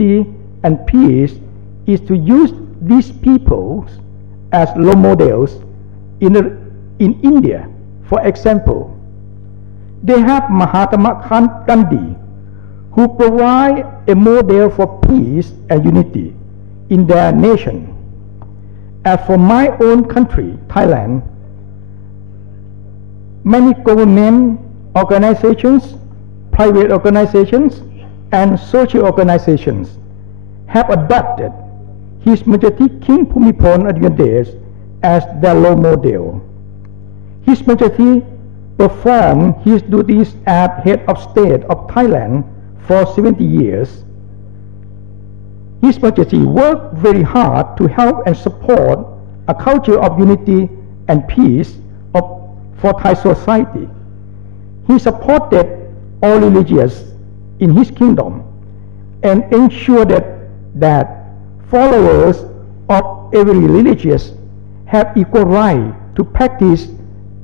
and peace is to use these peoples as role models. In India, for example, they have Mahatma Gandhi, who provide a model for peace and unity in their nation. As for my own country, Thailand, many government organizations, private organizations, and social organizations have adopted His Majesty King Bhumibol Adulyadej as their role model. His Majesty performed his duties as head of state of Thailand for 70 years. His Majesty worked very hard to help and support a culture of unity and peace for Thai society. He supported all religions in his kingdom and ensured that followers of every religion have equal right to practice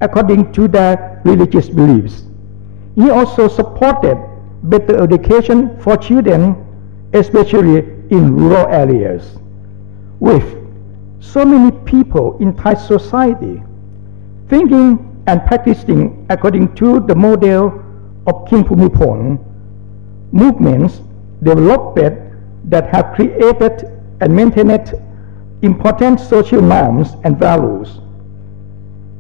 according to their religious beliefs. He also supported better education for children, especially in rural areas. With so many people in Thai society thinking and practicing according to the model of King Bhumibol, movements developed that have created and maintained important social norms and values.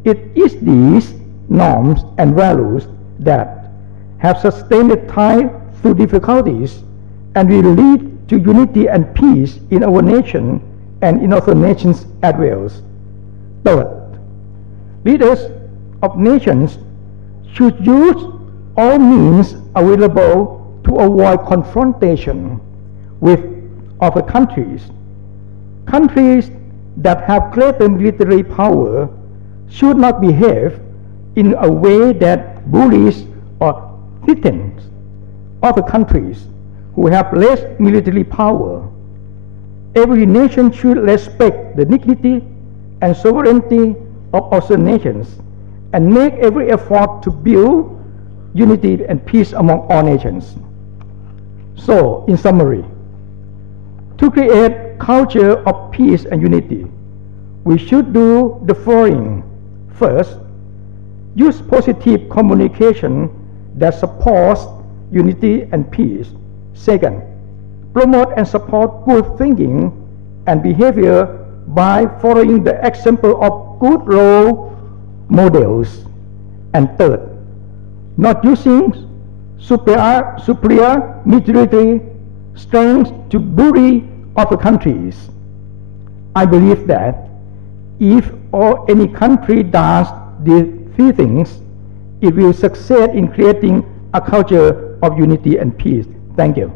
It is these norms and values that have sustained Thai through difficulties and will lead to unity and peace in our nation and in other nations as well. Third, leaders of nations should use all means available to avoid confrontation with other countries. Countries that have greater military power should not behave in a way that bullies or threatens other countries who have less military power. Every nation should respect the dignity and sovereignty of other nations and make every effort to build unity and peace among all nations. So, in summary, to create culture of peace and unity, we should do the following. First, use positive communication that supports unity and peace. Second, promote and support good thinking and behavior by following the example of good role models. And third, not using superior military strength to bully other countries. I believe that if any country does these three things, it will succeed in creating a culture of unity and peace. Thank you.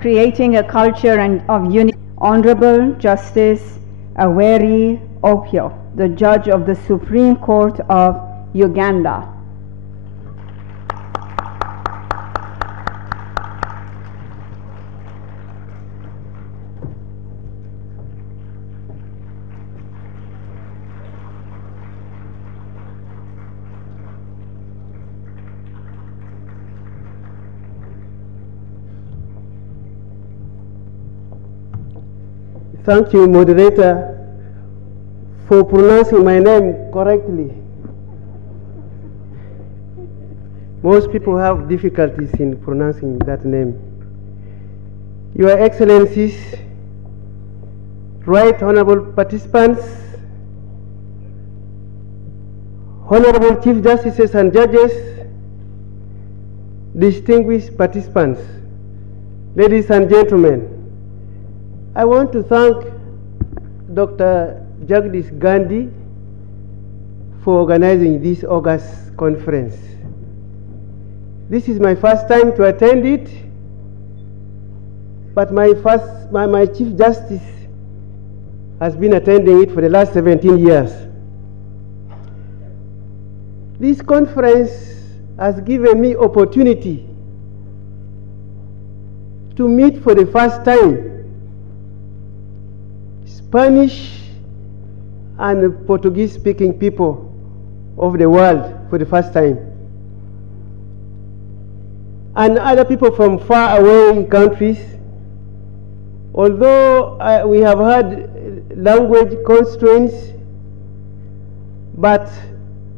Creating a culture of unity. Honorable Justice Aweri Opio, the Judge of the Supreme Court of Uganda. Thank you, moderator, for pronouncing my name correctly. Most people have difficulties in pronouncing that name. Your Excellencies, Right Honorable participants, Honorable Chief Justices and Judges, distinguished participants, ladies and gentlemen, I want to thank Dr. Jagdish Gandhi for organizing this August conference. This is my first time to attend it, but my Chief Justice has been attending it for the last 17 years. This conference has given me opportunity to meet for the first time Spanish and Portuguese-speaking people of the world for the first time. And other people from far away countries, although we have had language constraints, but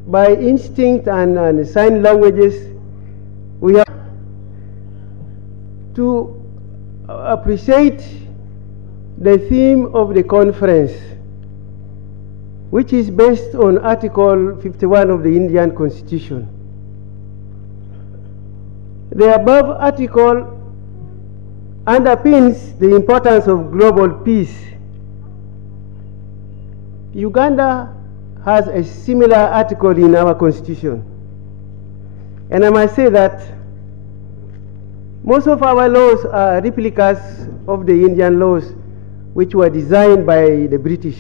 by instinct and sign languages, we have to appreciate the theme of the conference, which is based on Article 51 of the Indian Constitution. The above article underpins the importance of global peace. Uganda has a similar article in our constitution. And I must say that most of our laws are replicas of the Indian laws, which were designed by the British.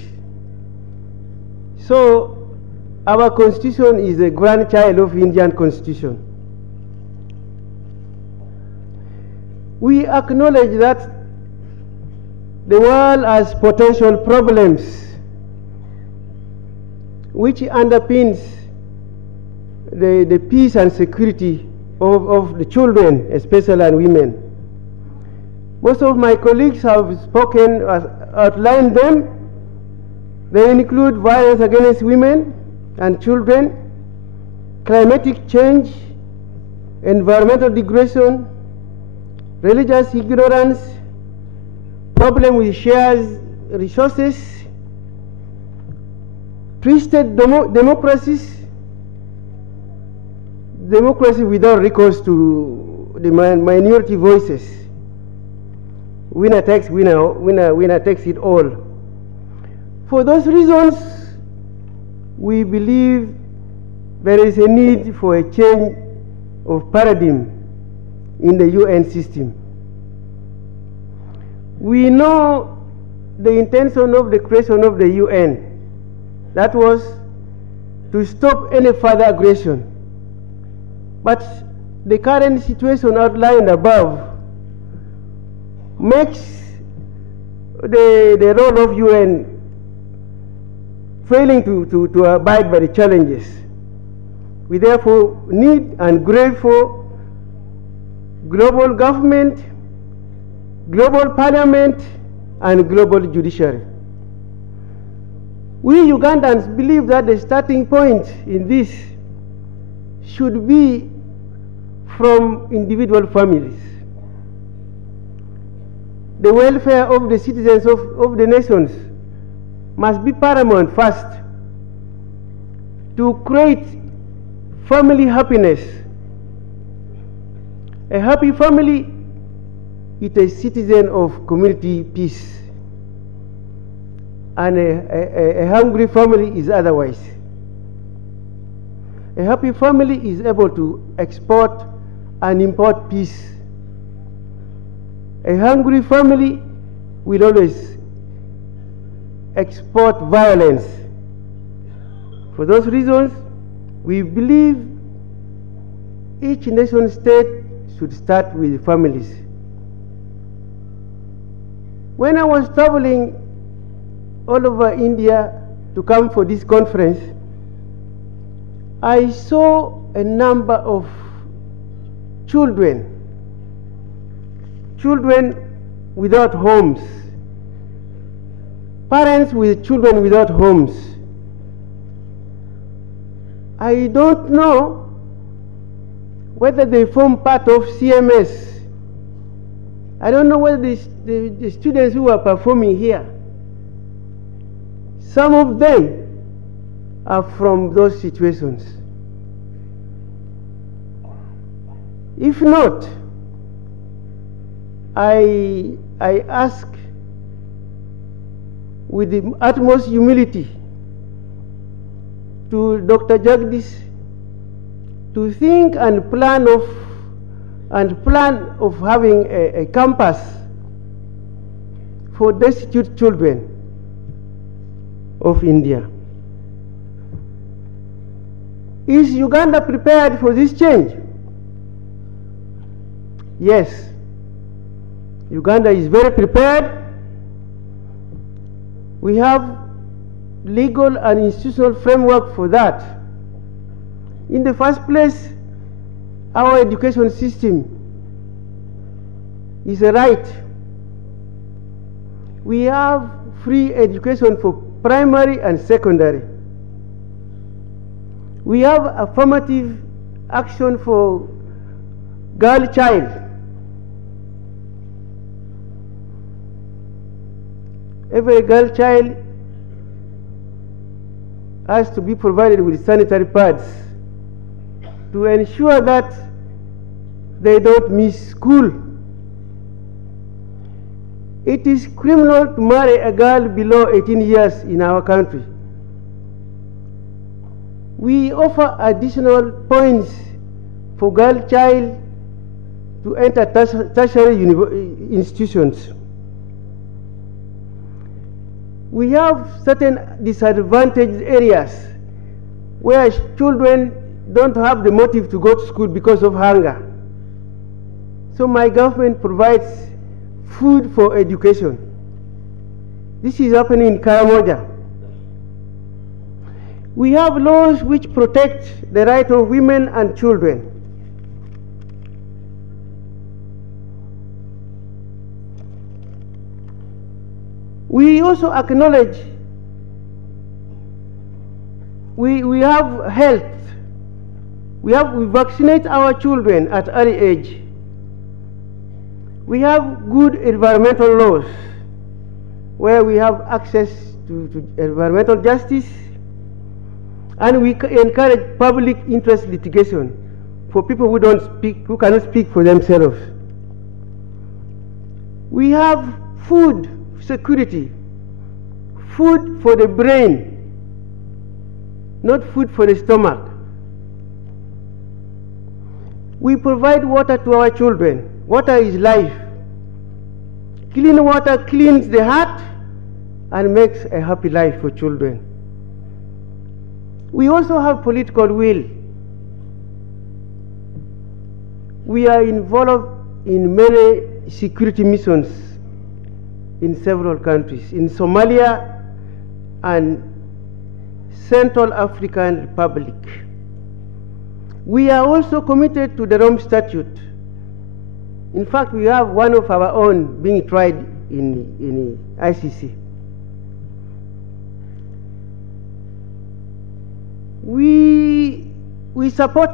So our constitution is a grandchild of Indian constitution. We acknowledge that the world has potential problems which underpins the peace and security of the children, especially and women. Most of my colleagues have spoken, outlined them. They include violence against women and children, climatic change, environmental degradation, religious ignorance, problem with shared resources, twisted democracies, democracy without recourse to the minority voices. Winner takes it all. For those reasons, we believe there is a need for a change of paradigm in the UN system. We know the intention of the creation of the UN. That was to stop any further aggression. But the current situation outlined above makes the role of UN failing to abide by the challenges. We therefore need and crave for global government, global parliament, and global judiciary. We Ugandans believe that the starting point in this should be from individual families. The welfare of the citizens of the nations must be paramount first to create family happiness. A happy family is a citizen of community peace, and a hungry family is otherwise. A happy family is able to export and import peace. A hungry family will always export violence. For those reasons, we believe each nation state should start with families. When I was traveling all over India to come for this conference, I saw a number of children without homes, parents with children without homes. I don't know whether they form part of CMS. I don't know whether the students who are performing here, some of them are from those situations. If not, I ask with the utmost humility to Dr. Jagdish to think and plan of having a campus for destitute children of India. Is Uganda prepared for this change? Yes. Uganda is very prepared. We have legal and institutional framework for that. In the first place, our education system is a right. We have free education for primary and secondary. We have affirmative action for girl child. Every girl child has to be provided with sanitary pads to ensure that they don't miss school. It is criminal to marry a girl below 18 years in our country. We offer additional points for girl child to enter tertiary institutions. We have certain disadvantaged areas where children don't have the motive to go to school because of hunger. So my government provides food for education. This is happening in Karamoja. We have laws which protect the right of women and children. We also acknowledge we have health. We vaccinate our children at early age. We have good environmental laws where we have access to environmental justice, and we encourage public interest litigation for people who cannot speak for themselves. We have food security, food for the brain, not food for the stomach. We provide water to our children. Water is life. Clean water cleans the heart and makes a happy life for children. We also have political will. We are involved in many security missions in several countries, in Somalia and Central African Republic. We are also committed to the Rome Statute. In fact, we have one of our own being tried in ICC. We support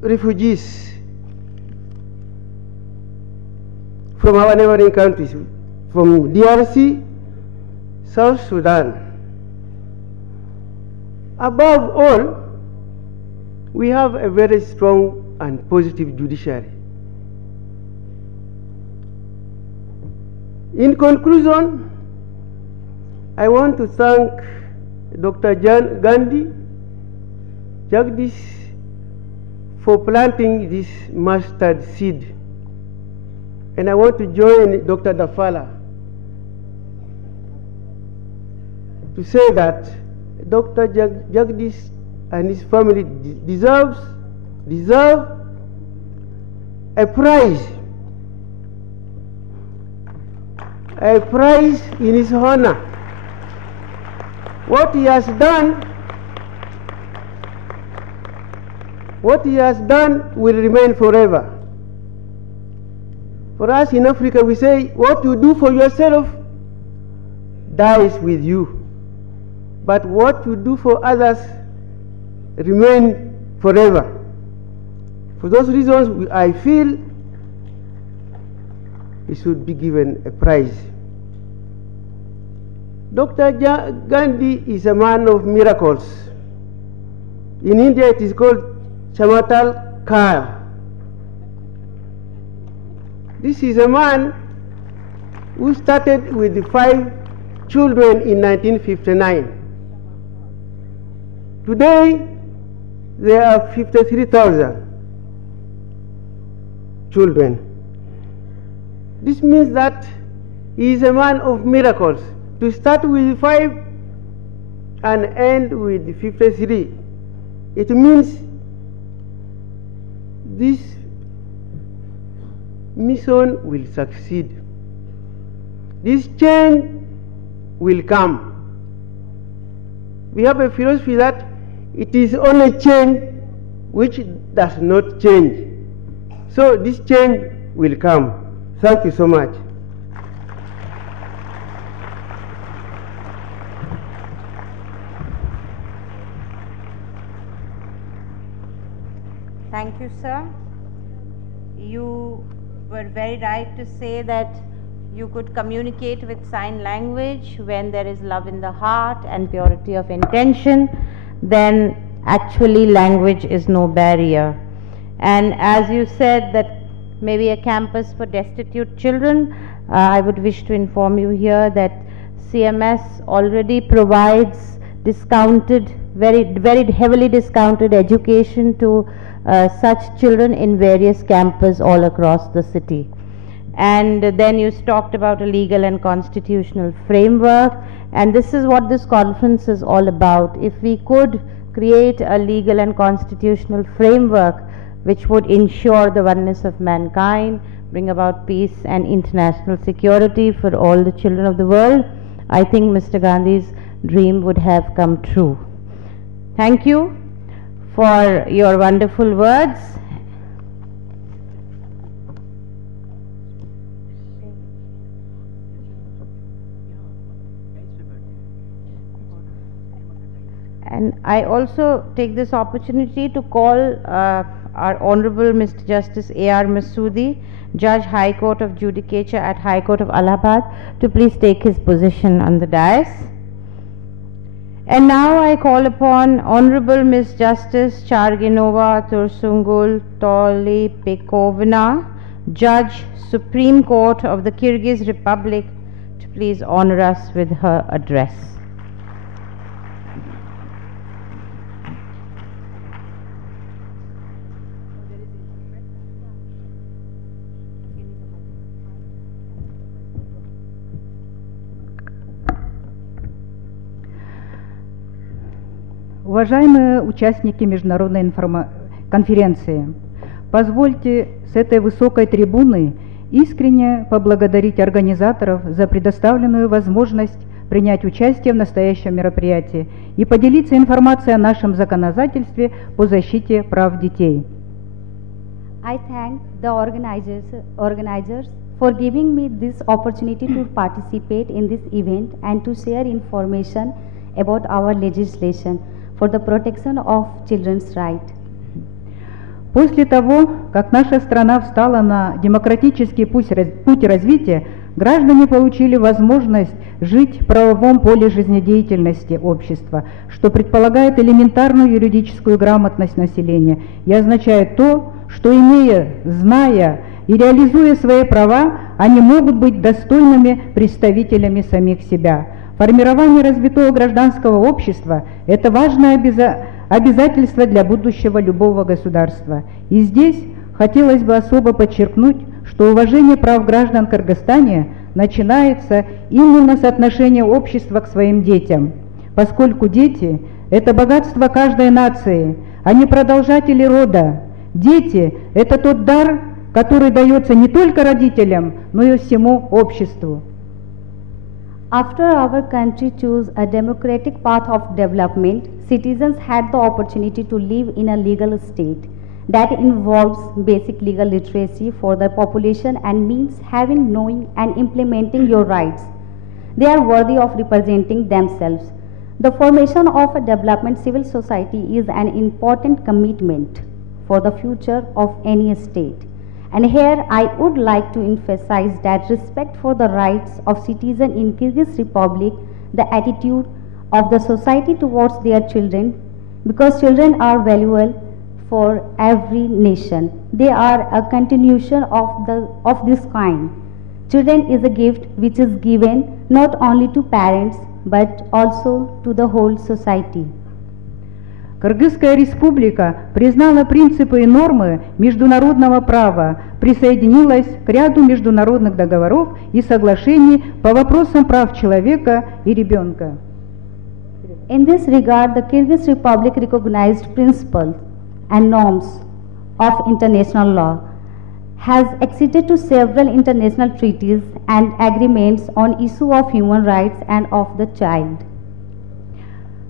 refugees from our neighboring countries, from DRC, South Sudan. Above all, we have a very strong and positive judiciary. In conclusion, I want to thank Dr. Gandhi Jagdish for planting this mustard seed. And I want to join Dr. Dafala to say that Dr. Jagdish and his family deserve a prize in his honor. What he has done will remain forever. For us in Africa, we say, what you do for yourself dies with you. But what you do for others remain forever. For those reasons, I feel he should be given a prize. Dr. Gandhi is a man of miracles. In India, it is called Chamatal Kar. This is a man who started with the 5 children in 1959. Today, there are 53,000 children. This means that he is a man of miracles. To start with 5 and end with 53, it means this mission will succeed. This change will come. We have a philosophy that It is only change which does not change. So this change will come. Thank you so much. Thank you, sir. You were very right to say that you could communicate with sign language when there is love in the heart and purity of intention, then actually language is no barrier. And as you said that maybe a campus for destitute children, I would wish to inform you here that CMS already provides discounted, very heavily discounted education to such children in various campuses all across the city. And then you talked about a legal and constitutional framework, and this is what this conference is all about. If we could create a legal and constitutional framework which would ensure the oneness of mankind, bring about peace and international security for all the children of the world, I think Mr. Gandhi's dream would have come true. Thank you for your wonderful words. And I also take this opportunity to call our Honorable Mr. Justice A.R. Masoodi, Judge High Court of Judicature at High Court of Allahabad, to please take his position on the dais. And now I call upon Honorable Ms. Justice Charginova Tursungul Toli Pekovna, Judge, Supreme Court of the Kyrgyz Republic, to please honor us with her address. Уважаемые участники международной конференции, позвольте с этой высокой трибуны искренне поблагодарить организаторов за предоставленную возможность принять участие в настоящем мероприятии и поделиться информацией о нашем законодательстве по защите прав детей. I thank the organizers for giving me this opportunity to participate in this event and to share information about our legislation for the protection of children's rights. После того, как наша страна встала на демократический путь развития, граждане получили возможность жить в правовом поле жизнедеятельности общества, что предполагает элементарную юридическую грамотность населения и означает то, что имея, зная и реализуя свои права, они могут быть достойными представителями самих себя. Формирование развитого гражданского общества – это важное обязательство для будущего любого государства. И здесь хотелось бы особо подчеркнуть, что уважение прав граждан Кыргызстана начинается именно с отношения общества к своим детям, поскольку дети – это богатство каждой нации, а не продолжатели рода. Дети – это тот дар, который дается не только родителям, но и всему обществу. After our country chose a democratic path of development, citizens had the opportunity to live in a legal state that involves basic legal literacy for the population and means having, knowing and implementing your rights. They are worthy of representing themselves. The formation of a development civil society is an important commitment for the future of any state. And here I would like to emphasize that respect for the rights of citizens in Kyrgyz Republic, the attitude of the society towards their children, because children are valuable for every nation. They are a continuation of this kind. Children is a gift which is given not only to parents but also to the whole society. Кыргызская республика признала принципы и нормы международного права, присоединилась к ряду международных договоров и соглашений по вопросам прав человека и ребенка. In this regard, the Kyrgyz Republic recognized principles and norms of international law, has acceded to several international treaties and agreements on issue of human rights and of the child.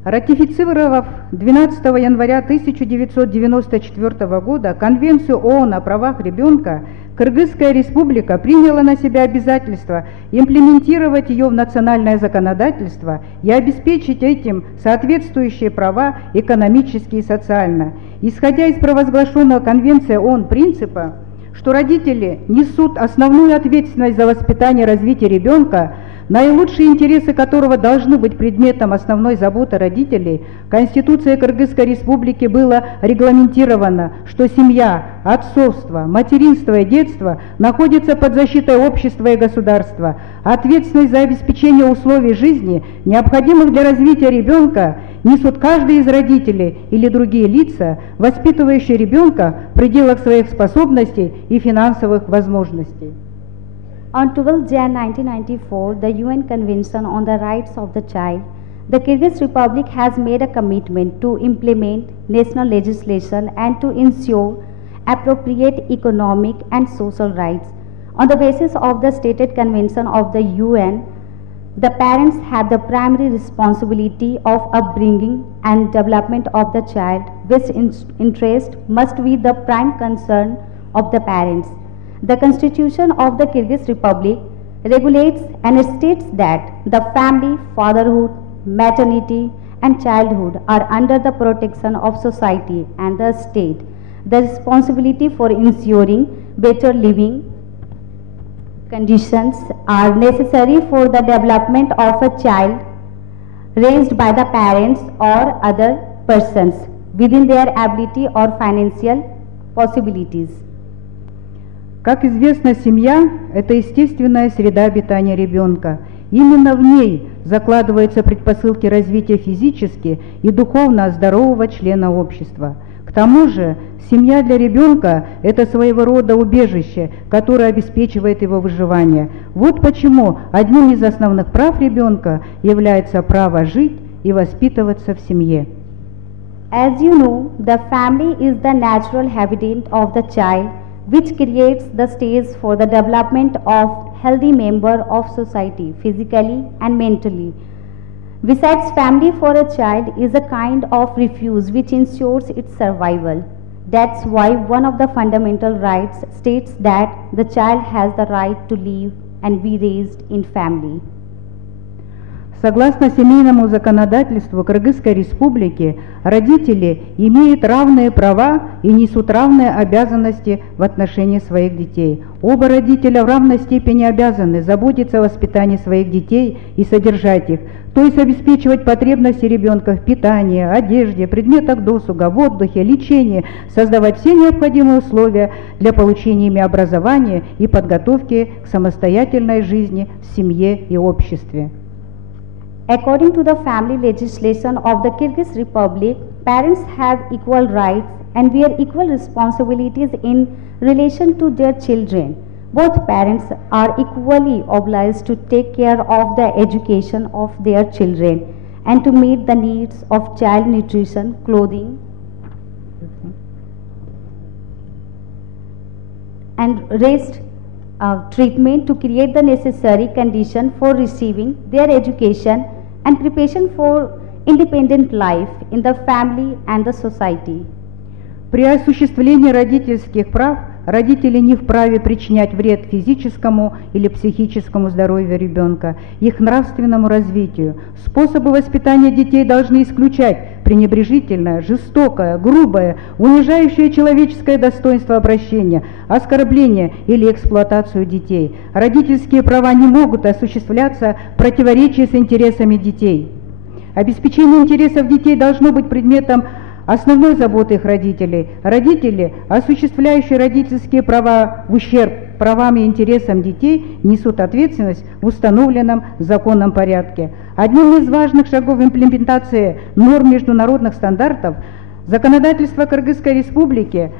Ратифицировав 12 января 1994 года Конвенцию ООН о правах ребенка, Кыргызская республика приняла на себя обязательство имплементировать ее в национальное законодательство и обеспечить этим соответствующие права экономически и социально. Исходя из провозглашенного Конвенцией ООН принципа, что родители несут основную ответственность за воспитание и развитие ребенка, наилучшие интересы которого должны быть предметом основной заботы родителей, Конституцией Кыргызской Республики было регламентировано, что семья, отцовство, материнство и детство находятся под защитой общества и государства. Ответственность за обеспечение условий жизни, необходимых для развития ребенка, несут каждый из родителей или другие лица, воспитывающие ребенка в пределах своих способностей и финансовых возможностей. On 12 Jan 1994, the UN Convention on the Rights of the Child, the Kyrgyz Republic has made a commitment to implement national legislation and to ensure appropriate economic and social rights. On the basis of the stated convention of the UN, the parents have the primary responsibility of upbringing and development of the child, which interest must be the prime concern of the parents. The Constitution of the Kyrgyz Republic regulates and states that the family, fatherhood, maternity and childhood are under the protection of society and the state. The responsibility for ensuring better living conditions are necessary for the development of a child raised by the parents or other persons within their ability or financial possibilities. Как известно, семья – это естественная среда обитания ребенка. Именно в ней закладываются предпосылки развития физически и духовно здорового члена общества. К тому же, семья для ребенка – это своего рода убежище, которое обеспечивает его выживание. Вот почему одним из основных прав ребенка является право жить и воспитываться в семье. As you know, the family is the natural habitat of the child, which creates the stage for the development of healthy member of society, physically and mentally. Besides, family for a child is a kind of refuge which ensures its survival. That's why one of the fundamental rights states that the child has the right to live and be raised in family. Согласно семейному законодательству Кыргызской Республики, родители имеют равные права и несут равные обязанности в отношении своих детей. Оба родителя в равной степени обязаны заботиться о воспитании своих детей и содержать их, то есть обеспечивать потребности ребенка в питании, одежде, предметах досуга, в отдыхе, лечении, создавать все необходимые условия для получения ими образования и подготовки к самостоятельной жизни в семье и обществе. According to the family legislation of the Kyrgyz Republic, parents have equal rights and bear equal responsibilities in relation to their children. Both parents are equally obliged to take care of the education of their children and to meet the needs of child nutrition, clothing, and rest treatment to create the necessary condition for receiving their education and preparation for independent life in the family and the society. При осуществлении родительских прав родители не вправе причинять вред физическому или психическому здоровью ребенка, их нравственному развитию. Способы воспитания детей должны исключать пренебрежительное, жестокое, грубое, унижающее человеческое достоинство обращения, оскорбление или эксплуатацию детей. Родительские права не могут осуществляться в противоречии с интересами детей. Обеспечение интересов детей должно быть предметом основной заботы их родителей. Родители, осуществляющие родительские права в ущерб правам и интересам детей, несут ответственность в установленном законном порядке. Одним из важных шагов имплементации норм международных стандартов законодательства Кыргызской Республики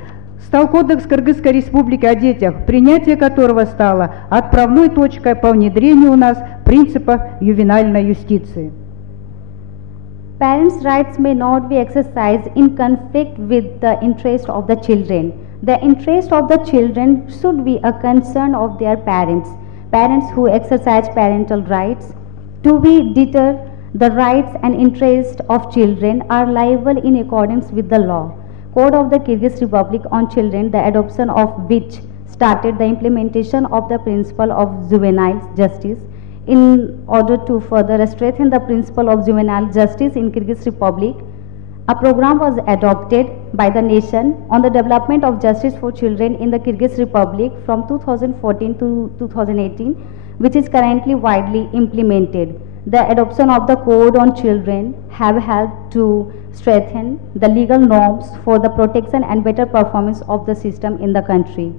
стал Кодекс Кыргызской Республики о детях, принятие которого стало отправной точкой по внедрению у нас принципов ювенальной юстиции. Parents' rights may not be exercised in conflict with the interest of the children. The interest of the children should be a concern of their parents. Parents who exercise parental rights to be deter The rights and interests of children are liable in accordance with the law. Code of the Kyrgyz Republic on Children, the adoption of which started the implementation of the principle of juvenile justice. In order to further strengthen the principle of juvenile justice in Kyrgyz Republic, a program was adopted by the nation on the development of justice for children in the Kyrgyz Republic from 2014 to 2018, which is currently widely implemented. The adoption of the Code on Children have helped to strengthen the legal norms for the protection and better performance of the system in the country.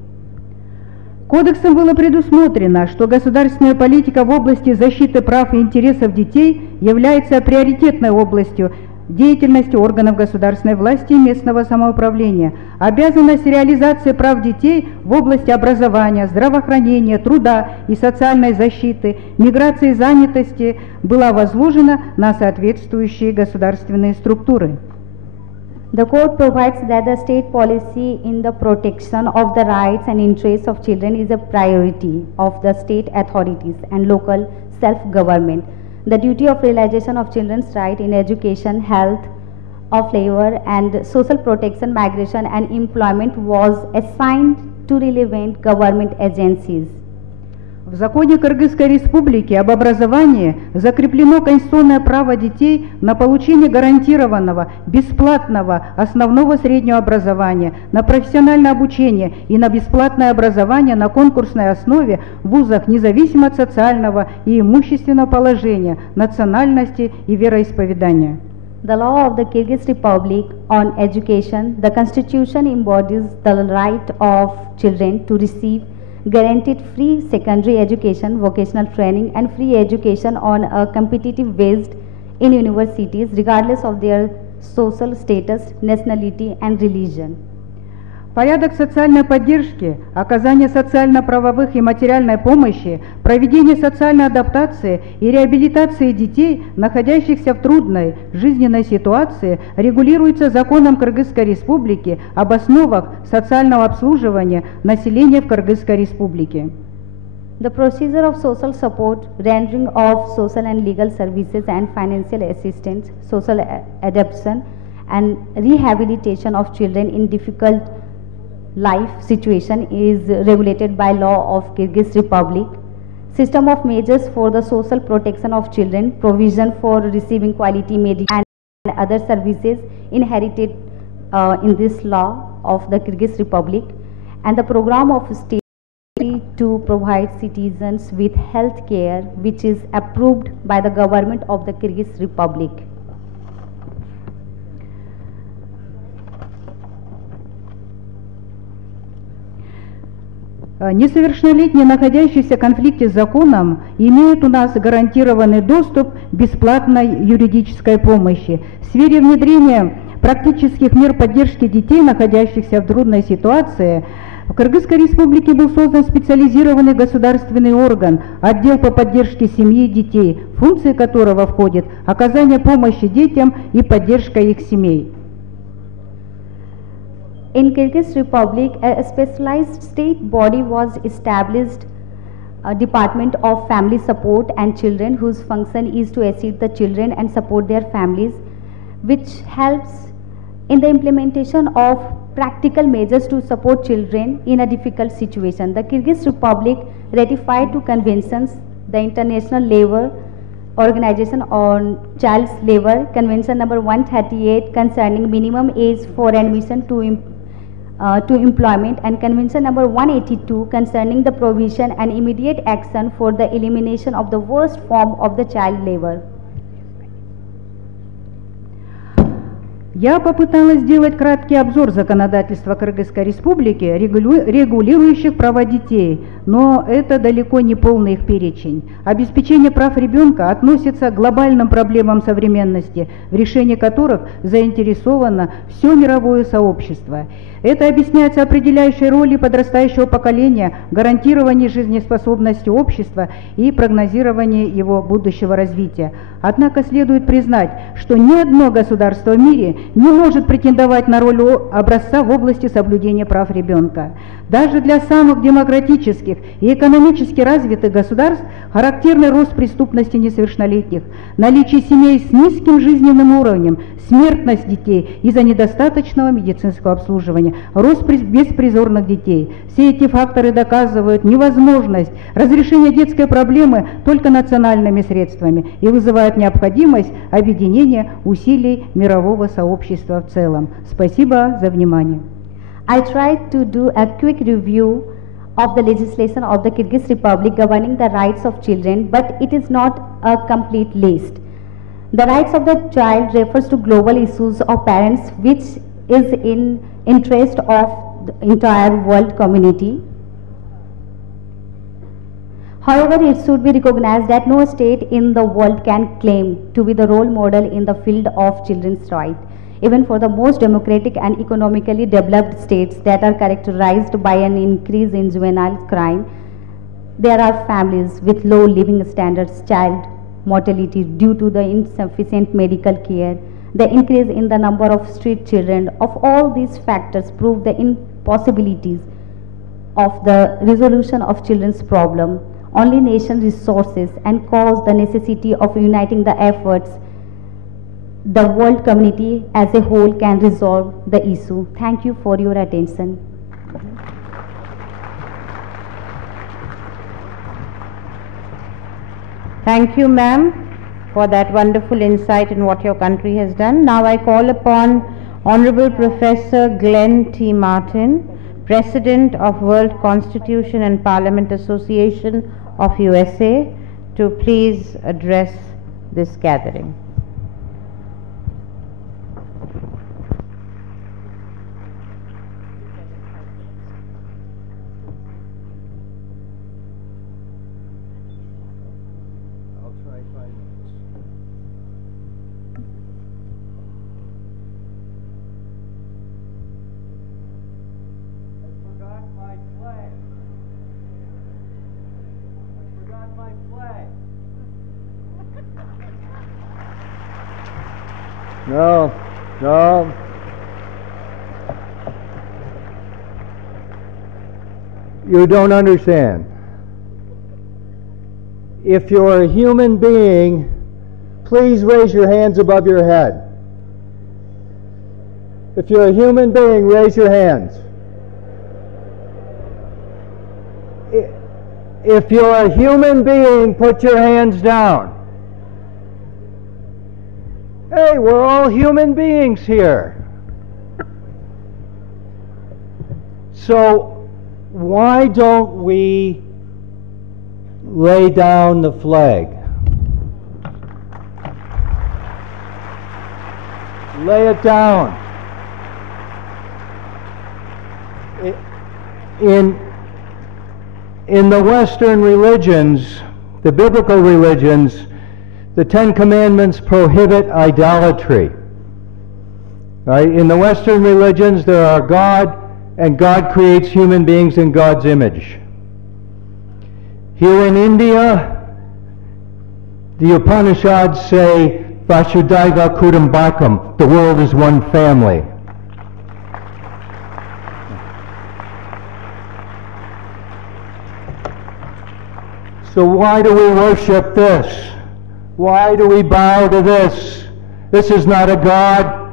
Кодексом было предусмотрено, что государственная политика в области защиты прав и интересов детей является приоритетной областью деятельности органов государственной власти и местного самоуправления. Обязанность реализации прав детей в области образования, здравоохранения, труда и социальной защиты, миграции и занятости была возложена на соответствующие государственные структуры. The Code provides that the state policy in the protection of the rights and interests of children is a priority of the state authorities and local self-government. The duty of realization of children's right in education, health, of labor and social protection, migration and employment was assigned to relevant government agencies. В законе Кыргызской Республики об образовании закреплено конституционное право детей на получение гарантированного, бесплатного основного среднего образования, на профессиональное обучение и на бесплатное образование на конкурсной основе в вузах независимо от социального и имущественного положения, национальности и вероисповедания. The law of the Kyrgyz Republic on education, the constitution embodies the right of children to receive guaranteed free secondary education, vocational training and free education on a competitive based in universities regardless of their social status, nationality and religion. Порядок социальной поддержки, оказание социально-правовых и материальной помощи, проведение социальной адаптации и реабилитации детей, находящихся в трудной жизненной ситуации, регулируется законом Кыргызской Республики об основах социального обслуживания населения в Кыргызской Республике. The procedure of social support, rendering of social and legal services and financial assistance, social adoption and rehabilitation of children in difficult life situation is regulated by law of Kyrgyz Republic. System of measures for the social protection of children, provision for receiving quality medical and other services inherited in this law of the Kyrgyz Republic, and the program of state to provide citizens with health care which is approved by the government of the Kyrgyz Republic. Несовершеннолетние, находящиеся в конфликте с законом, имеют у нас гарантированный доступ к бесплатной юридической помощи. В сфере внедрения практических мер поддержки детей, находящихся в трудной ситуации, в Кыргызской Республике был создан специализированный государственный орган, отдел по поддержке семьи и детей, функции которого входят оказание помощи детям и поддержка их семей. In Kyrgyz Republic, a specialized state body was established, a Department of Family Support and Children, whose function is to assist the children and support their families, which helps in the implementation of practical measures to support children in a difficult situation. The Kyrgyz Republic ratified two conventions, the International Labour Organization on Child Labour, Convention number 138 concerning minimum age for admission to employment, and Convention number 182 concerning the provision and immediate action for the elimination of the worst form of the child labor. Я попыталась сделать краткий обзор законодательства Кыргызской Республики, регулирующих права детей, но это далеко не полный их перечень. Обеспечение прав ребенка относится к глобальным проблемам современности, в решении которых заинтересовано все мировое сообщество. Это объясняется определяющей ролью подрастающего поколения, гарантировании жизнеспособности общества и прогнозировании его будущего развития. Однако следует признать, что ни одно государство в мире не может претендовать на роль образца в области соблюдения прав ребенка. Даже для самых демократических и экономически развитых государств характерный рост преступности несовершеннолетних, наличие семей с низким жизненным уровнем, смертность детей из-за недостаточного медицинского обслуживания, рост беспризорных детей. Все эти факторы доказывают невозможность разрешения детской проблемы только национальными средствами и вызывают необходимость объединения усилий мирового сообщества в целом. Спасибо за внимание. I tried to do a quick review of the legislation of the Kyrgyz Republic governing the rights of children, but it is not a complete list. The rights of the child refers to global issues of parents which is in interest of the entire world community. However, it should be recognized that no state in the world can claim to be the role model in the field of children's rights. Even for the most democratic and economically developed states that are characterized by an increase in juvenile crime, there are families with low living standards, child mortality due to the insufficient medical care, the increase in the number of street children. Of all these factors prove the impossibilities of the resolution of children's problem. Only nation resources and cause the necessity of uniting the efforts. The world community as a whole can resolve the issue. Thank you for your attention. Thank you, ma'am, for that wonderful insight in what your country has done. Now I call upon Honorable Professor Glenn T. Martin, President of World Constitution and Parliament Association of USA, to please address this gathering. No, no. You don't understand. If you're a human being, please raise your hands above your head. If you're a human being, raise your hands. If you're a human being, put your hands down. Hey, we're all human beings here. So why don't we lay down the flag? Lay it down. In the Western religions, the biblical religions, the Ten Commandments prohibit idolatry. Right? In the Western religions, there are God, and God creates human beings in God's image. Here in India, the Upanishads say, Vasudhaiva Kutumbakam, the world is one family. So why do we worship this? Why do we bow to this? This is not a God.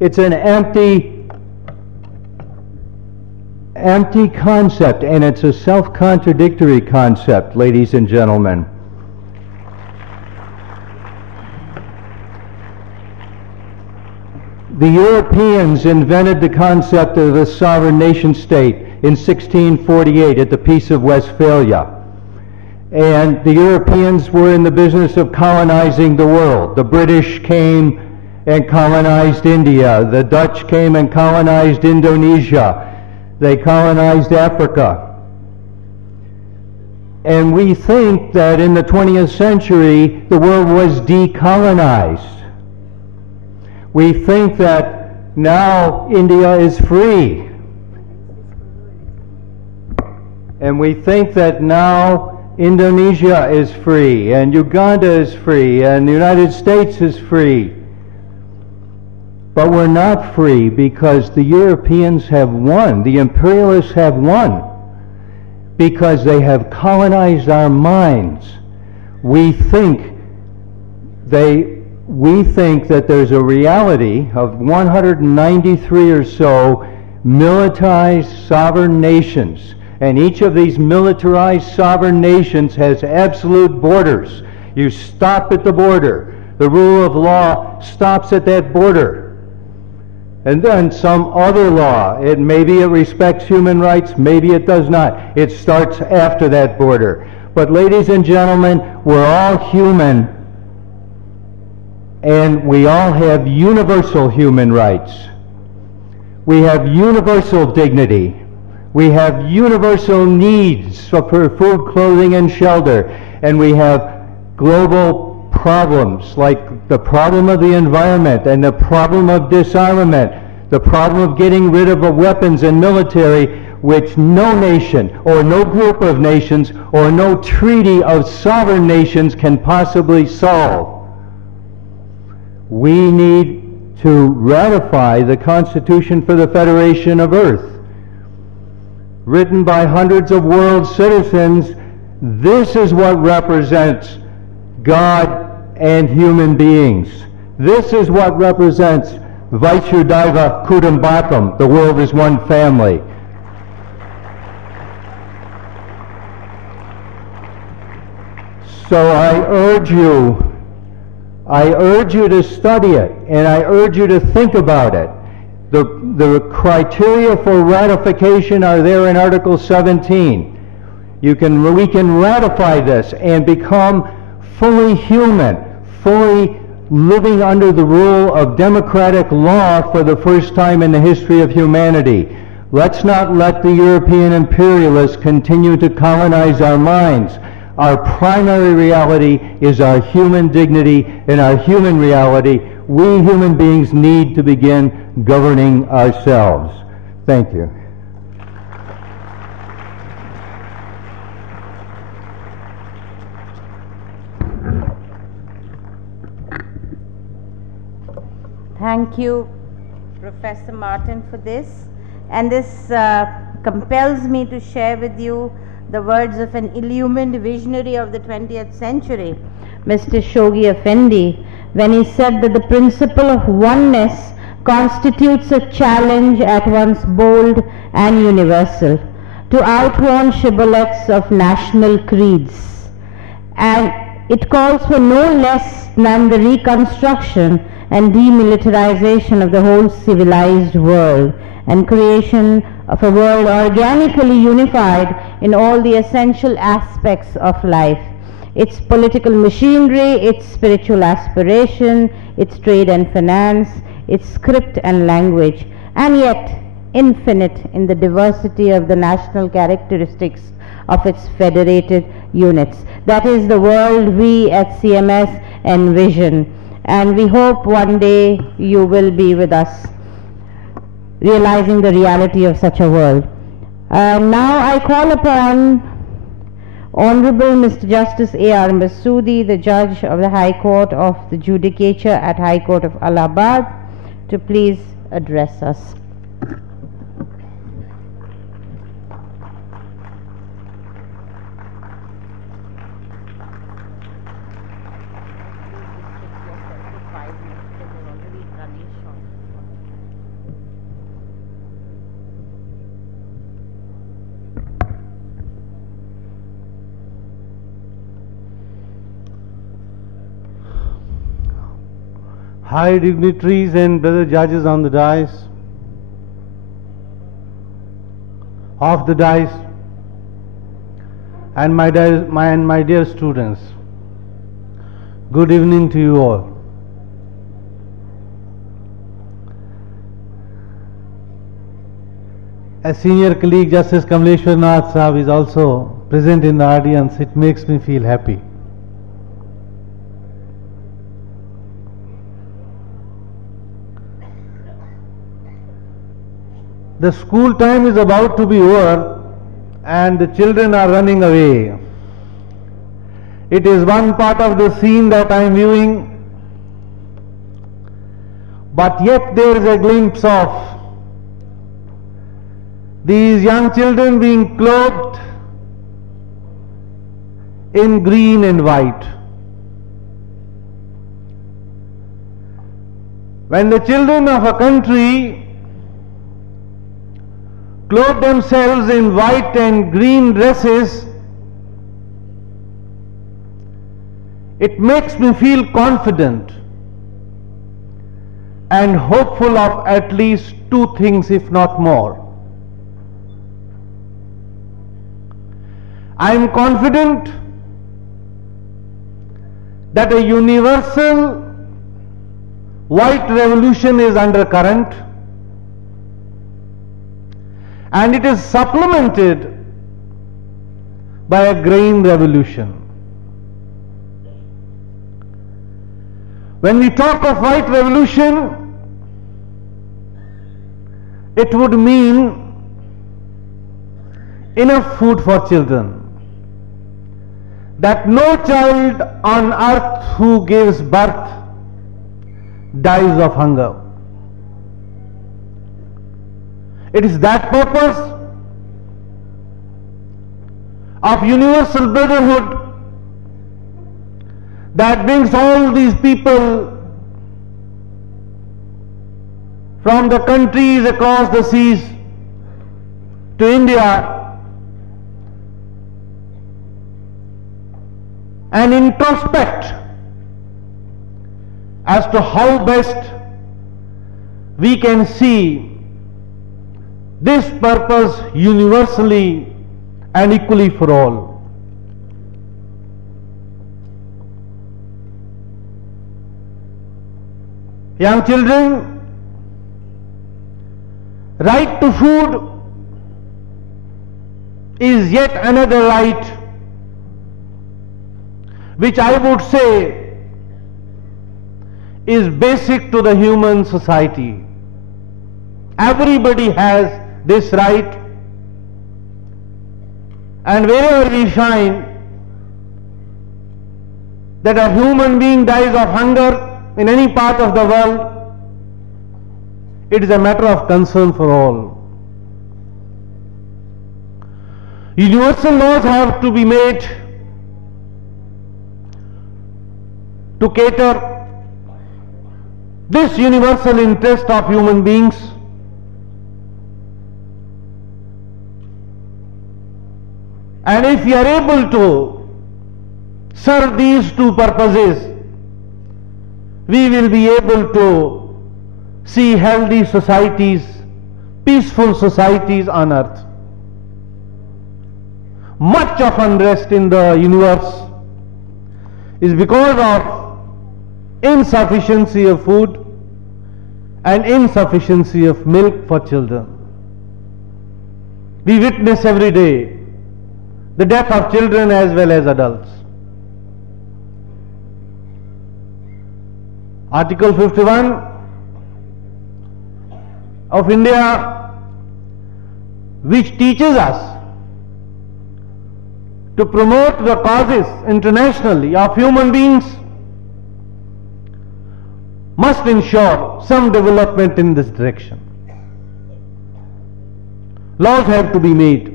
It's an empty concept, and it's a self-contradictory concept, ladies and gentlemen. The Europeans invented the concept of a sovereign nation state in 1648 at the Peace of Westphalia. And the Europeans were in the business of colonizing the world. The British came and colonized India. The Dutch came and colonized Indonesia. They colonized Africa. And we think that in the 20th century, the world was decolonized. We think that now India is free. And we think that now Indonesia is free, and Uganda is free, and the United States is free. But we're not free because the Europeans have won, the imperialists have won, because they have colonized our minds. We think that there's a reality of 193 or so militarized sovereign nations, and each of these militarized sovereign nations has absolute borders. You stop at the border. The rule of law stops at that border. And then some other law, maybe it respects human rights, maybe it does not. It starts after that border. But ladies and gentlemen, we're all human, and we all have universal human rights. We have universal dignity. We have universal needs for food, clothing, and shelter. And we have global problems like the problem of the environment and the problem of disarmament, the problem of getting rid of weapons and military, which no nation or no group of nations or no treaty of sovereign nations can possibly solve. We need to ratify the Constitution for the Federation of Earth, written by hundreds of world citizens. This is what represents God and human beings. This is what represents Vaisudhaiva Kutumbakam, the world is one family. So I urge you to study it, and I urge you to think about it. The criteria for ratification are there in Article 17. We can ratify this and become fully human, fully living under the rule of democratic law for the first time in the history of humanity. Let's not let the European imperialists continue to colonize our minds. Our primary reality is our human dignity and our human reality. We human beings need to begin governing ourselves. Thank you. Thank you, Professor Martin, for this. And this compels me to share with you the words of an illumined visionary of the 20th century, Mr. Shoghi Effendi, when he said that the principle of oneness constitutes a challenge at once bold and universal to outworn shibboleths of national creeds. And it calls for no less than the reconstruction and demilitarization of the whole civilized world and creation of a world organically unified in all the essential aspects of life, its political machinery, its spiritual aspiration, its trade and finance, its script and language, and yet infinite in the diversity of the national characteristics of its federated units. That is the world we at CMS envision, and we hope one day you will be with us, realizing the reality of such a world. Now I call upon Honorable Mr. Justice A.R. Masoodi, the Judge of the High Court of the Judicature at High Court of Allahabad, to please address us. High dignitaries and brother judges on the dais, off the dais, and my dear students, good evening to you all. A senior colleague, Justice Kamleshwar Nath Sahab, is also present in the audience. It makes me feel happy. The school time is about to be over and the children are running away. It is one part of the scene that I am viewing, but yet there is a glimpse of these young children being clothed in green and white. When the children of a country clothe themselves in white and green dresses, it makes me feel confident and hopeful of at least two things, if not more. I am confident that a universal white revolution is undercurrent, and it is supplemented by a green revolution. When we talk of white revolution, it would mean enough food for children, that no child on earth who gives birth dies of hunger. It is that purpose of universal brotherhood that brings all these people from the countries across the seas to India and introspect as to how best we can see this purpose universally and equally for all. Young children, right to food is yet another right which I would say is basic to the human society. Everybody has this right, and wherever we find that a human being dies of hunger in any part of the world, it is a matter of concern for all. Universal laws have to be made to cater this universal interest of human beings, and if we are able to serve these two purposes, we will be able to see healthy societies, peaceful societies on earth. Much of unrest in the universe is because of insufficiency of food and insufficiency of milk for children. We witness every day the death of children as well as adults. Article 51 of India, which teaches us to promote the causes internationally of human beings, must ensure some development in this direction. Laws have to be made.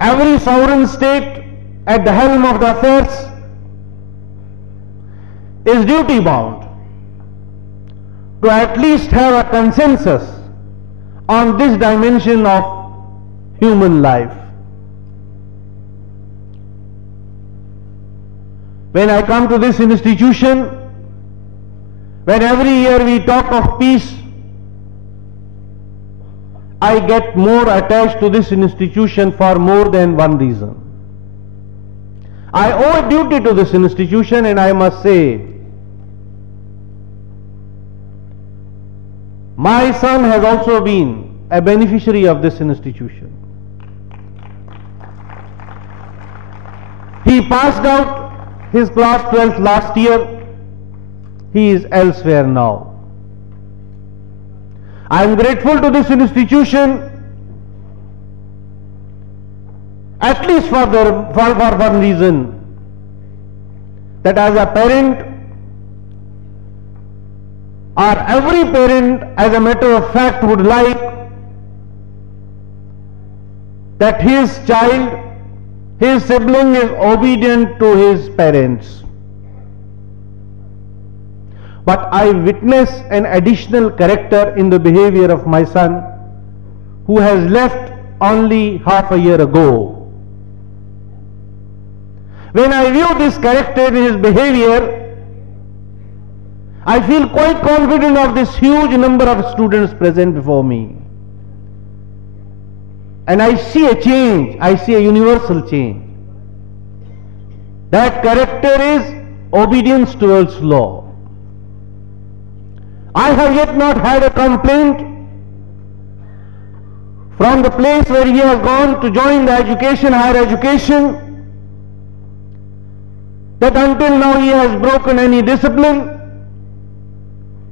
Every sovereign state at the helm of the affairs is duty bound to at least have a consensus on this dimension of human life. When I come to this institution, when every year we talk of peace, I get more attached to this institution for more than one reason. I owe a duty to this institution, and I must say, my son has also been a beneficiary of this institution. He passed out his class 12th last year. He is elsewhere now. I am grateful to this institution at least for one reason, that as a parent, or every parent as a matter of fact would like that his child, his sibling is obedient to his parents. But I witness an additional character in the behavior of my son, who has left only half a year ago. When I view this character in his behavior, I feel quite confident of this huge number of students present before me. And I see a change, I see a universal change. That character is obedience towards law. I have yet not had a complaint from the place where he has gone to join the education, higher education, that until now he has broken any discipline,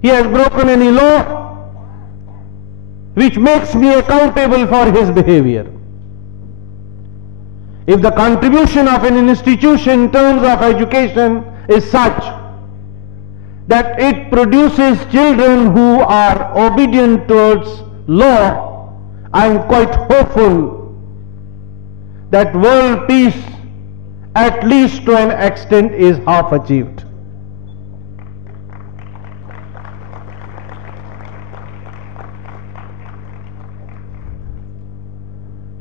he has broken any law, which makes me accountable for his behavior. If the contribution of an institution in terms of education is such that it produces children who are obedient towards law, I am quite hopeful that world peace, at least to an extent, is half achieved.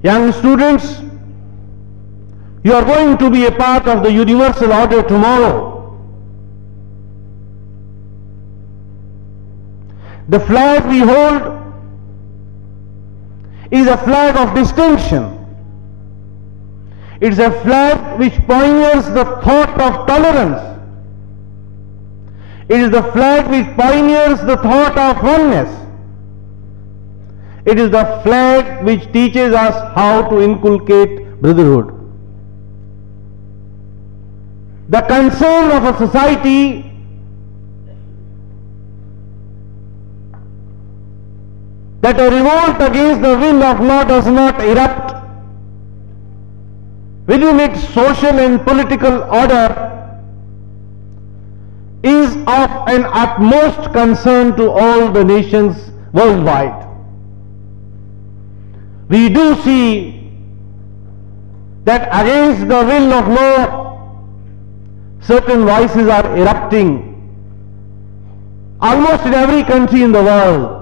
Young students, you are going to be a part of the universal order tomorrow. The flag we hold is a flag of distinction. It's a flag which pioneers the thought of tolerance. It is the flag which pioneers the thought of oneness. It is the flag which teaches us how to inculcate brotherhood. The concern of a society that a revolt against the will of law does not erupt within its social and political order is of an utmost concern to all the nations worldwide. We do see that against the will of law, certain voices are erupting almost in every country in the world.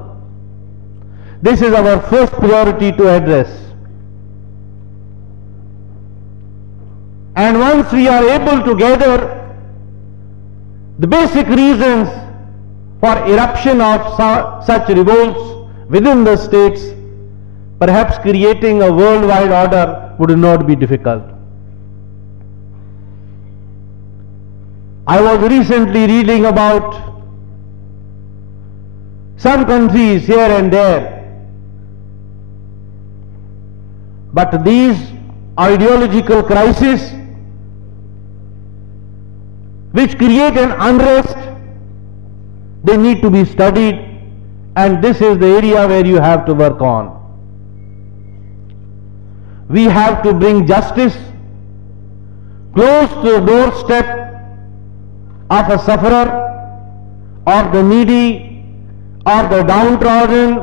This is our first priority to address. And once we are able to gather the basic reasons for eruption of such revolts within the states, perhaps creating a worldwide order would not be difficult. I was recently reading about some countries here and there, but these ideological crises which create an unrest, they need to be studied, and this is the area where you have to work on. We have to bring justice close to the doorstep of a sufferer, or the needy, or the downtrodden,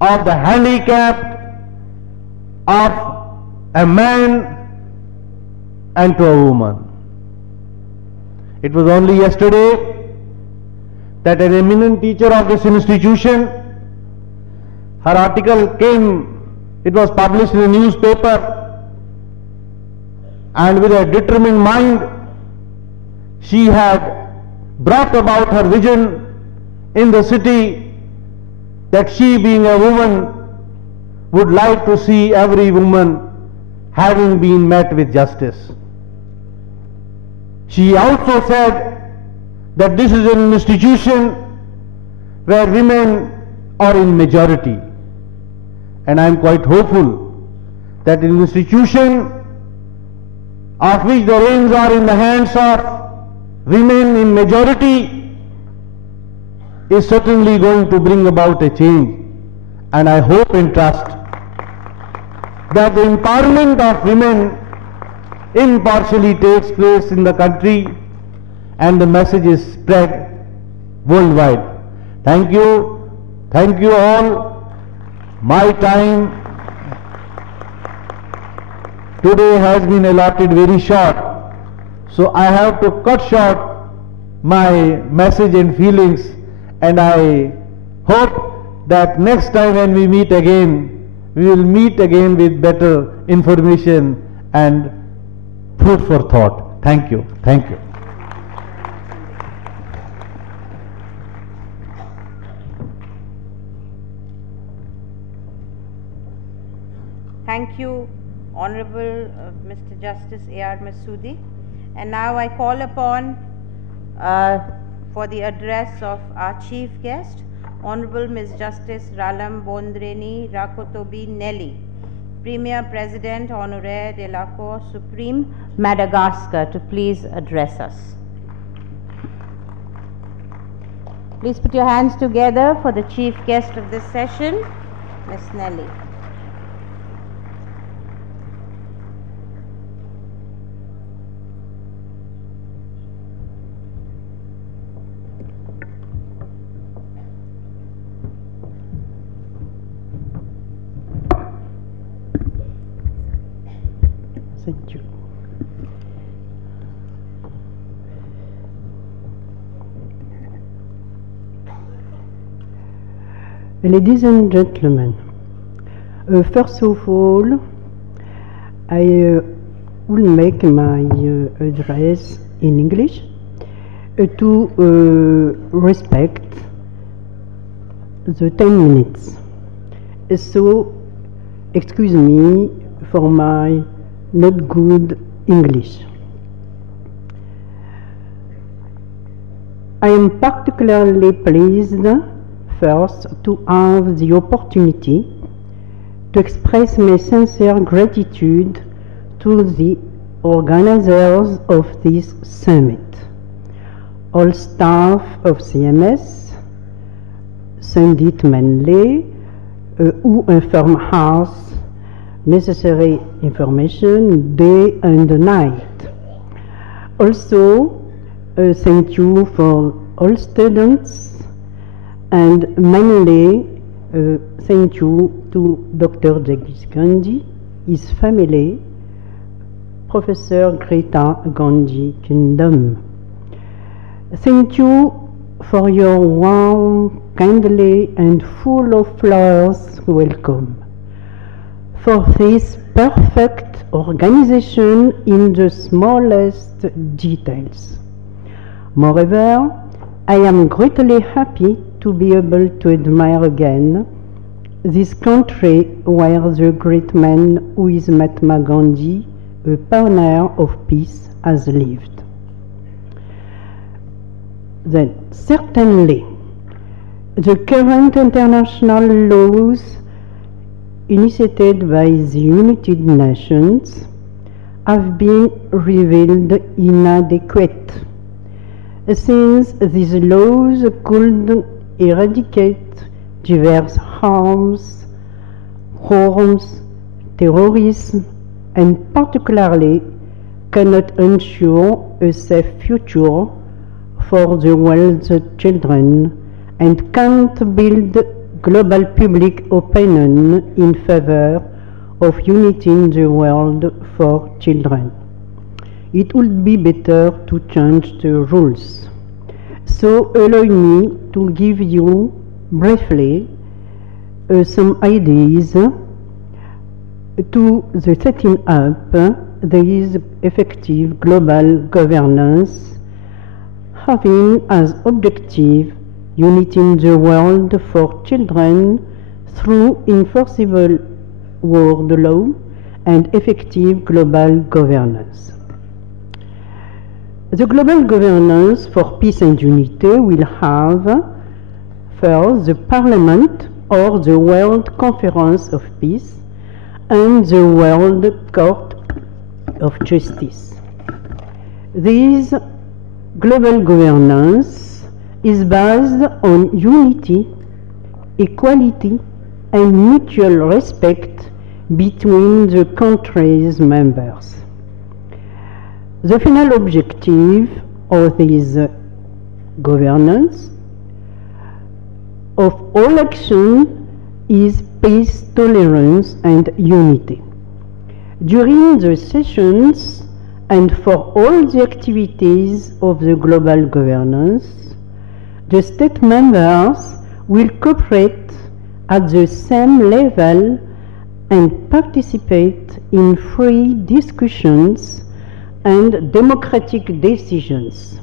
or the handicapped, of a man and to a woman. It was only yesterday that an eminent teacher of this institution, her article came, it was published in a newspaper, and with a determined mind, she had brought about her vision in the city that she, being a woman, would like to see every woman having been met with justice. She also said that this is an institution where women are in majority, and I am quite hopeful that an institution of which the reins are in the hands of women in majority is certainly going to bring about a change, and I hope and trust that the empowerment of women impartially takes place in the country and the message is spread worldwide. Thank you all. My time today has been allotted very short, so I have to cut short my message and feelings, and I hope that next time when we meet again, we will meet again with better information and food for thought. Thank you. Thank you. Thank you, Honorable Mr. Justice A.R. Masudi. And now I call upon for the address of our chief guest, Honorable Ms. Justice Ralam Bondreni Rakotobi Nelly, Premier President Honoraire de la Cour Supreme, Madagascar, to please address us. Please put your hands together for the chief guest of this session, Ms. Nelly. Thank you. Ladies and gentlemen, first of all, I will make my address in English to respect the 10 minutes. So, excuse me for my not good English. I am particularly pleased first to have the opportunity to express my sincere gratitude to the organizers of this summit, all staff of CMS, Sundit Manley, who inform us necessary information day and night. Also, thank you for all students, and mainly thank you to Dr. Jagdish Gandhi, his family, Professor Greta Gandhi Kingdom. Thank you for your warm, kindly and full of flowers welcome for this perfect organization in the smallest details. Moreover, I am greatly happy to be able to admire again this country where the great man who is Mahatma Gandhi, a pioneer of peace, has lived. Then, certainly, the current international laws initiated by the United Nations have been revealed inadequate, since these laws could eradicate diverse harms, terrorism, and particularly cannot ensure a safe future for the world's children and can't build global public opinion in favor of uniting the world for children. It would be better to change the rules. So allow me to give you briefly some ideas to the setting up this effective global governance, having as objective uniting the world for children through enforceable world law and effective global governance. The global governance for peace and unity will have first the Parliament or the World Conference of Peace and the World Court of Justice. This global governance is based on unity, equality, and mutual respect between the country's members. The final objective of this governance of all action is peace, tolerance, and unity. During the sessions and for all the activities of the global governance, the state members will cooperate at the same level and participate in free discussions and democratic decisions.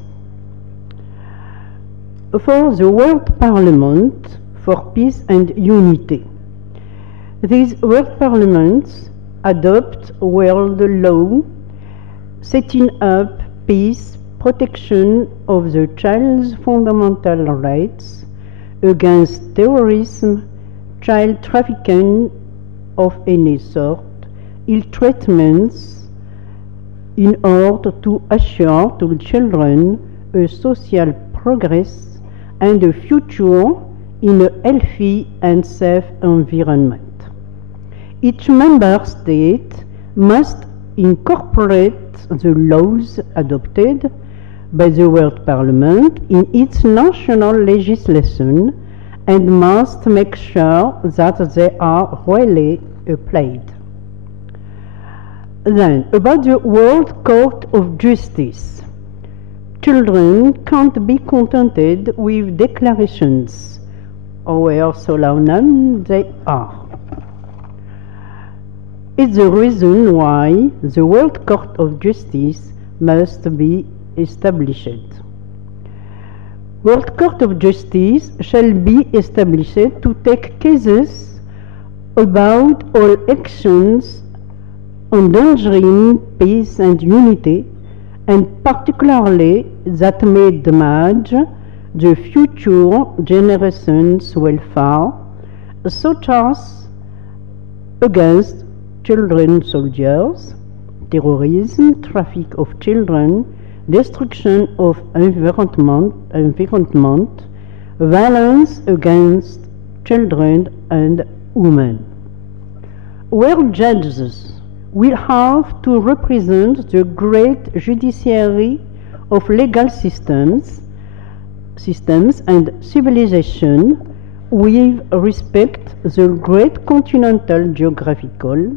For the World Parliament for Peace and Unity, these World Parliaments adopt world law setting up peace, protection of the child's fundamental rights against terrorism, child trafficking of any sort, ill treatments, in order to assure to children a social progress and a future in a healthy and safe environment. Each member state must incorporate the laws adopted by the World Parliament in its national legislation and must make sure that they are really applied. Then, about the World Court of Justice. Children can't be contented with declarations, however solemn they are. It's the reason why the World Court of Justice must be established. World Court of Justice shall be established to take cases about all actions endangering peace and unity, and particularly that may damage the future generations' welfare, such as against children soldiers, terrorism, traffic of children, destruction of environment, violence against children and women. World judges will have to represent the great judiciary of legal systems and civilization with respect the great continental geographical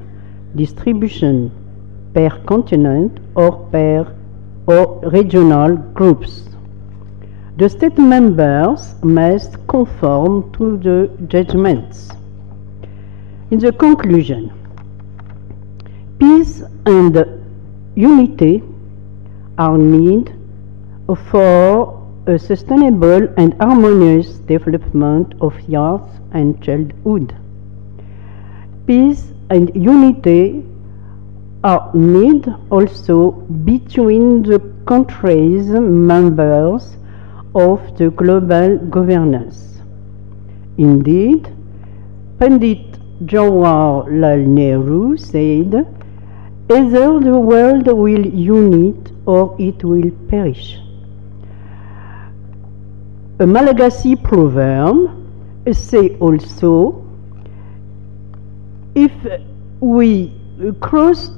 distribution per continent or regional groups. The state members must conform to the judgments. In the conclusion, peace and unity are needed for a sustainable and harmonious development of youth and childhood. Peace and unity are needed also between the countries members of the global governance. Indeed, Pandit Jawaharlal Nehru said, either the world will unite or it will perish. A Malagasy proverb says also, if we cross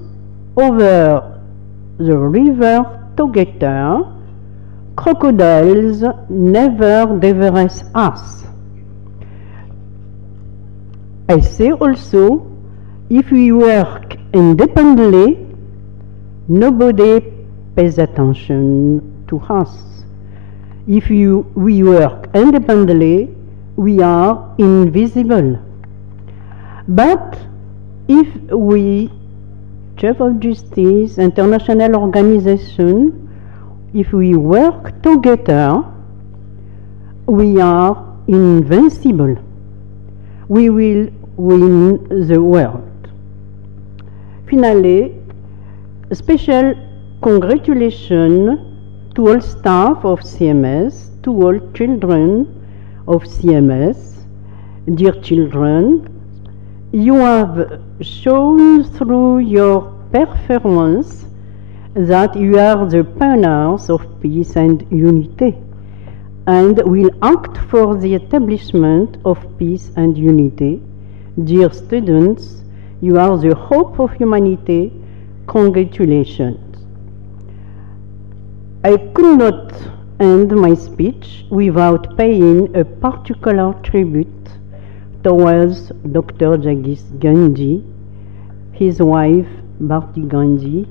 over the river together, crocodiles never devour us. I say also, if we work independently, nobody pays attention to us. If we work independently, we are invisible. But if we, Chief of Justice, international organization, if we work together, we are invincible. We will win the world. Finally, a special congratulations to all staff of CMS, to all children of CMS. Dear children, you have shown through your performance that you are the pioneers of peace and unity, and will act for the establishment of peace and unity. Dear students, You are the hope of humanity. Congratulations. I could not end my speech without paying a particular tribute towards Dr. Jagdish Gandhi, his wife Bharti Gandhi,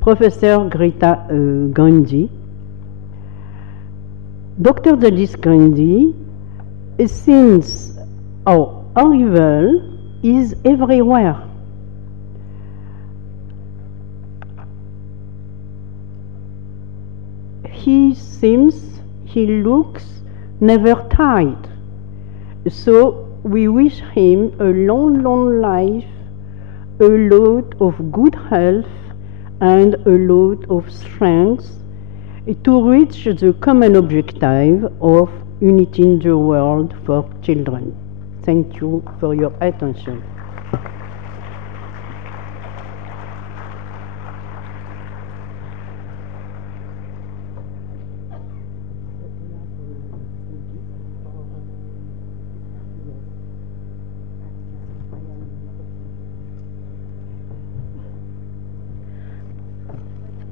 Professor Greta Gandhi. Dr. Jagdish Gandhi, since our arrival, is everywhere. He looks never tired. So we wish him a long, long life, a lot of good health, and a lot of strength to reach the common objective of uniting the world for children. Thank you for your attention.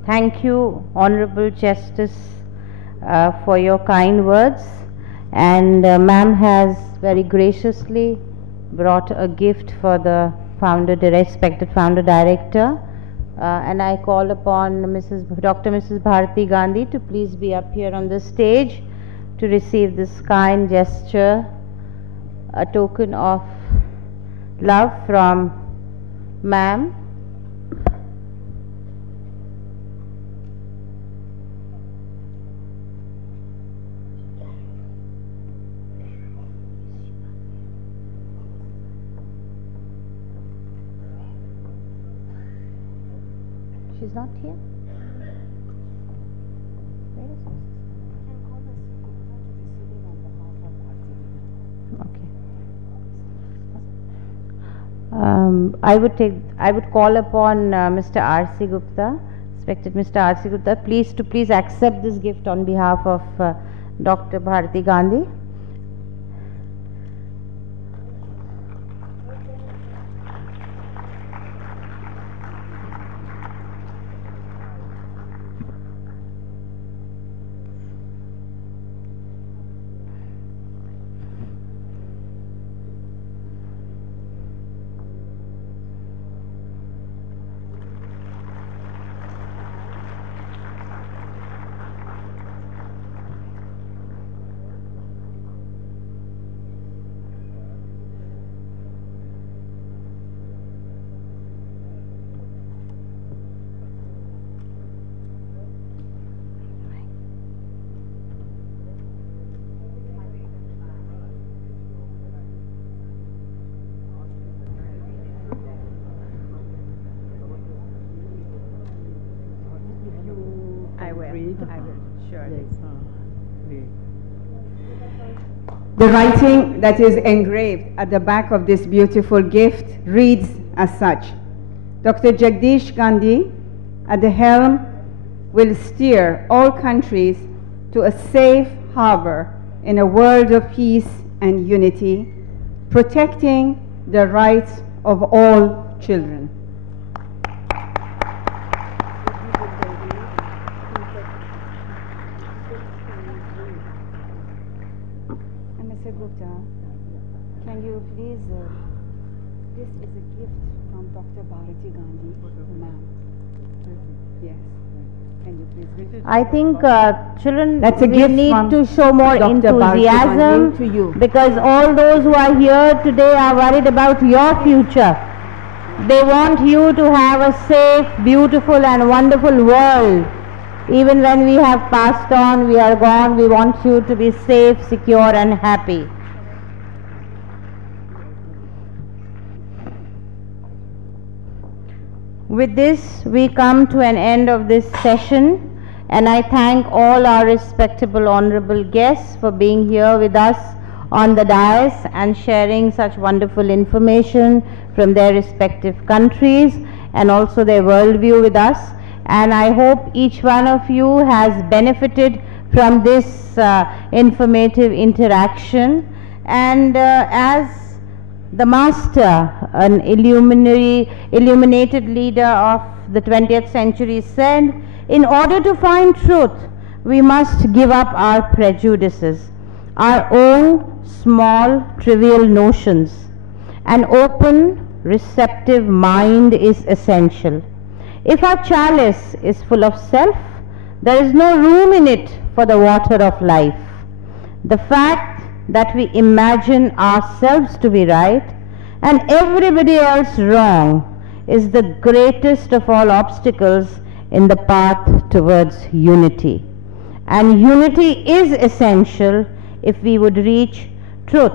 Thank you, Honorable Justice, for your kind words. And ma'am has very graciously brought a gift for the respected founder director. And I call upon Dr. Mrs. Bharti Gandhi to please be up here on the stage to receive this kind gesture, a token of love from ma'am. She's not here? Where is she? Okay. I would call upon Mr. R.C. Gupta, respected Mr. R.C. Gupta, please accept this gift on behalf of Dr. Bharti Gandhi. The writing that is engraved at the back of this beautiful gift reads as such: Dr. Jagdish Gandhi at the helm will steer all countries to a safe harbor in a world of peace and unity, protecting the rights of all children. Mr. Gupta, can you please, this is a gift from Dr. Bharti Gandhi, ma'am. Yes. Can you please? I think children, That's a we gift need from to show more Dr. Bharti enthusiasm Gandhi to you. because all those who are here today are worried about your future. They want you to have a safe, beautiful and wonderful world. Even when we have passed on, we are gone, we want you to be safe, secure and happy. With this, we come to an end of this session, and I thank all our respectable honorable guests for being here with us on the dais and sharing such wonderful information from their respective countries and also their worldview with us. And I hope each one of you has benefited from this informative interaction. And as the master, an illuminated leader of the 20th century, said, in order to find truth, we must give up our prejudices, our own small, trivial notions. An open, receptive mind is essential. If our chalice is full of self, there is no room in it for the water of life. The fact that we imagine ourselves to be right and everybody else wrong is the greatest of all obstacles in the path towards unity. And unity is essential if we would reach truth,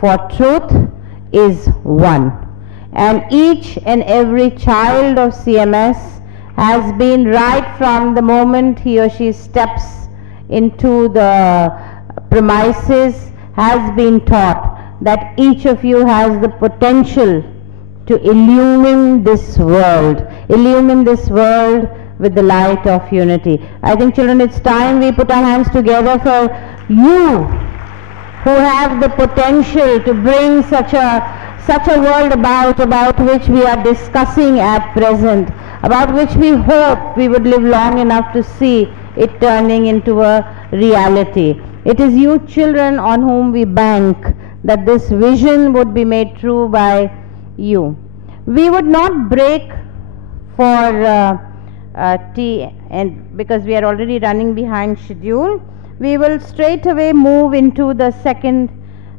for truth is one. And each and every child of CMS has been, right from the moment he or she steps into the premises, has been taught that each of you has the potential to illumine this world with the light of unity. I think, children, it's time we put our hands together for you who have the potential to bring such a world about which we are discussing at present, about which we hope we would live long enough to see it turning into a reality. It is you children on whom we bank that this vision would be made true by you. We would not break for tea, and because we are already running behind schedule, we will straight away move into the second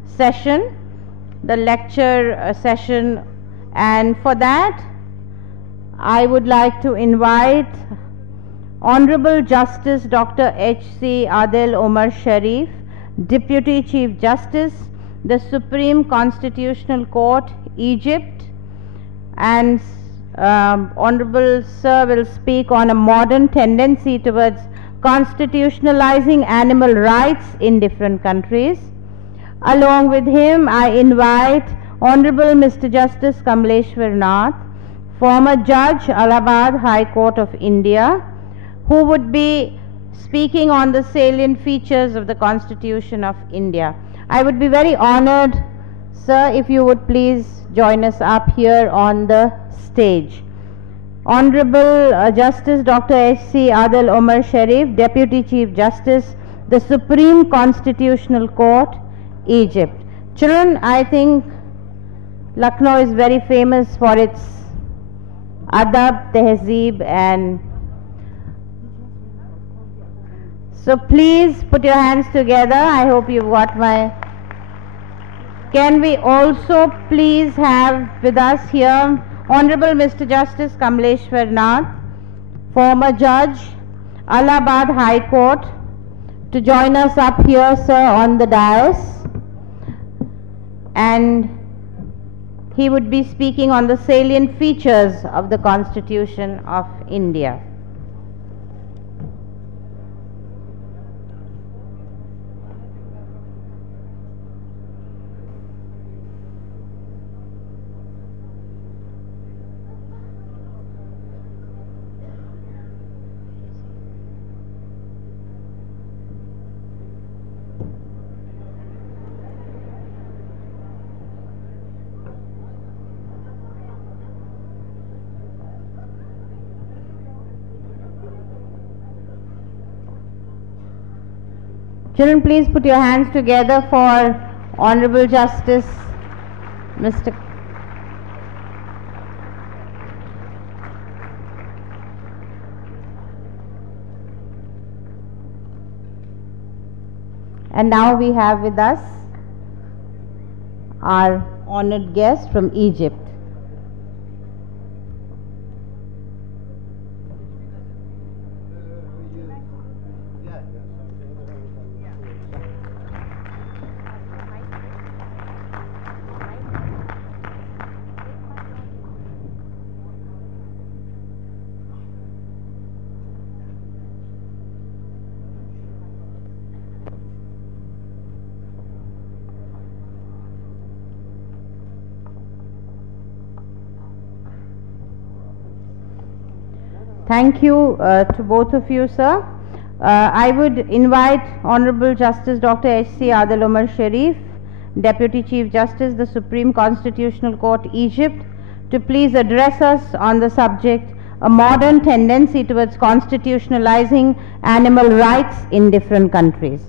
session, the lecture session, and for that I would like to invite Honorable Justice Dr. H.C. Adil Omar Sharif, Deputy Chief Justice, the Supreme Constitutional Court, Egypt, and Honorable Sir will speak on a modern tendency towards constitutionalizing animal rights in different countries. Along with him, I invite Honorable Mr. Justice Kamleshwar Nath, former Judge, Allahabad High Court of India, who would be speaking on the salient features of the Constitution of India. I would be very honored, sir, if you would please join us up here on the stage. Honorable Justice Dr. H.C. Adil Omar Sharif, Deputy Chief Justice, the Supreme Constitutional Court, Egypt. Children, I think Lucknow is very famous for its adab, tehzeeb, and so please put your hands together. I hope you've got my... Can we also please have with us here Honorable Mr. Justice Kamleshwar Nath, former Judge, Allahabad High Court, to join us up here, sir, on the dais. And he would be speaking on the salient features of the Constitution of India. Children, please put your hands together for Honorable Justice Mr. And now we have with us our honored guest from Egypt. Thank you to both of you, sir. I would invite Honorable Justice Dr. H.C. Adil Omar Sharif Deputy Chief Justice, the Supreme Constitutional Court, Egypt, to please address us on the subject, a modern tendency towards constitutionalizing animal rights in different countries.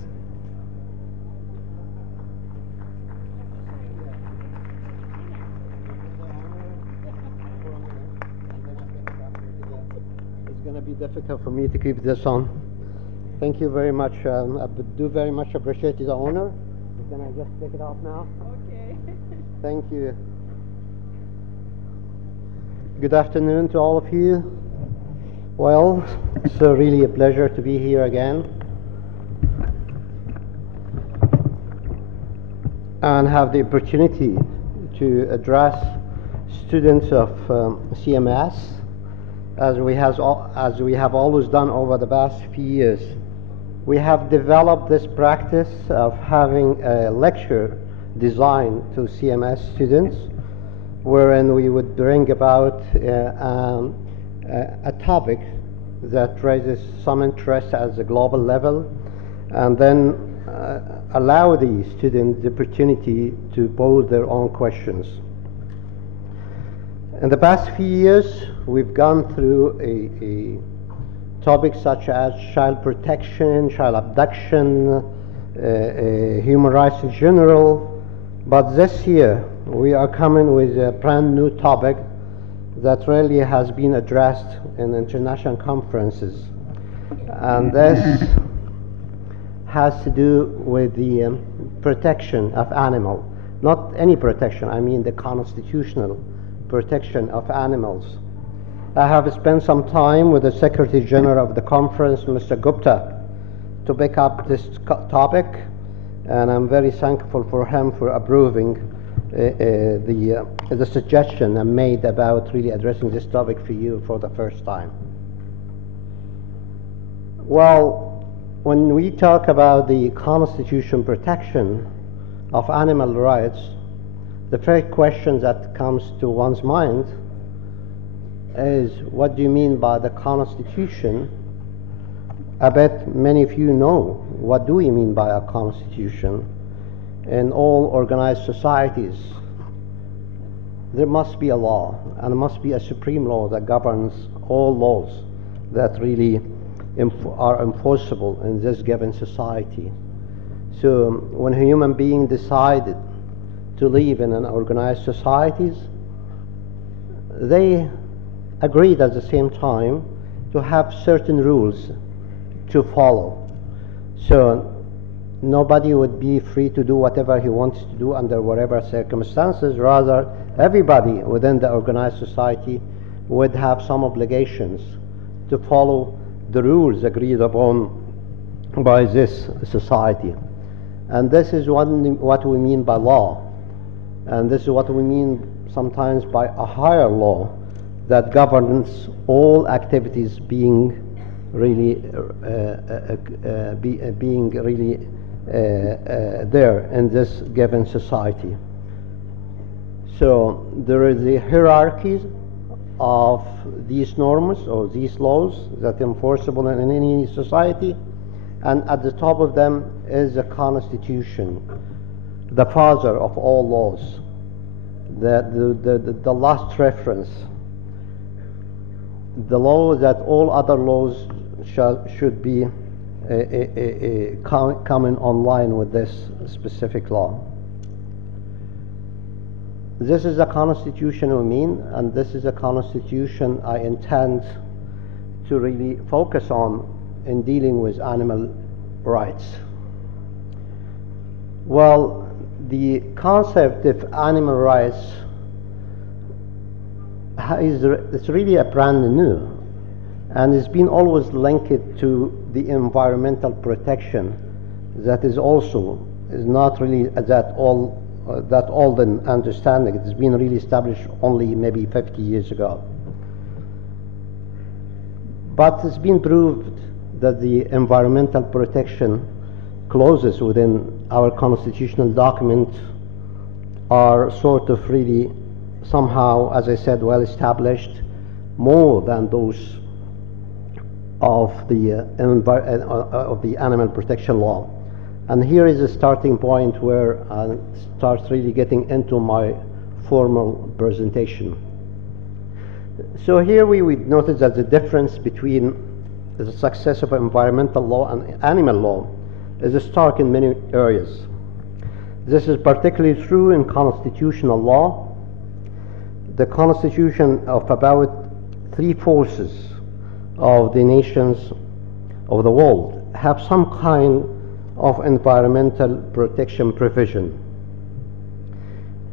It's going to be difficult for me to keep this on. Thank you very much. I do very much appreciate the honor. Can I just take it off now? Okay. Thank you. Good afternoon to all of you. Well, it's really a pleasure to be here again and have the opportunity to address students of CMS as we have always done over the past few years. We have developed this practice of having a lecture designed to CMS students, wherein we would bring about a topic that raises some interest at the global level, and then allow the students the opportunity to pose their own questions. In the past few years, we've gone through a topics such as child protection, child abduction, human rights in general, but this year we are coming with a brand new topic that really has been addressed in international conferences, and this has to do with the protection of animals. Not any protection, I mean the constitutional protection of animals. I have spent some time with the Secretary General of the conference, Mr. Gupta, to pick up this topic, and I'm very thankful for him for approving the suggestion I made about really addressing this topic for you for the first time. Well, when we talk about the Constitution protection of animal rights, the first question that comes to one's mind is, what do you mean by the Constitution? I bet many of you know what do we mean by a Constitution. In all organized societies, there must be a law, and there must be a supreme law that governs all laws that really are enforceable in this given society. So when a human being decided to live in an organized societies, they agreed at the same time to have certain rules to follow. So nobody would be free to do whatever he wants to do under whatever circumstances. Rather, everybody within the organized society would have some obligations to follow the rules agreed upon by this society. And this is what we mean by law. And this is what we mean sometimes by a higher law that governs all activities being really there in this given society. So there is a hierarchy of these norms or these laws that are enforceable in any society, and at the top of them is the Constitution, the father of all laws, the last reference, the law that all other laws should be coming online with this specific law. This is a Constitution we mean, and this is a Constitution I intend to really focus on in dealing with animal rights. Well, the concept of animal rights it's really a brand new, and it's been always linked to the environmental protection that is not really that olden understanding. It's been really established only maybe 50 years ago. But it's been proved that the environmental protection clauses within our constitutional document are sort of really somehow, as I said, well established, more than those of the animal protection law. And here is a starting point where I start really getting into my formal presentation. So here we would notice that the difference between the success of environmental law and animal law is stark in many areas. This is particularly true in constitutional law. The constitution of about 3/4 of the nations of the world have some kind of environmental protection provision.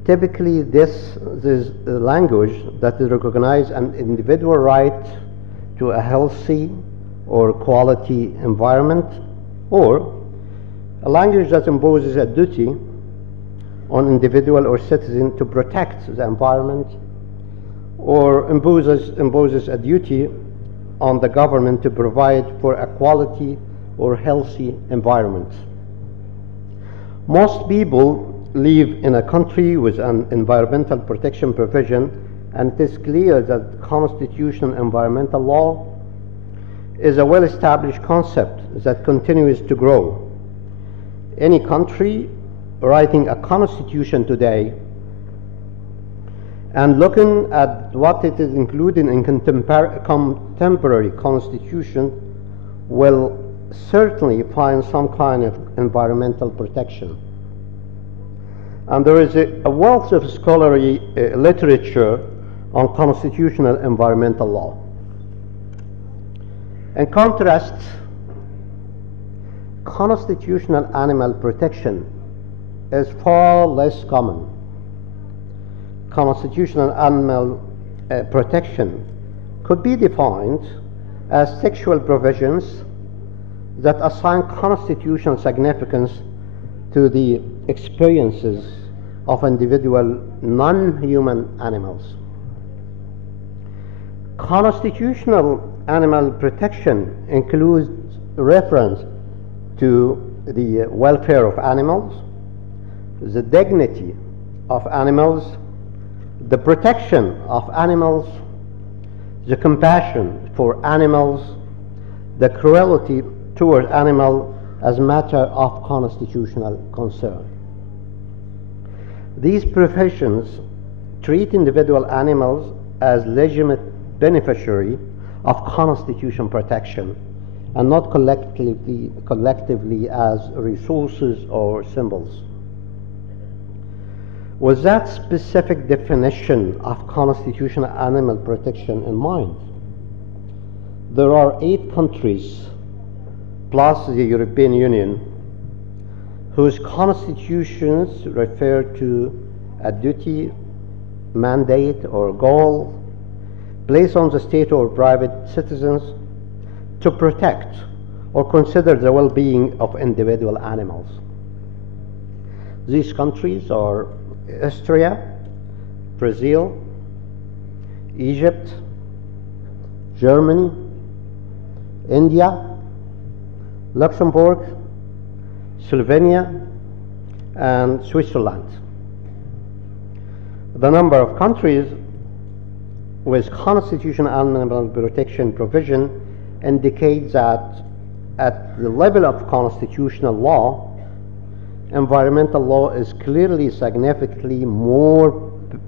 Typically, this is a language that recognizes an individual right to a healthy or quality environment, or a language that imposes a duty on individual or citizen to protect the environment, or imposes a duty on the government to provide for a quality or healthy environment. Most people live in a country with an environmental protection provision, and it is clear that constitutional environmental law is a well-established concept that continues to grow. Any country writing a constitution today and looking at what it is included in contemporary constitution will certainly find some kind of environmental protection. And there is a wealth of scholarly literature on constitutional environmental law. In contrast, constitutional animal protection is far less common. Constitutional animal protection could be defined as sexual provisions that assign constitutional significance to the experiences of individual non-human animals. Constitutional animal protection includes reference to the welfare of animals, the dignity of animals, the protection of animals, the compassion for animals, the cruelty toward animals as matter of constitutional concern. These provisions treat individual animals as legitimate beneficiary of constitutional protection and not collectively as resources or symbols. With that specific definition of constitutional animal protection in mind, there are 8 countries plus the European Union whose constitutions refer to a duty, mandate, or goal placed on the state or private citizens to protect or consider the well-being of individual animals. These countries are Austria, Brazil, Egypt, Germany, India, Luxembourg, Slovenia, and Switzerland. The number of countries with constitutional animal protection provision indicates that at the level of constitutional law, environmental law is clearly significantly more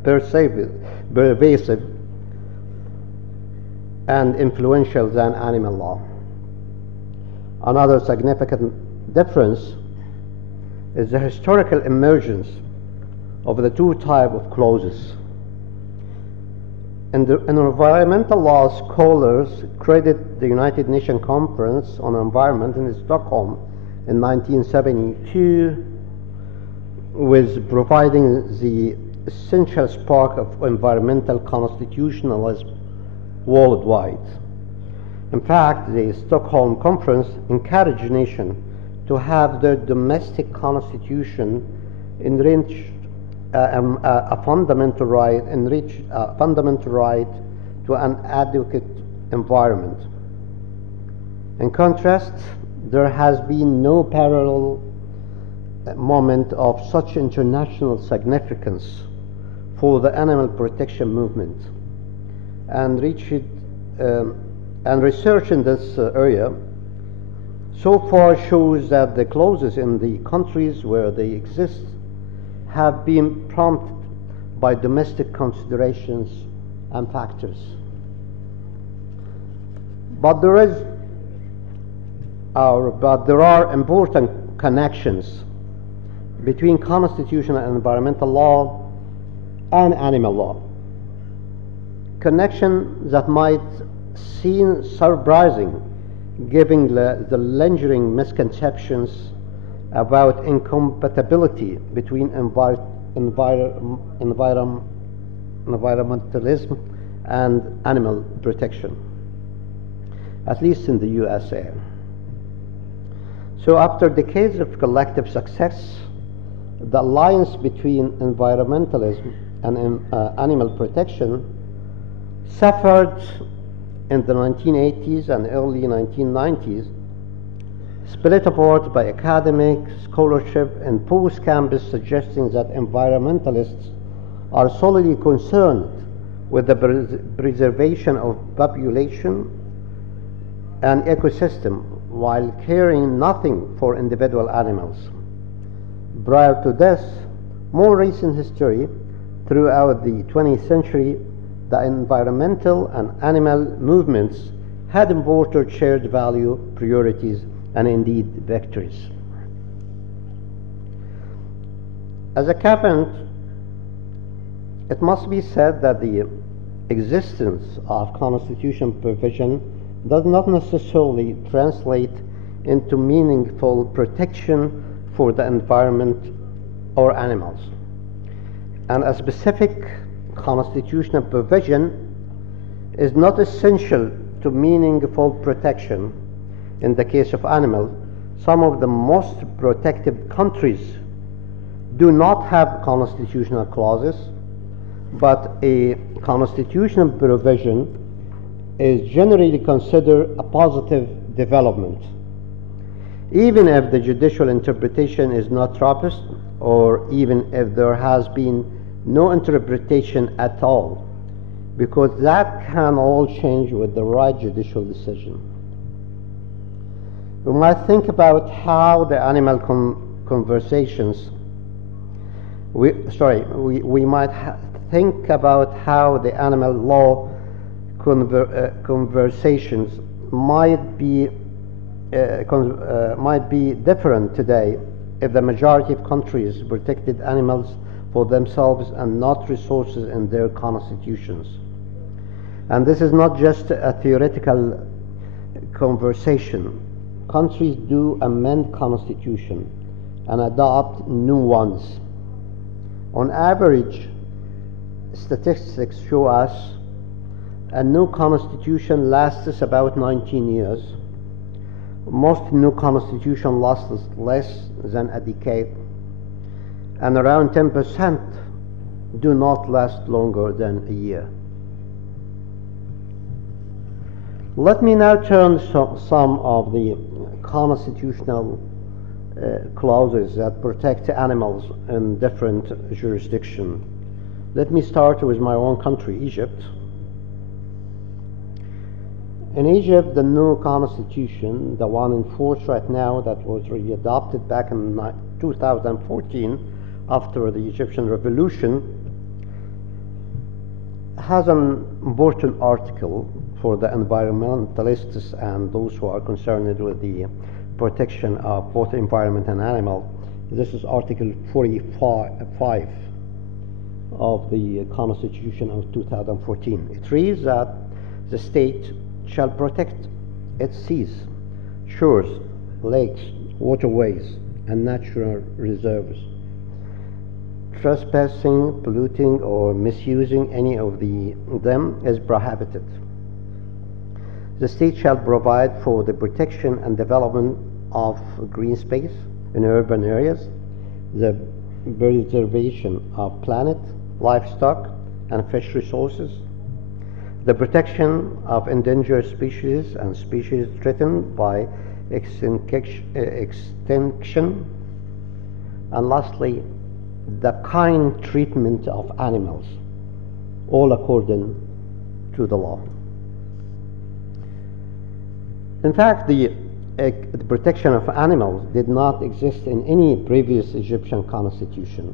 pervasive and influential than animal law. Another significant difference is the historical emergence of the 2 types of clauses. In environmental law, scholars credit the United Nations Conference on Environment in Stockholm in 1972 with providing the essential spark of environmental constitutionalism worldwide. In fact, the Stockholm Conference encouraged nations to have their domestic constitution enrich a fundamental right to an adequate environment. In contrast, there has been no parallel moment of such international significance for the animal protection movement, and research in this area so far shows that the clauses in the countries where they exist have been prompted by domestic considerations and factors. But there are important connections between constitutional and environmental law and animal law. Connection that might seem surprising given the lingering misconceptions about incompatibility between environmentalism and animal protection, at least in the USA. So after decades of collective success, the alliance between environmentalism and animal protection suffered in the 1980s and early 1990s, split apart by academic scholarship and post-campus suggesting that environmentalists are solely concerned with the preservation of population and ecosystem while caring nothing for individual animals. Prior to this, more recent history throughout the 20th century, the environmental and animal movements had important shared value, priorities, and indeed victories. As a caveat, it must be said that the existence of constitutional provision does not necessarily translate into meaningful protection for the environment or animals. And a specific constitutional provision is not essential to meaningful protection. In the case of animals, some of the most protected countries do not have constitutional clauses, but a constitutional provision is generally considered a positive development, even if the judicial interpretation is not robust, or even if there has been no interpretation at all, because that can all change with the right judicial decision. We might think about how the animal conversations, we might think about how the animal law conversations might be different today if the majority of countries protected animals for themselves and not resources in their constitutions. And this is not just a theoretical conversation. Countries do amend constitution and adopt new ones. On average, statistics show us a new constitution lasts about 19 years. Most new constitutions last less than a decade, and around 10% do not last longer than a year. Let me now turn to some of the constitutional clauses that protect animals in different jurisdictions. Let me start with my own country, Egypt. In Egypt, the new constitution, the one in force right now that was readopted back in 2014 after the Egyptian revolution, has an important article for the environmentalists and those who are concerned with the protection of both environment and animal. This is Article 45 of the Constitution of 2014. It reads that the state shall protect its seas, shores, lakes, waterways, and natural reserves. Trespassing, polluting, or misusing any of them is prohibited. The state shall provide for the protection and development of green space in urban areas, the preservation of planet, livestock, and fish resources, the protection of endangered species and species threatened by extinction, and lastly, the kind treatment of animals, all according to the law. In fact, the the protection of animals did not exist in any previous Egyptian constitution.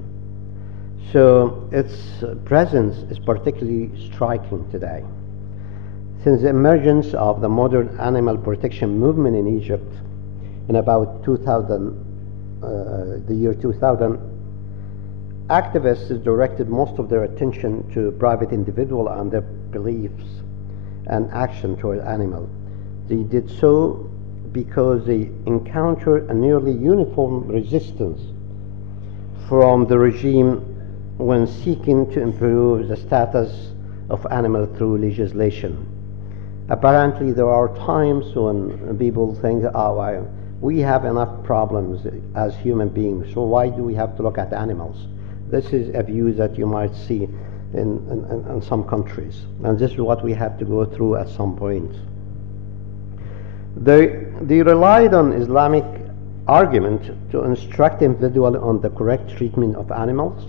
So its presence is particularly striking today. Since the emergence of the modern animal protection movement in Egypt in about 2000, the year 2000, activists directed most of their attention to private individual and their beliefs and action toward animals. They did so because they encountered a nearly uniform resistance from the regime when seeking to improve the status of animals through legislation. Apparently, there are times when people think, oh, we have enough problems as human beings, so why do we have to look at animals? This is a view that you might see in some countries, and this is what we have to go through at some point. They relied on Islamic argument to instruct individuals on the correct treatment of animals,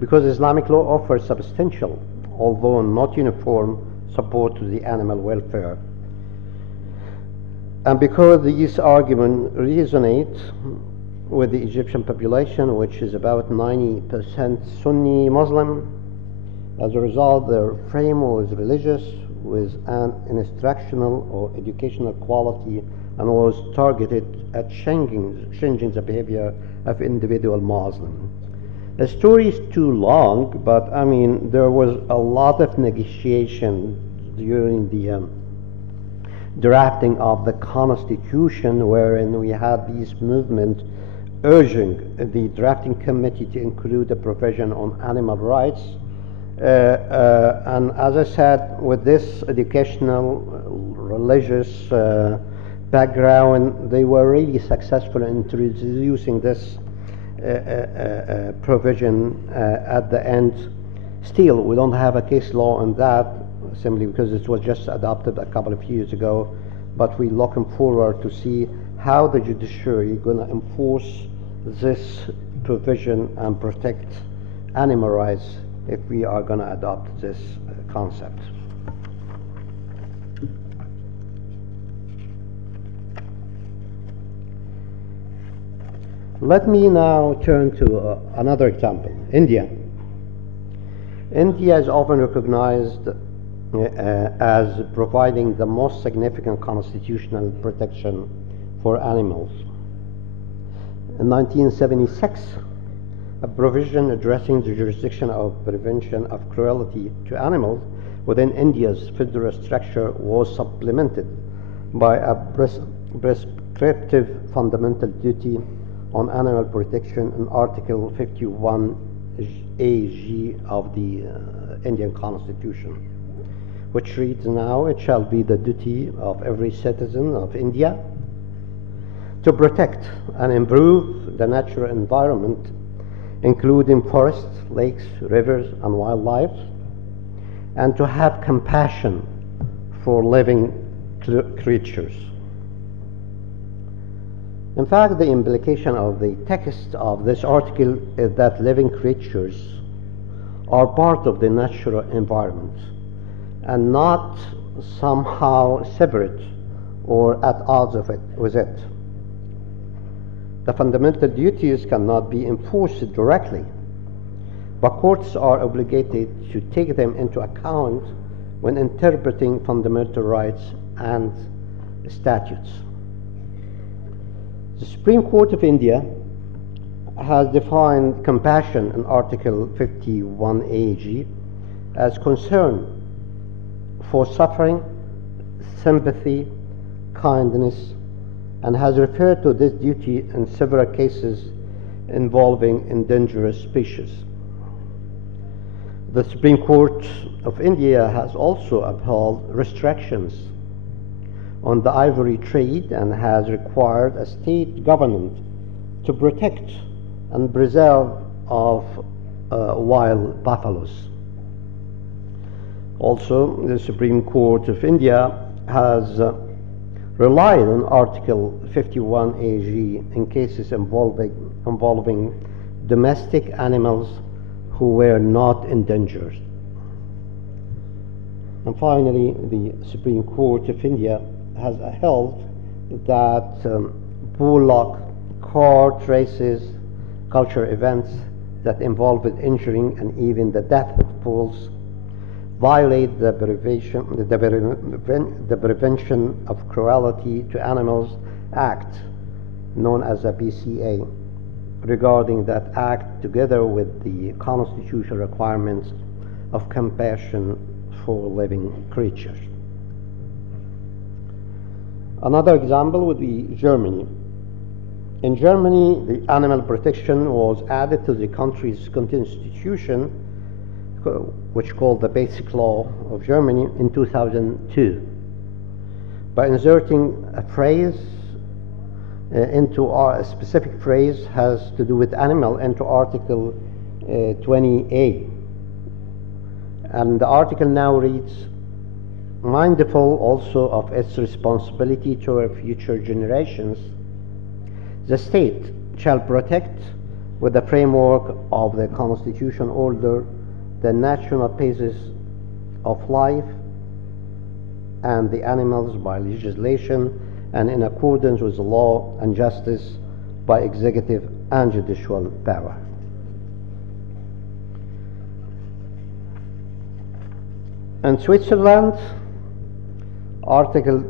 because Islamic law offers substantial, although not uniform, support to the animal welfare. And because these arguments resonate with the Egyptian population, which is about 90% Sunni Muslim, as a result, their frame was religious, with an instructional or educational quality, and was targeted at changing the behavior of individual Muslims. The story is too long, but I mean, there was a lot of negotiation during the drafting of the constitution, wherein we had these movements urging the drafting committee to include a provision on animal rights. And as I said, with this educational, religious background, they were really successful in introducing this provision at the end. Still, we don't have a case law on that, simply because it was just adopted a couple of years ago, but we're looking forward to see how the judiciary is going to enforce this provision and protect animal rights if we are going to adopt this concept. Let me now turn to another example, India. India is often recognized as providing the most significant constitutional protection for animals. In 1976, a provision addressing the jurisdiction of prevention of cruelty to animals within India's federal structure was supplemented by a prescriptive fundamental duty on animal protection in Article 51 AG of the Indian Constitution, which reads now, "It shall be the duty of every citizen of India to protect and improve the natural environment, including forests, lakes, rivers, and wildlife, and to have compassion for living creatures." In fact, the implication of the text of this article is that living creatures are part of the natural environment and not somehow separate or at odds with it. The fundamental duties cannot be enforced directly, but courts are obligated to take them into account when interpreting fundamental rights and statutes. The Supreme Court of India has defined compassion in Article 51 AG as concern for suffering, sympathy, kindness, and has referred to this duty in several cases involving endangered species. The Supreme Court of India has also upheld restrictions on the ivory trade and has required a state government to protect and preserve of wild buffaloes. Also, the Supreme Court of India has relied on Article 51 AG in cases involving domestic animals who were not endangered. And finally, the Supreme Court of India has held that bullock cart races, culture events that involve injuring and even the death of bulls violate the Prevention of Cruelty to Animals Act, known as the PCA. Regarding that act, together with the constitutional requirements of compassion for living creatures. Another example would be Germany. In Germany, the animal protection was added to the country's constitution, which called the Basic Law of Germany, in 2002, by inserting a phrase a specific phrase has to do with animal into Article 20A. And the article now reads, mindful also of its responsibility to our future generations, the state shall protect, with the framework of the constitution order, the natural basis of life and the animals by legislation and in accordance with the law and justice by executive and judicial power. In Switzerland, Article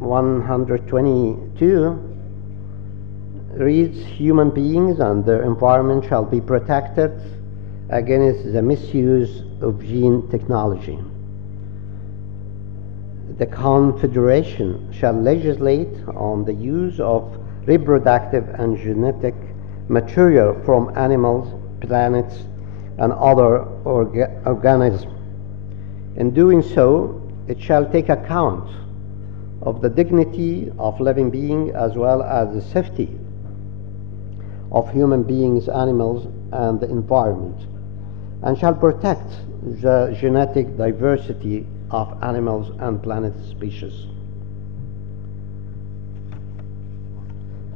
122 reads, human beings and their environment shall be protected against the misuse of gene technology. The Confederation shall legislate on the use of reproductive and genetic material from animals, planets, and other organisms. In doing so, it shall take account of the dignity of living beings as well as the safety of human beings, animals, and the environment, and shall protect the genetic diversity of animals and planet species.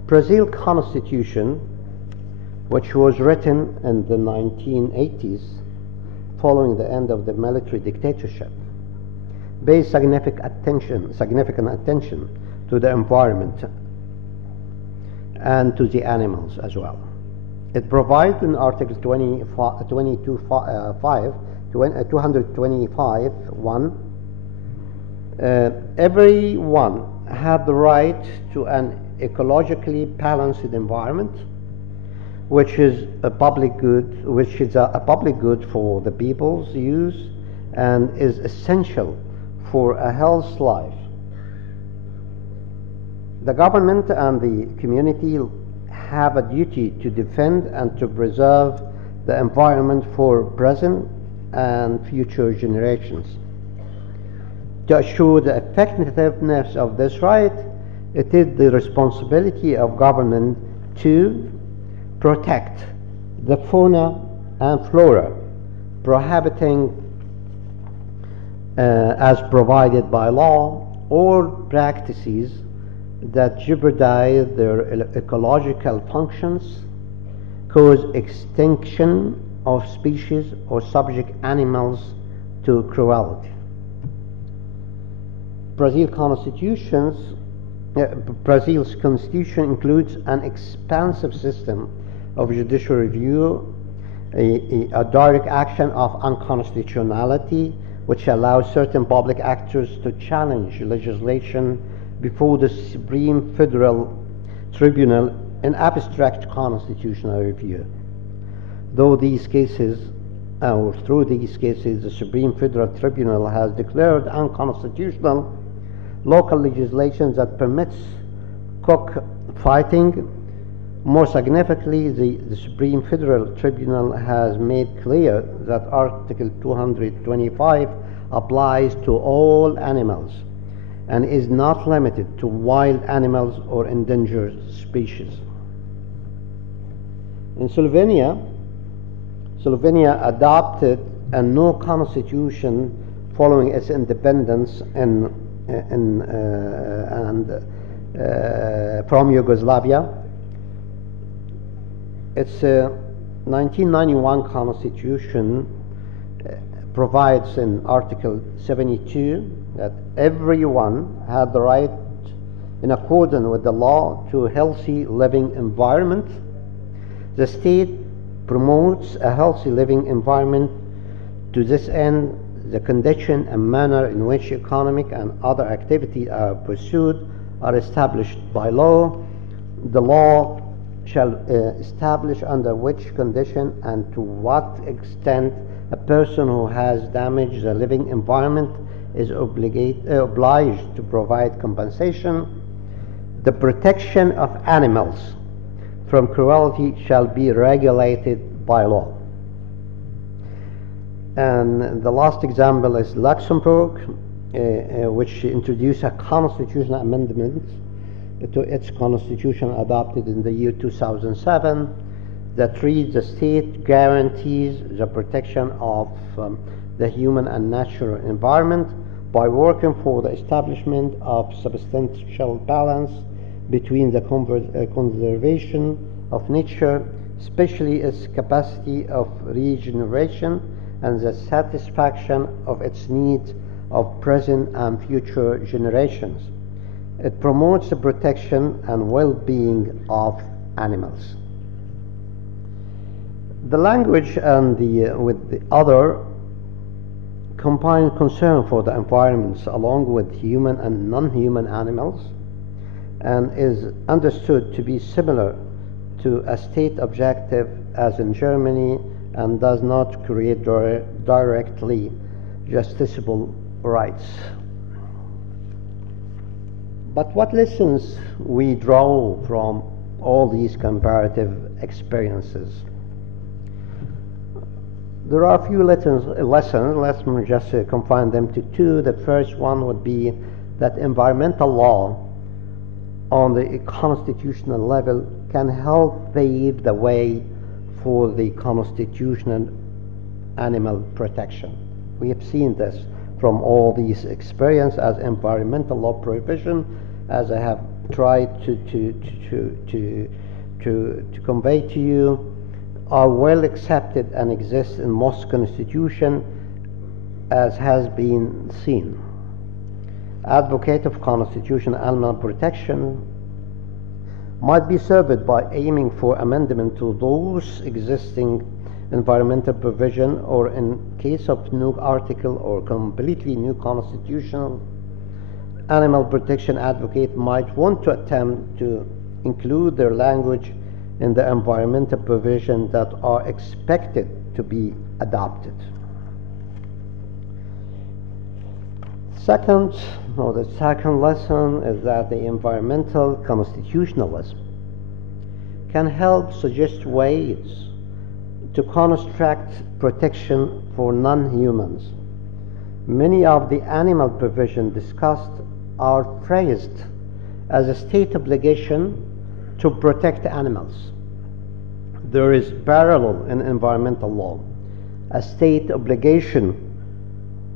Brazil Constitution, which was written in the 1980s following the end of the military dictatorship, pays significant attention to the environment and to the animals as well. It provides in Article 225(1), everyone had the right to an ecologically balanced environment, which is a public good, for the people's use and is essential for a healthy life. The government and the community have a duty to defend and to preserve the environment for present and future generations. To assure the effectiveness of this right, it is the responsibility of government to protect the fauna and flora, prohibiting, as provided by law, all practices that jeopardize their ecological functions, cause extinction of species, or subject animals to cruelty. Brazil's constitution includes an expansive system of judicial review, a direct action of unconstitutionality, which allows certain public actors to challenge legislation before the Supreme Federal Tribunal in abstract constitutional review. Through these cases, the Supreme Federal Tribunal has declared unconstitutional local legislation that permits cockfighting. More significantly, the Supreme Federal Tribunal has made clear that Article 225 applies to all animals and is not limited to wild animals or endangered species. In Slovenia adopted a new constitution following its independence from Yugoslavia. Its 1991 constitution provides in Article 72 that everyone had the right in accordance with the law to a healthy living environment. The state promotes a healthy living environment. To this end, the condition and manner in which economic and other activities are pursued are established by law. The law shall establish under which condition and to what extent a person who has damaged the living environment is obliged to provide compensation. The protection of animals from cruelty shall be regulated by law. And the last example is Luxembourg, which introduced a constitutional amendment to its constitution adopted in the year 2007 that reads: the state guarantees the protection of the human and natural environment by working for the establishment of substantial balance between the conservation of nature, especially its capacity of regeneration, and the satisfaction of its needs of present and future generations. It promotes the protection and well-being of animals. The language and with the other combine concern for the environments along with human and non-human animals, and is understood to be similar to a state objective as in Germany, and does not create directly justiciable rights. But what lessons we draw from all these comparative experiences? There are a few lessons. Let me just confine them to two. The first one would be that environmental law on the constitutional level can help pave the way for the constitutional animal protection. We have seen this from all these experiences as environmental law provision, as I have tried to convey to you, are well accepted and exist in most constitutions, as has been seen. Advocate of constitutional animal protection might be served by aiming for amendment to those existing environmental provision, or in case of new article or completely new constitutional animal protection advocate might want to attempt to include their language in the environmental provision that are expected to be adopted. The second lesson is that the environmental constitutionalism can help suggest ways to construct protection for non-humans. Many of the animal provisions discussed are phrased as a state obligation to protect animals. There is parallel in environmental law, a state obligation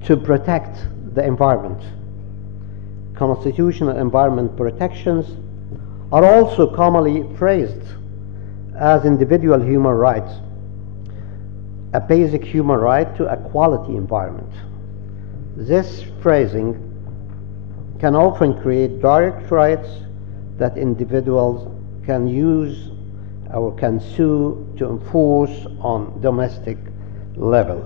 to protect the environment. Constitutional environment protections are also commonly phrased as individual human rights, a basic human right to a quality environment. This phrasing can often create direct rights that individuals can use or can sue to enforce on domestic level.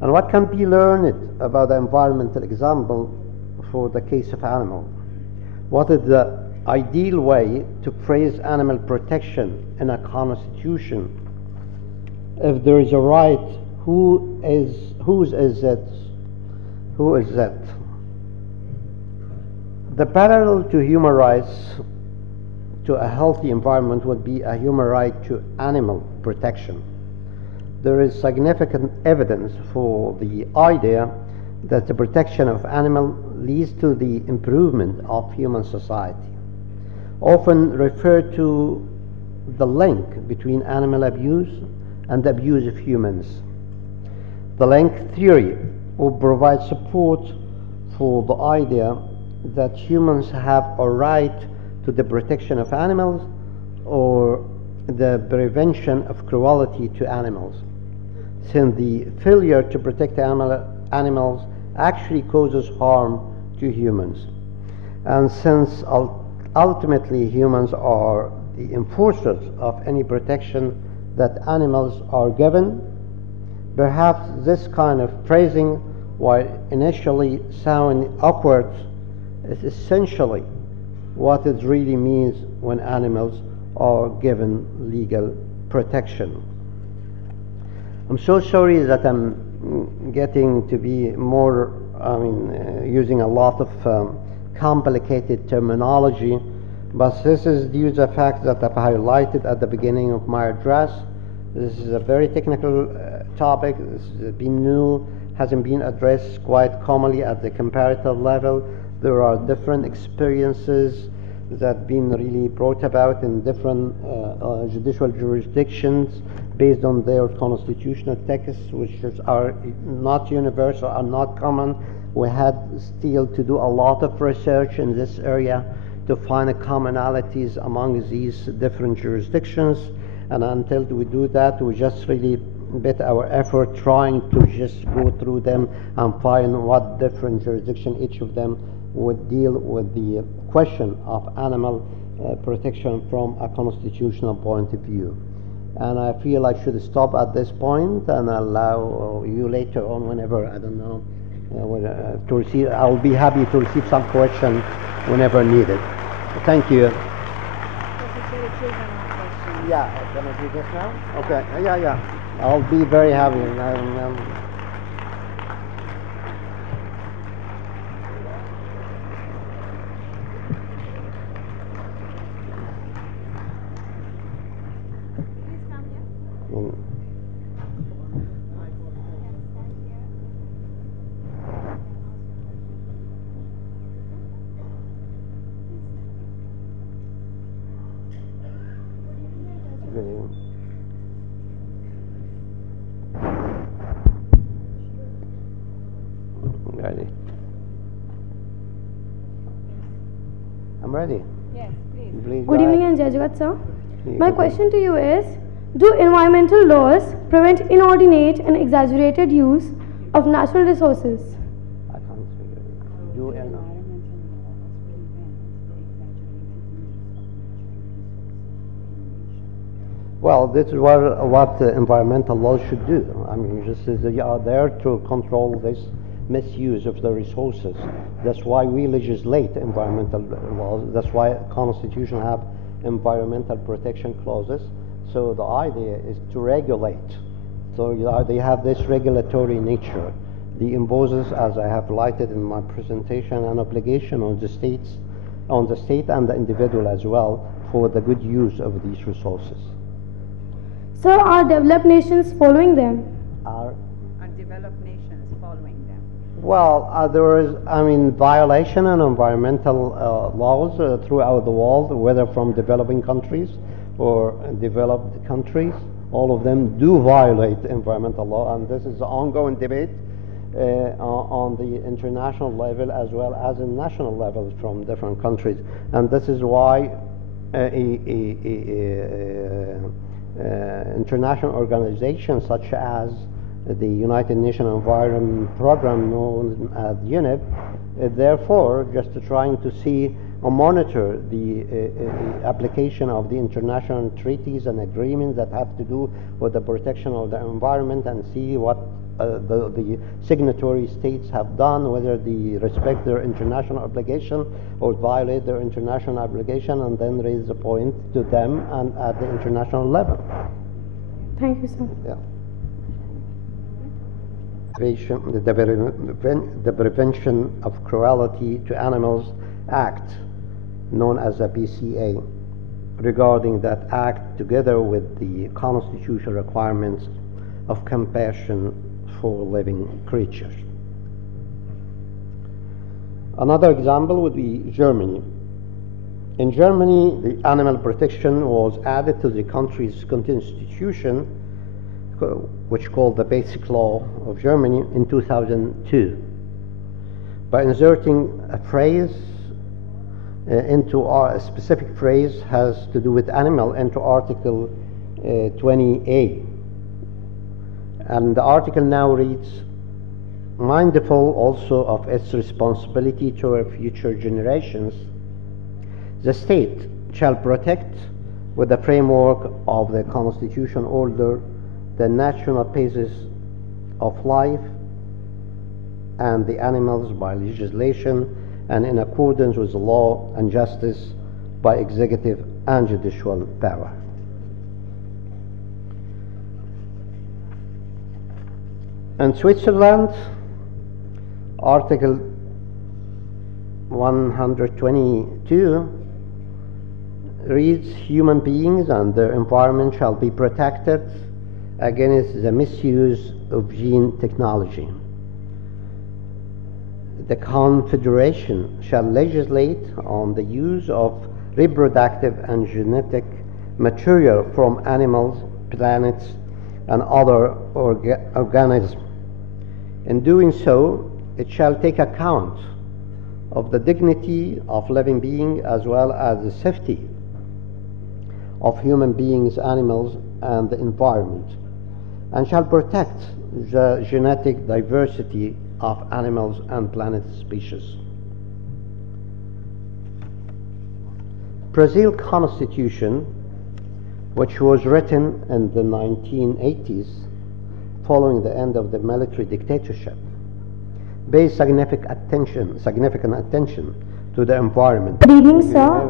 And what can be learned about the environmental example for the case of animal? What is the ideal way to phrase animal protection in a constitution? If there is a right, whose is it? Who is that? The parallel to human rights to a healthy environment would be a human right to animal protection. There is significant evidence for the idea that the protection of animals leads to the improvement of human society. Often referred to the link between animal abuse and the abuse of humans. The link theory will provide support for the idea that humans have a right to the protection of animals or the prevention of cruelty to animals, since the failure to protect animals actually causes harm to humans. And since ultimately humans are the enforcers of any protection that animals are given, perhaps this kind of phrasing, while initially sounding awkward, is essentially what it really means when animals are given legal protection. I'm so sorry that I'm getting to be more, using a lot of complicated terminology, but this is due to the fact that I've highlighted at the beginning of my address. This is a very technical topic. This has been new, hasn't been addressed quite commonly at the comparative level. There are different experiences that have been really brought about in different judicial jurisdictions based on their constitutional texts, which are not universal, are not common. We had still to do a lot of research in this area to find commonalities among these different jurisdictions. And until we do that, we just really bet our effort trying to just go through them and find what different jurisdiction each of them would deal with the question of animal protection from a constitutional point of view. And I feel I should stop at this point and allow you later on, whenever, I don't know, to receive. I'll be happy to receive some question whenever needed. Thank you. Yeah, can I do this now? Okay, yeah. I'll be very happy. Ready? I'm ready. Yes, please. Please Good go evening ahead. and Jai Jagat, sir. Yeah, My good question to you is, do environmental laws prevent inordinate and exaggerated use of natural resources? I can't figure it. Do Well, this is what environmental laws should do. I mean, just they are there to control this misuse of the resources. That's why we legislate environmental laws. That's why Constitution have environmental protection clauses. So the idea is to regulate. So they have this regulatory nature. They imposes, as I have highlighted in my presentation, an obligation on the states, on the state and the individual as well, for the good use of these resources. So are developed nations following them? Are developed nations following them? Well, there is, violation on environmental laws throughout the world, whether from developing countries or developed countries. All of them do violate environmental law, and this is an ongoing debate on the international level as well as in national levels from different countries. And this is why international organizations such as the United Nations Environment Program, known as UNEP, therefore just trying to see or monitor the application of the international treaties and agreements that have to do with the protection of the environment, and see what the signatory states have done, whether they respect their international obligation or violate their international obligation, and then raise the point to them and at the international level. Thank you, sir. Yeah. The Prevention of Cruelty to Animals Act, known as the PCA, regarding that act together with the constitutional requirements of compassion for living creatures. Another example would be Germany. In Germany, the animal protection was added to the country's constitution, which called the Basic Law of Germany, in 2002, by inserting a phrase into a specific phrase has to do with animal into Article 20A. And the article now reads, mindful also of its responsibility to our future generations, the state shall protect, with the framework of the constitution order, the natural basis of life and the animals by legislation and in accordance with the law and justice by executive and judicial power. In Switzerland, Article 122 reads, human beings and their environment shall be protected against the misuse of gene technology. The Confederation shall legislate on the use of reproductive and genetic material from animals, planets, and other organisms. In doing so, it shall take account of the dignity of living beings as well as the safety of human beings, animals, and the environment, and shall protect the genetic diversity of animals and planet species. Brazil Constitution, which was written in the 1980s following the end of the military dictatorship, pays significant attention to the environment. Good evening, sir.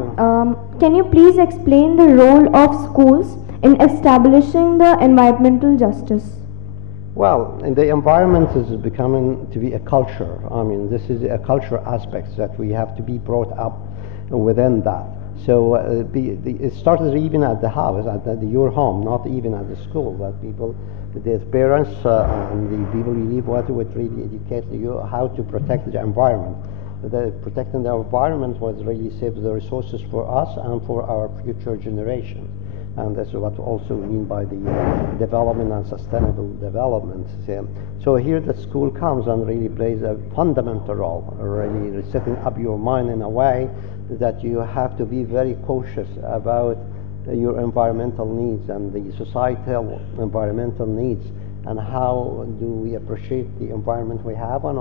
Can you please explain the role of schools in establishing the environmental justice? Well, the environment is becoming to be a culture. I mean, this is a cultural aspect that we have to be brought up within that. So it started even at the house, at your home, not even at the school, that people, the parents and the people you live with would really educate you how to protect the environment. Protecting the environment was really save the resources for us and for our future generations. And that's what also we mean by the development and sustainable development. So here the school comes and really plays a fundamental role, really setting up your mind in a way that you have to be very cautious about your environmental needs and the societal environmental needs, and how do we appreciate the environment we have, and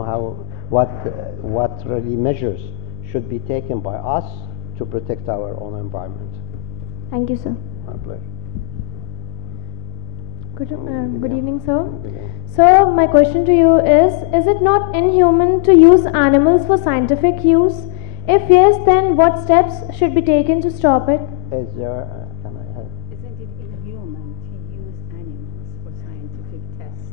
what really measures should be taken by us to protect our own environment. Thank you, sir. My pleasure. Good evening, sir. Sir, my question to you is it not inhuman to use animals for scientific use? If yes, then what steps should be taken to stop it? Is there, Isn't it inhuman to use animals for scientific tests?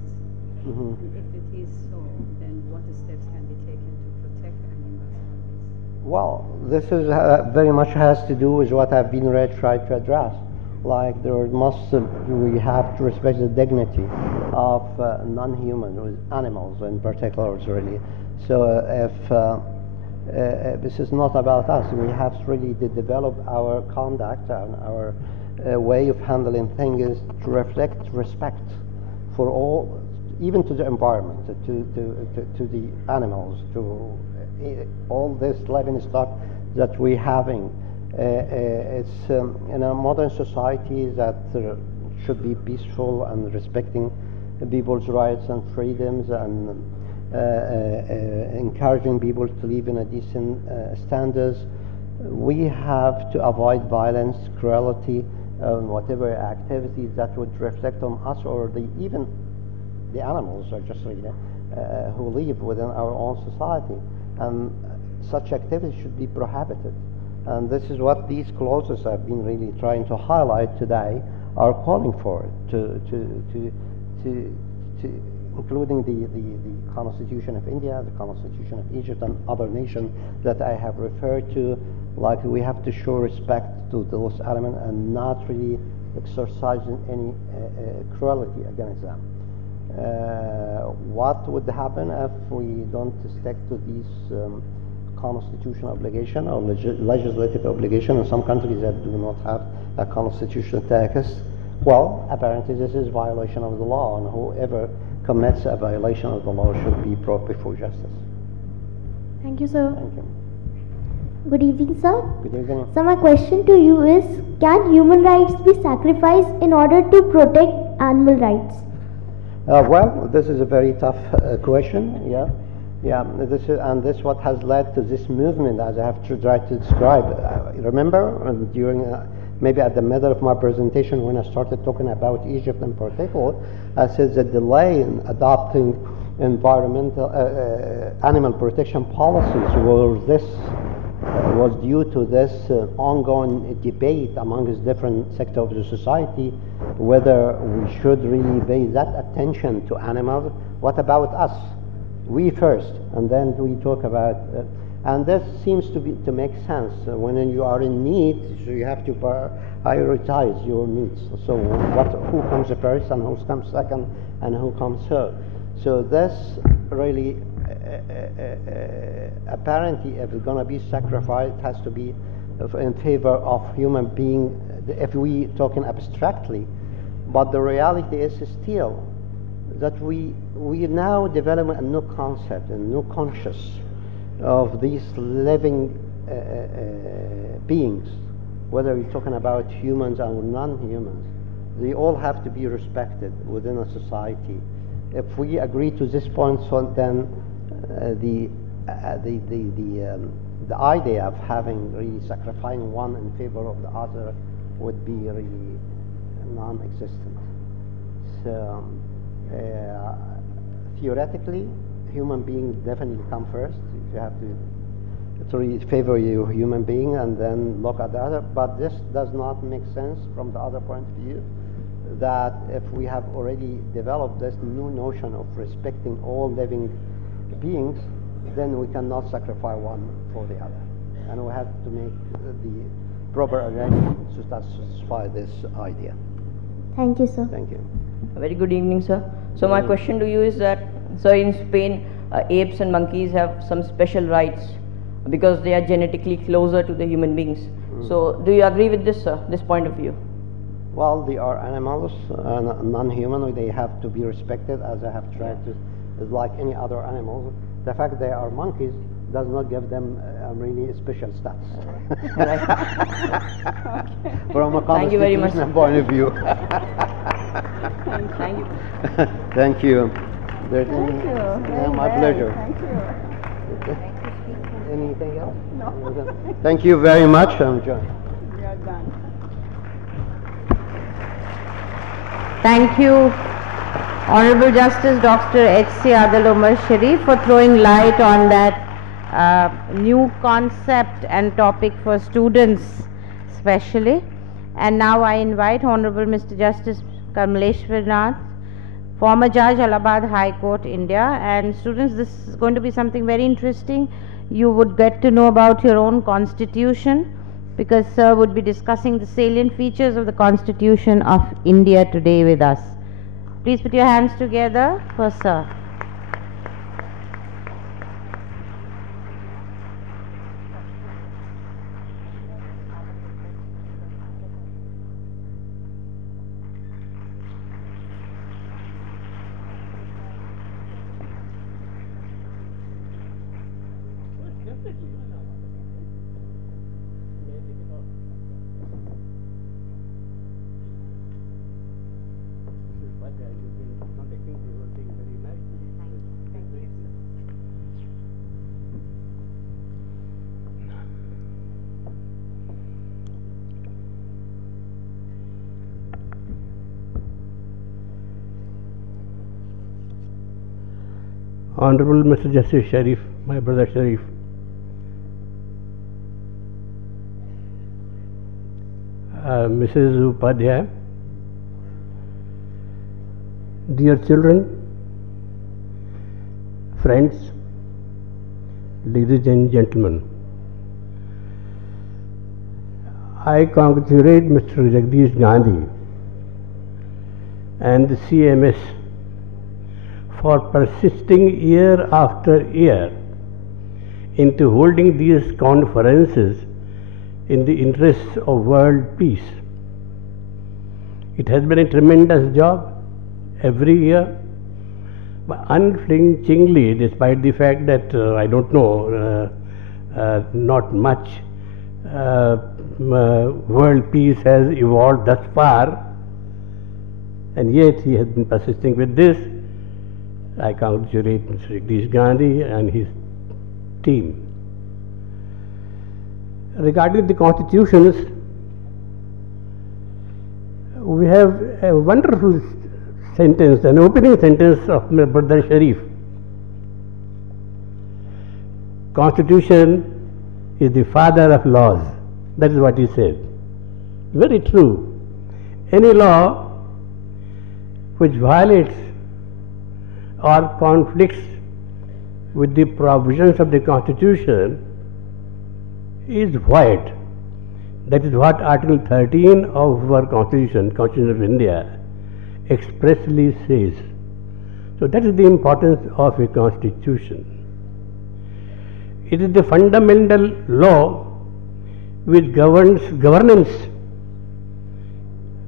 Mm-hmm. And if it is so, then what steps can be taken to protect animals from this? Well, this is very much has to do with what I've been tried to address. Like we have to respect the dignity of non-human, with animals in particular, really. So this is not about us. We have really to develop our conduct and our way of handling things to reflect respect for all, even to the environment, to the animals, to all this living stock that we're having. It's in a modern society that should be peaceful and respecting people's rights and freedoms, and encouraging people to live in a decent standards. We have to avoid violence, cruelty, whatever activities that would reflect on us or even the animals, or just who live within our own society. And such activities should be prohibited. And this is what these clauses I've been really trying to highlight today are calling for, including the Constitution of India, the Constitution of Egypt, and other nations that I have referred to. Like, we have to show respect to those elements and not really exercising any cruelty against them. What would happen if we don't stick to these constitutional obligation or legislative obligation in some countries that do not have a constitutional text? Well, apparently this is violation of the law, and whoever commits a violation of the law should be brought before justice. Thank you, sir. Thank you. Good evening, sir. Good evening. So my question to you is, can human rights be sacrificed in order to protect animal rights? Well, this is a very tough question. Yeah, yeah. This what has led to this movement, as I have tried to describe. Remember, during maybe at the middle of my presentation, when I started talking about Egypt in particular, I said the delay in adopting environmental animal protection policies was due to this ongoing debate among different sectors of the society, whether we should really pay that attention to animals. What about us? We first, and then we talk about, and this seems to make sense. When you are in need, so you have to prioritize your needs. So who comes first, and who comes second, and who comes third? So this really, apparently, if it's going to be sacrificed, it has to be in favor of human being, if we talking abstractly. But the reality is still that we now develop a new concept, a new conscious of these living beings, whether you're talking about humans or non-humans. They all have to be respected within a society. If we agree to this point, so then the idea of having really sacrificing one in favor of the other would be really non-existent. So theoretically, human beings definitely come first. You have to really favor your human being and then look at the other. But this does not make sense from the other point of view, that if we have already developed this new notion of respecting all living beings, then we cannot sacrifice one for the other. And we have to make the proper arrangements to satisfy this idea. Thank you, sir. Thank you. A very good evening, sir. So my question to you is that, sir, in Spain, apes and monkeys have some special rights because they are genetically closer to the human beings. So do you agree with this, sir, this point of view? Well, they are animals, non-human. They have to be respected, as I have tried to, like any other animals. The fact they are monkeys does not give them really special status. From a constitutional point of view. Thank you. Thank you. Thank you. My pleasure. Thank you. Anything else? No. Thank you very much. I'm John. We are done. Thank you, Honorable Justice Dr. H.C. Adil Omar Sharif, for throwing light on that new concept and topic for students especially. And now I invite Honorable Mr. Justice Kamleshwar Nath, former Judge, Allahabad High Court, India. And students, this is going to be something very interesting. You would get to know about your own constitution, because sir would be discussing the salient features of the Constitution of India today with us. Please put your hands together for sir. Honorable Mr. Justice Sharif, my brother Sharif, Mrs. Upadhyay, dear children, friends, ladies and gentlemen, I congratulate Mr. Jagdish Gandhi and the CMS for persisting year after year into holding these conferences in the interests of world peace. It has been a tremendous job every year, but unflinchingly, despite the fact that I don't know, not much world peace has evolved thus far, and yet he has been persisting with this. I congratulate Mr. Jagdish Gandhi and his team. Regarding the constitutions, we have a wonderful sentence, an opening sentence of my brother Sharif. Constitution is the father of laws. That is what he said. Very true. Any law which violates or conflicts with the provisions of the Constitution is void. That is what Article 13 of our Constitution of India, expressly says. So that is the importance of a Constitution. It is the fundamental law which governs governance,